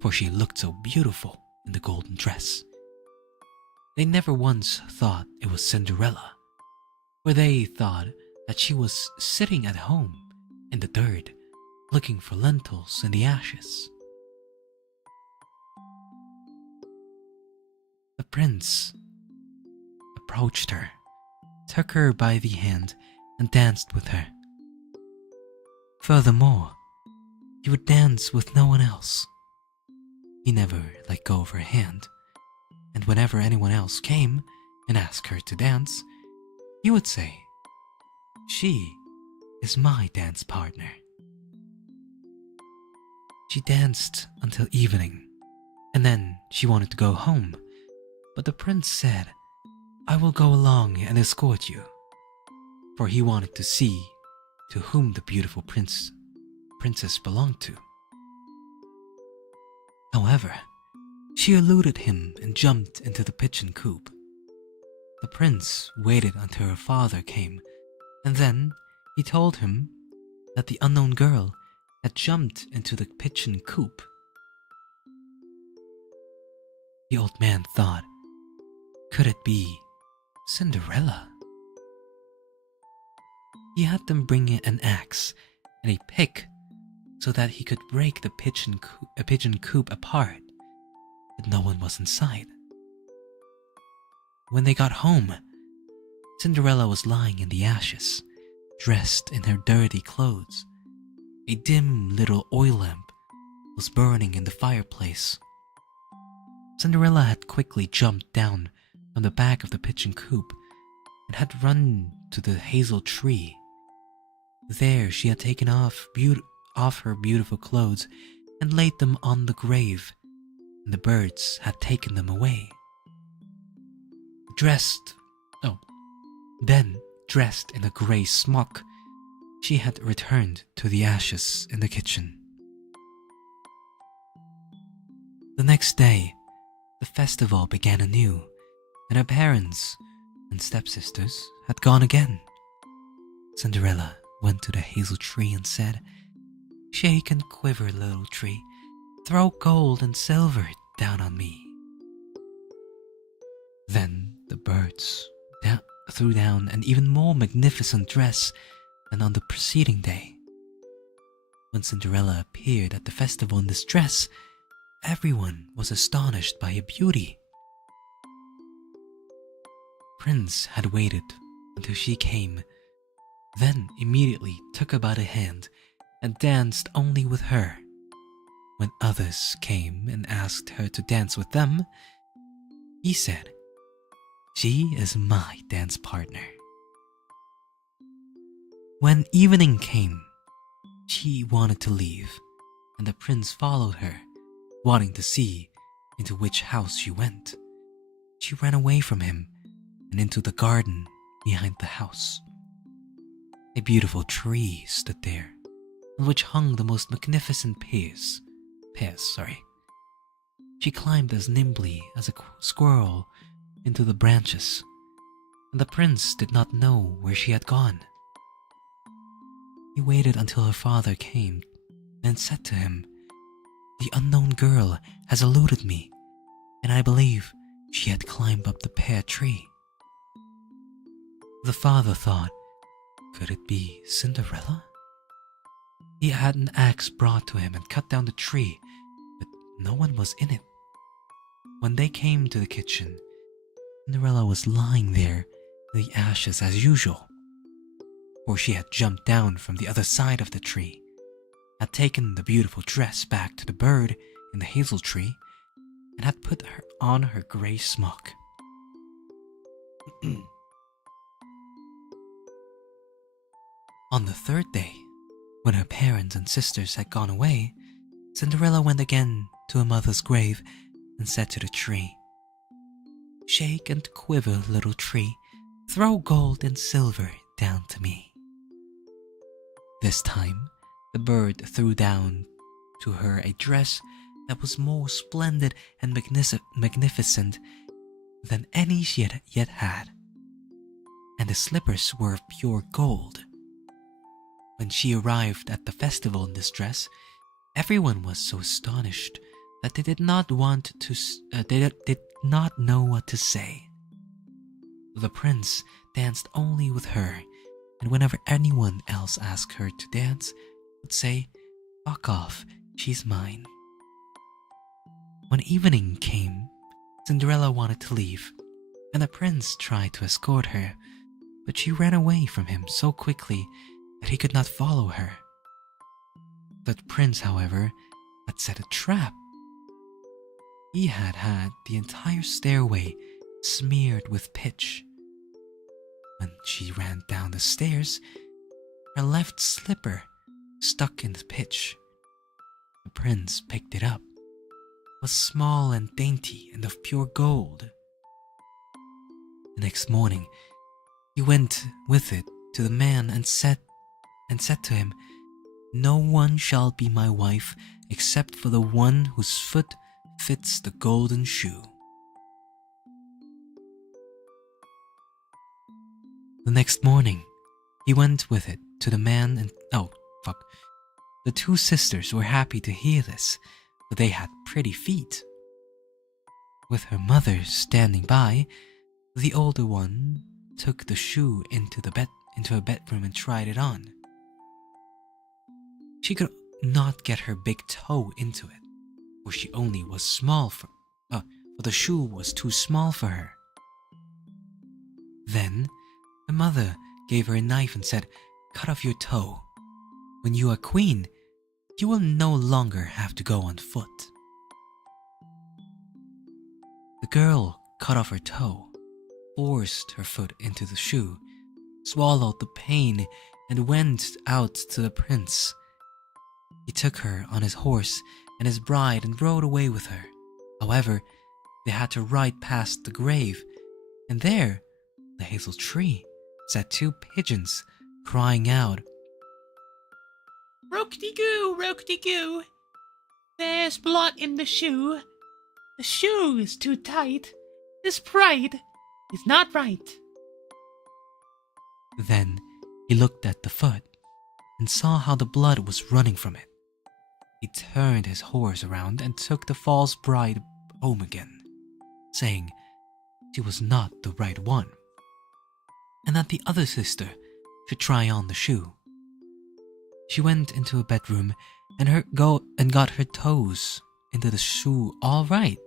for she looked so beautiful in the golden dress. They never once thought it was Cinderella, for they thought that she was sitting at home in the dirt, looking for lentils in the ashes. The prince approached her, took her by the hand, and danced with her. Furthermore, he would dance with no one else. He never let go of her hand, and whenever anyone else came and asked her to dance, he would say, "She is my dance partner." She danced until evening, and then she wanted to go home, but the prince said, "I will go along and escort you," for he wanted to see to whom the beautiful princess belonged to. However, she eluded him and jumped into the pigeon coop. The prince waited until her father came, and then he told him that the unknown girl had jumped into the pigeon coop. The old man thought, could it be Cinderella? He had them bring an axe and a pick so that he could break the pigeon coop apart, but no one was inside. When they got home, Cinderella was lying in the ashes, dressed in her dirty clothes. A dim little oil lamp was burning in the fireplace. Cinderella had quickly jumped down from the back of the pigeon coop and had run to the hazel tree. There she had taken off her beautiful clothes and laid them on the grave, and the birds had taken them away. Then, dressed in a grey smock, she had returned to the ashes in the kitchen. The next day, the festival began anew, and her parents and stepsisters had gone again. Cinderella went to the hazel tree and said, "Shake and quiver, little tree, throw gold and silver down on me." Then the birds threw down an even more magnificent dress than on the preceding day. When Cinderella appeared at the festival in this dress, everyone was astonished by her beauty. Prince had waited until she came, then immediately took her by the hand and danced only with her. When others came and asked her to dance with them, he said, "She is my dance partner." When evening came, she wanted to leave, and the prince followed her, wanting to see into which house she went. She ran away from him and into the garden behind the house. A beautiful tree stood there, on which hung the most magnificent pears. She climbed as nimbly as a squirrel into the branches, and the prince did not know where she had gone. He waited until her father came and said to him, "The unknown girl has eluded me, and I believe she had climbed up the pear tree." The father thought, could it be Cinderella? He had an axe brought to him and cut down the tree, but no one was in it. When they came to the kitchen, Cinderella was lying there in the ashes as usual, for she had jumped down from the other side of the tree, had taken the beautiful dress back to the bird in the hazel tree, and had put her on her grey smock. On the third day, when her parents and sisters had gone away, Cinderella went again to her mother's grave and said to the tree, "Shake and quiver, little tree, throw gold and silver down to me." This time, the bird threw down to her a dress that was more splendid and magnificent than any she had yet had, and the slippers were of pure gold. When she arrived at the festival in this dress, everyone was so astonished that they did not know what to say. The prince danced only with her, and whenever anyone else asked her to dance, would say, "Fuck off, she's mine." When evening came, Cinderella wanted to leave, and the prince tried to escort her, but she ran away from him so quickly that he could not follow her. The prince, however, had set a trap. He had had the entire stairway smeared with pitch. When she ran down the stairs, her left slipper stuck in the pitch. The prince picked it up. It was small and dainty and of pure gold. The next morning, he went with it to the man and said to him, "No one shall be my wife except for the one whose foot fits the golden shoe." The next morning, he went with it to the man and the two sisters were happy to hear this, for they had pretty feet. With her mother standing by, the older one took the shoe into her bedroom and tried it on. She could not get her big toe into it, for she only was small for the shoe was too small for her. Then her mother gave her a knife and said, "Cut off your toe. When you are queen, you will no longer have to go on foot." The girl cut off her toe, forced her foot into the shoe, swallowed the pain, and went out to the prince. He took her on his horse and his bride and rode away with her. However, they had to ride past the grave, and there, the hazel tree, sat two pigeons crying out, "Roke-de-goo, roke-de-goo. There's blood in the shoe. The shoe is too tight. This pride is not right." Then he looked at the foot and saw how the blood was running from it. He turned his horse around and took the false bride home again, saying she was not the right one, and that the other sister should try on the shoe. She went into a bedroom and got her toes into the shoe all right,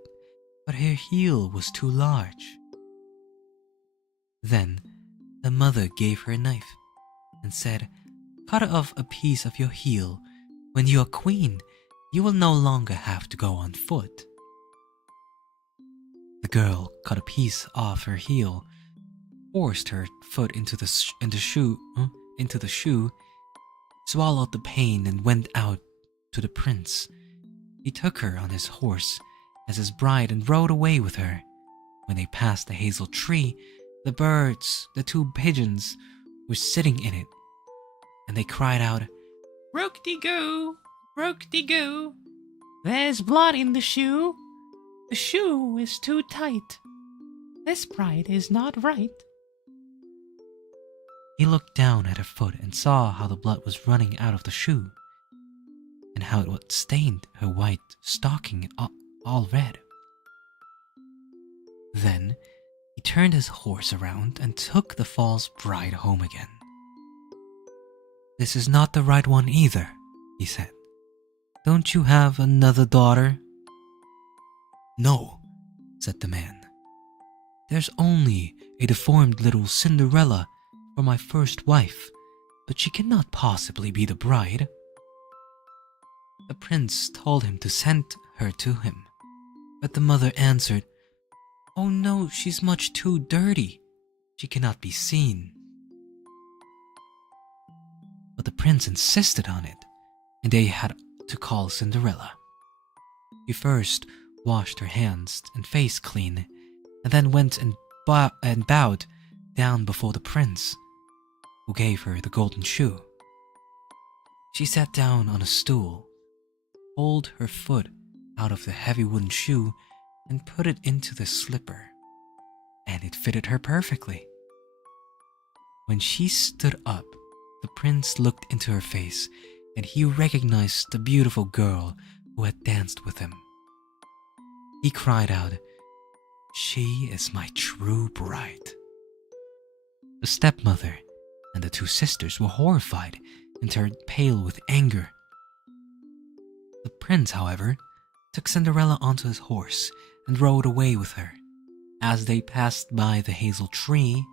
but her heel was too large. Then the mother gave her a knife and said, "Cut off a piece of your heel. When you are queen, you will no longer have to go on foot." The girl cut a piece off her heel, forced her foot into the shoe, swallowed the pain, and went out to the prince. He took her on his horse as his bride and rode away with her. When they passed the hazel tree, the two pigeons, were sitting in it, and they cried out, Rook-de-goo, rook-de-goo. There's blood in the shoe. The shoe is too tight. This bride is not right. He looked down at her foot and saw how the blood was running out of the shoe, and how it had stained her white stocking all red. Then he turned his horse around and took the false bride home again. "This is not the right one either," he said. "Don't you have another daughter?" "No," said the man. "There's only a deformed little Cinderella for my first wife, but she cannot possibly be the bride." The prince told him to send her to him, but the mother answered, "Oh no, she's much too dirty. She cannot be seen." But the prince insisted on it, and they had to call Cinderella. He first washed her hands and face clean, and then went and bowed down before the prince, who gave her the golden shoe. She sat down on a stool, pulled her foot out of the heavy wooden shoe, and put it into the slipper, and it fitted her perfectly. When she stood up, the prince looked into her face, and he recognized the beautiful girl who had danced with him. He cried out, "She is my true bride." The stepmother and the two sisters were horrified and turned pale with anger. The prince, however, took Cinderella onto his horse and rode away with her. As they passed by the hazel tree,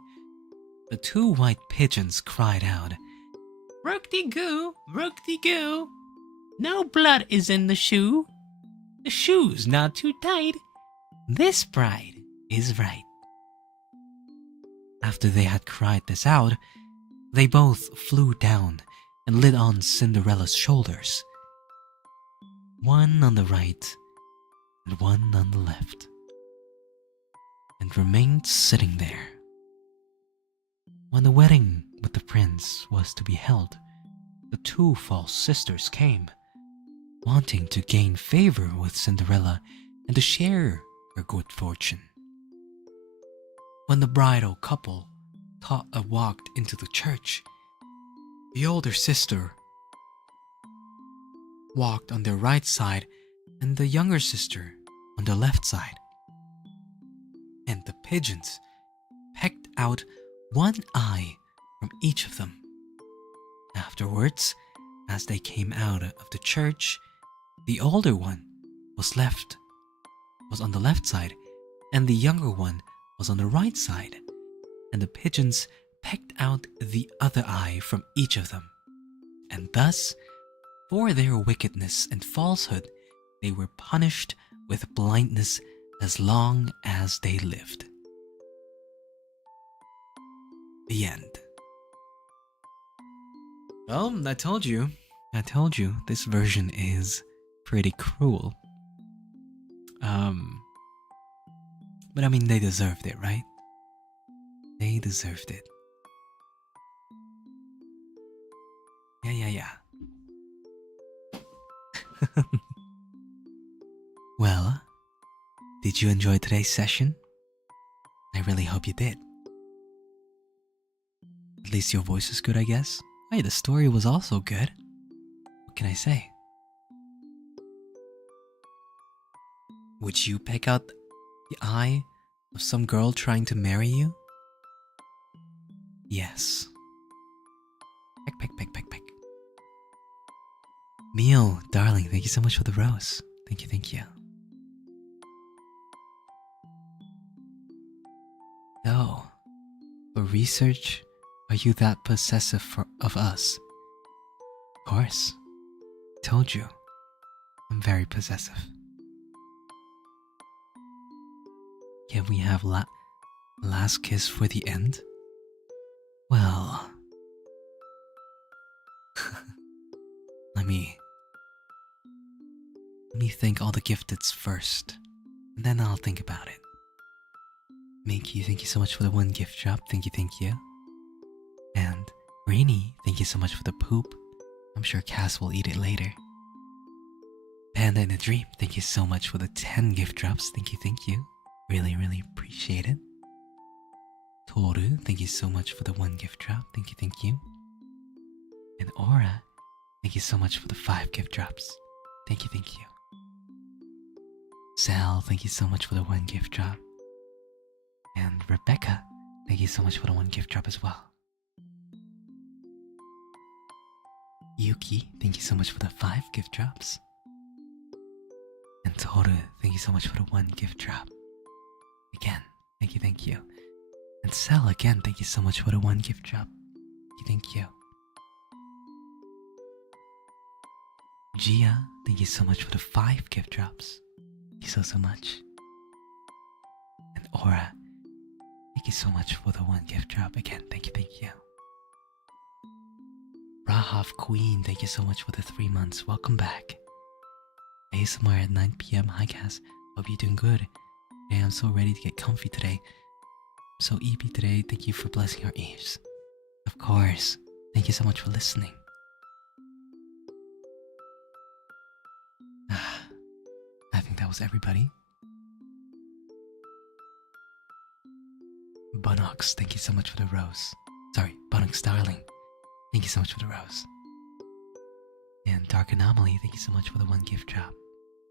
the two white pigeons cried out, Rook-de-goo, rook-de-goo. No blood is in the shoe. The shoe's not too tight. This bride is right. After they had cried this out, they both flew down and lit on Cinderella's shoulders, one on the right and one on the left, and remained sitting there. When the wedding with the prince was to be held, the two false sisters came, wanting to gain favor with Cinderella and to share her good fortune. When the bridal couple walked into the church, the older sister walked on their right side and the younger sister on the left side. And the pigeons pecked out one eye from each of them. Afterwards, as they came out of the church, the older one was on the left side, and the younger one was on the right side, and the pigeons pecked out the other eye from each of them. And thus, for their wickedness and falsehood, they were punished with blindness as long as they lived. The end. Well, I told you, this version is pretty cruel. But I mean, they deserved it, right? They deserved it. Yeah. Well, did you enjoy today's session? I really hope you did. At least your voice is good, I guess. Hey, the story was also good. What can I say? Would you pick out the eye of some girl trying to marry you? Yes. Peck. Meal, darling, thank you so much for the rose. Thank you. So, for research, are you that possessive of us? Of course. Told you. I'm very possessive. Can we have last kiss for the end? Well... Let me thank all the gifteds first, and then I'll think about it. Minky, thank you so much for the one gift drop. Thank you. And Rainy, thank thank you so much for the poop. I'm sure Cass will eat it later. Panda in a Dream, thank you so much for the 10 gift drops. Thank you. Really, really appreciate it. Toru, thank you so much for the 1 gift drop. Thank you. And Aura, thank you so much for the 5 gift drops. Thank you. Sal, thank you so much for the 1 gift drop. And Rebecca, thank you so much for the 1 gift drop as well. Yuki, thank you so much for the 5 gift drops. And Toru, thank you so much for the 1 gift drop. Again, thank you. And Sal, again, thank you so much for the 1 gift drop. Thank you. Gia, thank you so much for the 5 gift drops. Thank you so much. And Aura, thank you so much for the 1 gift drop. Again, thank you. Rahav Queen, thank you so much for the 3 months. Welcome back. ASMR at 9 PM. Hi Cass, hope you're doing good. Today I'm so ready to get comfy today. I'm so EP today. Thank you for blessing our ears. Of course. Thank you so much for listening. I think that was everybody. Bunox, thank you so much for the rose. Sorry, Bunox Darling. Thank you so much for the rose. And Dark Anomaly, thank you so much for the 1 gift drop.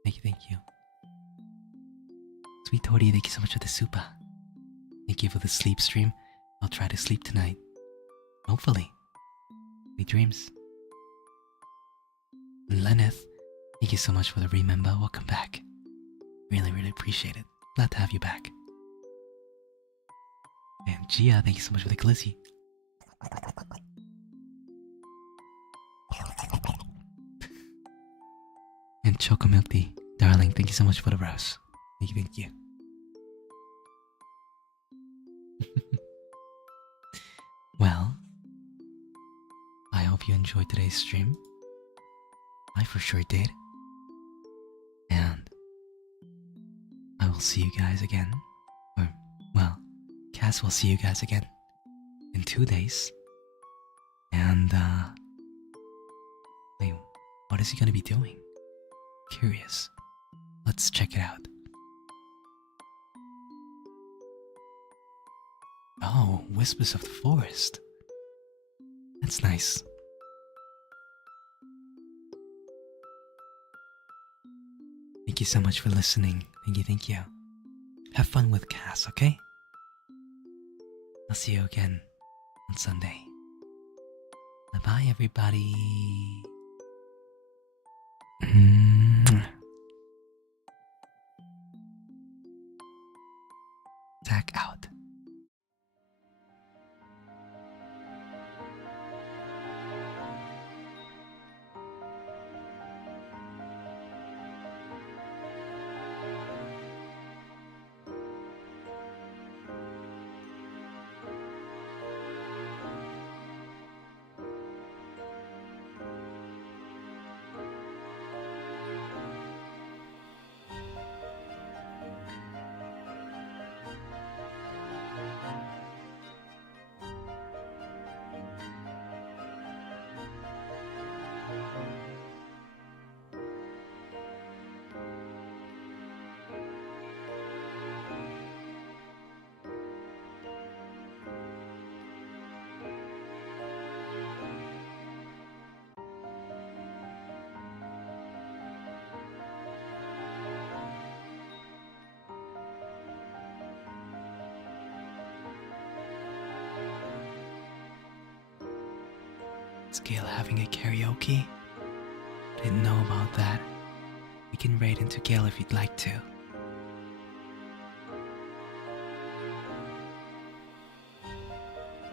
Thank you. Sweet Tori, thank you so much for the super. Thank you for the sleep stream. I'll try to sleep tonight. Hopefully. Sweet dreams. And Lenneth, thank you so much for the remember. Welcome back. Really, really appreciate it. Glad to have you back. And Gia, thank you so much for the glizzy. And Choco Milk Tea, darling, thank you so much for the rose. Thank you. Well, I hope you enjoyed today's stream. I for sure did. And I will see you guys again. Or, well, Cass will see you guys again in 2 days. And, wait, what is he gonna be doing? Curious. Let's check it out. Oh, Whispers of the Forest. That's nice. Thank you so much for listening. Thank you. Have fun with Cass, okay? I'll see you again on Sunday. Bye-bye, everybody. Zach out. Gail having a karaoke? Didn't know about that. We can raid into Gail if you'd like to.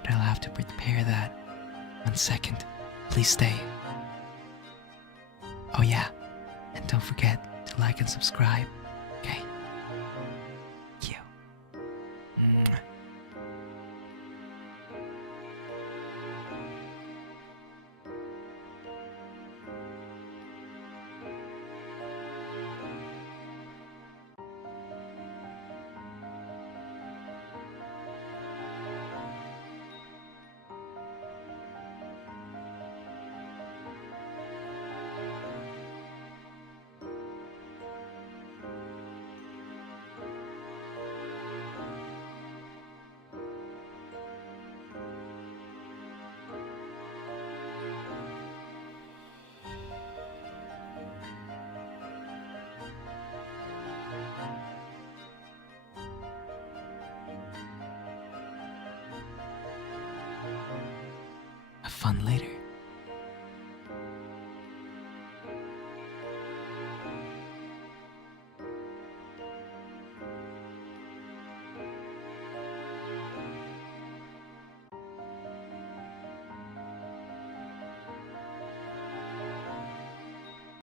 But I'll have to prepare that. 1 second. Please stay. Oh yeah, and don't forget to like and subscribe. Okay? Thank you. Mwah. fun later.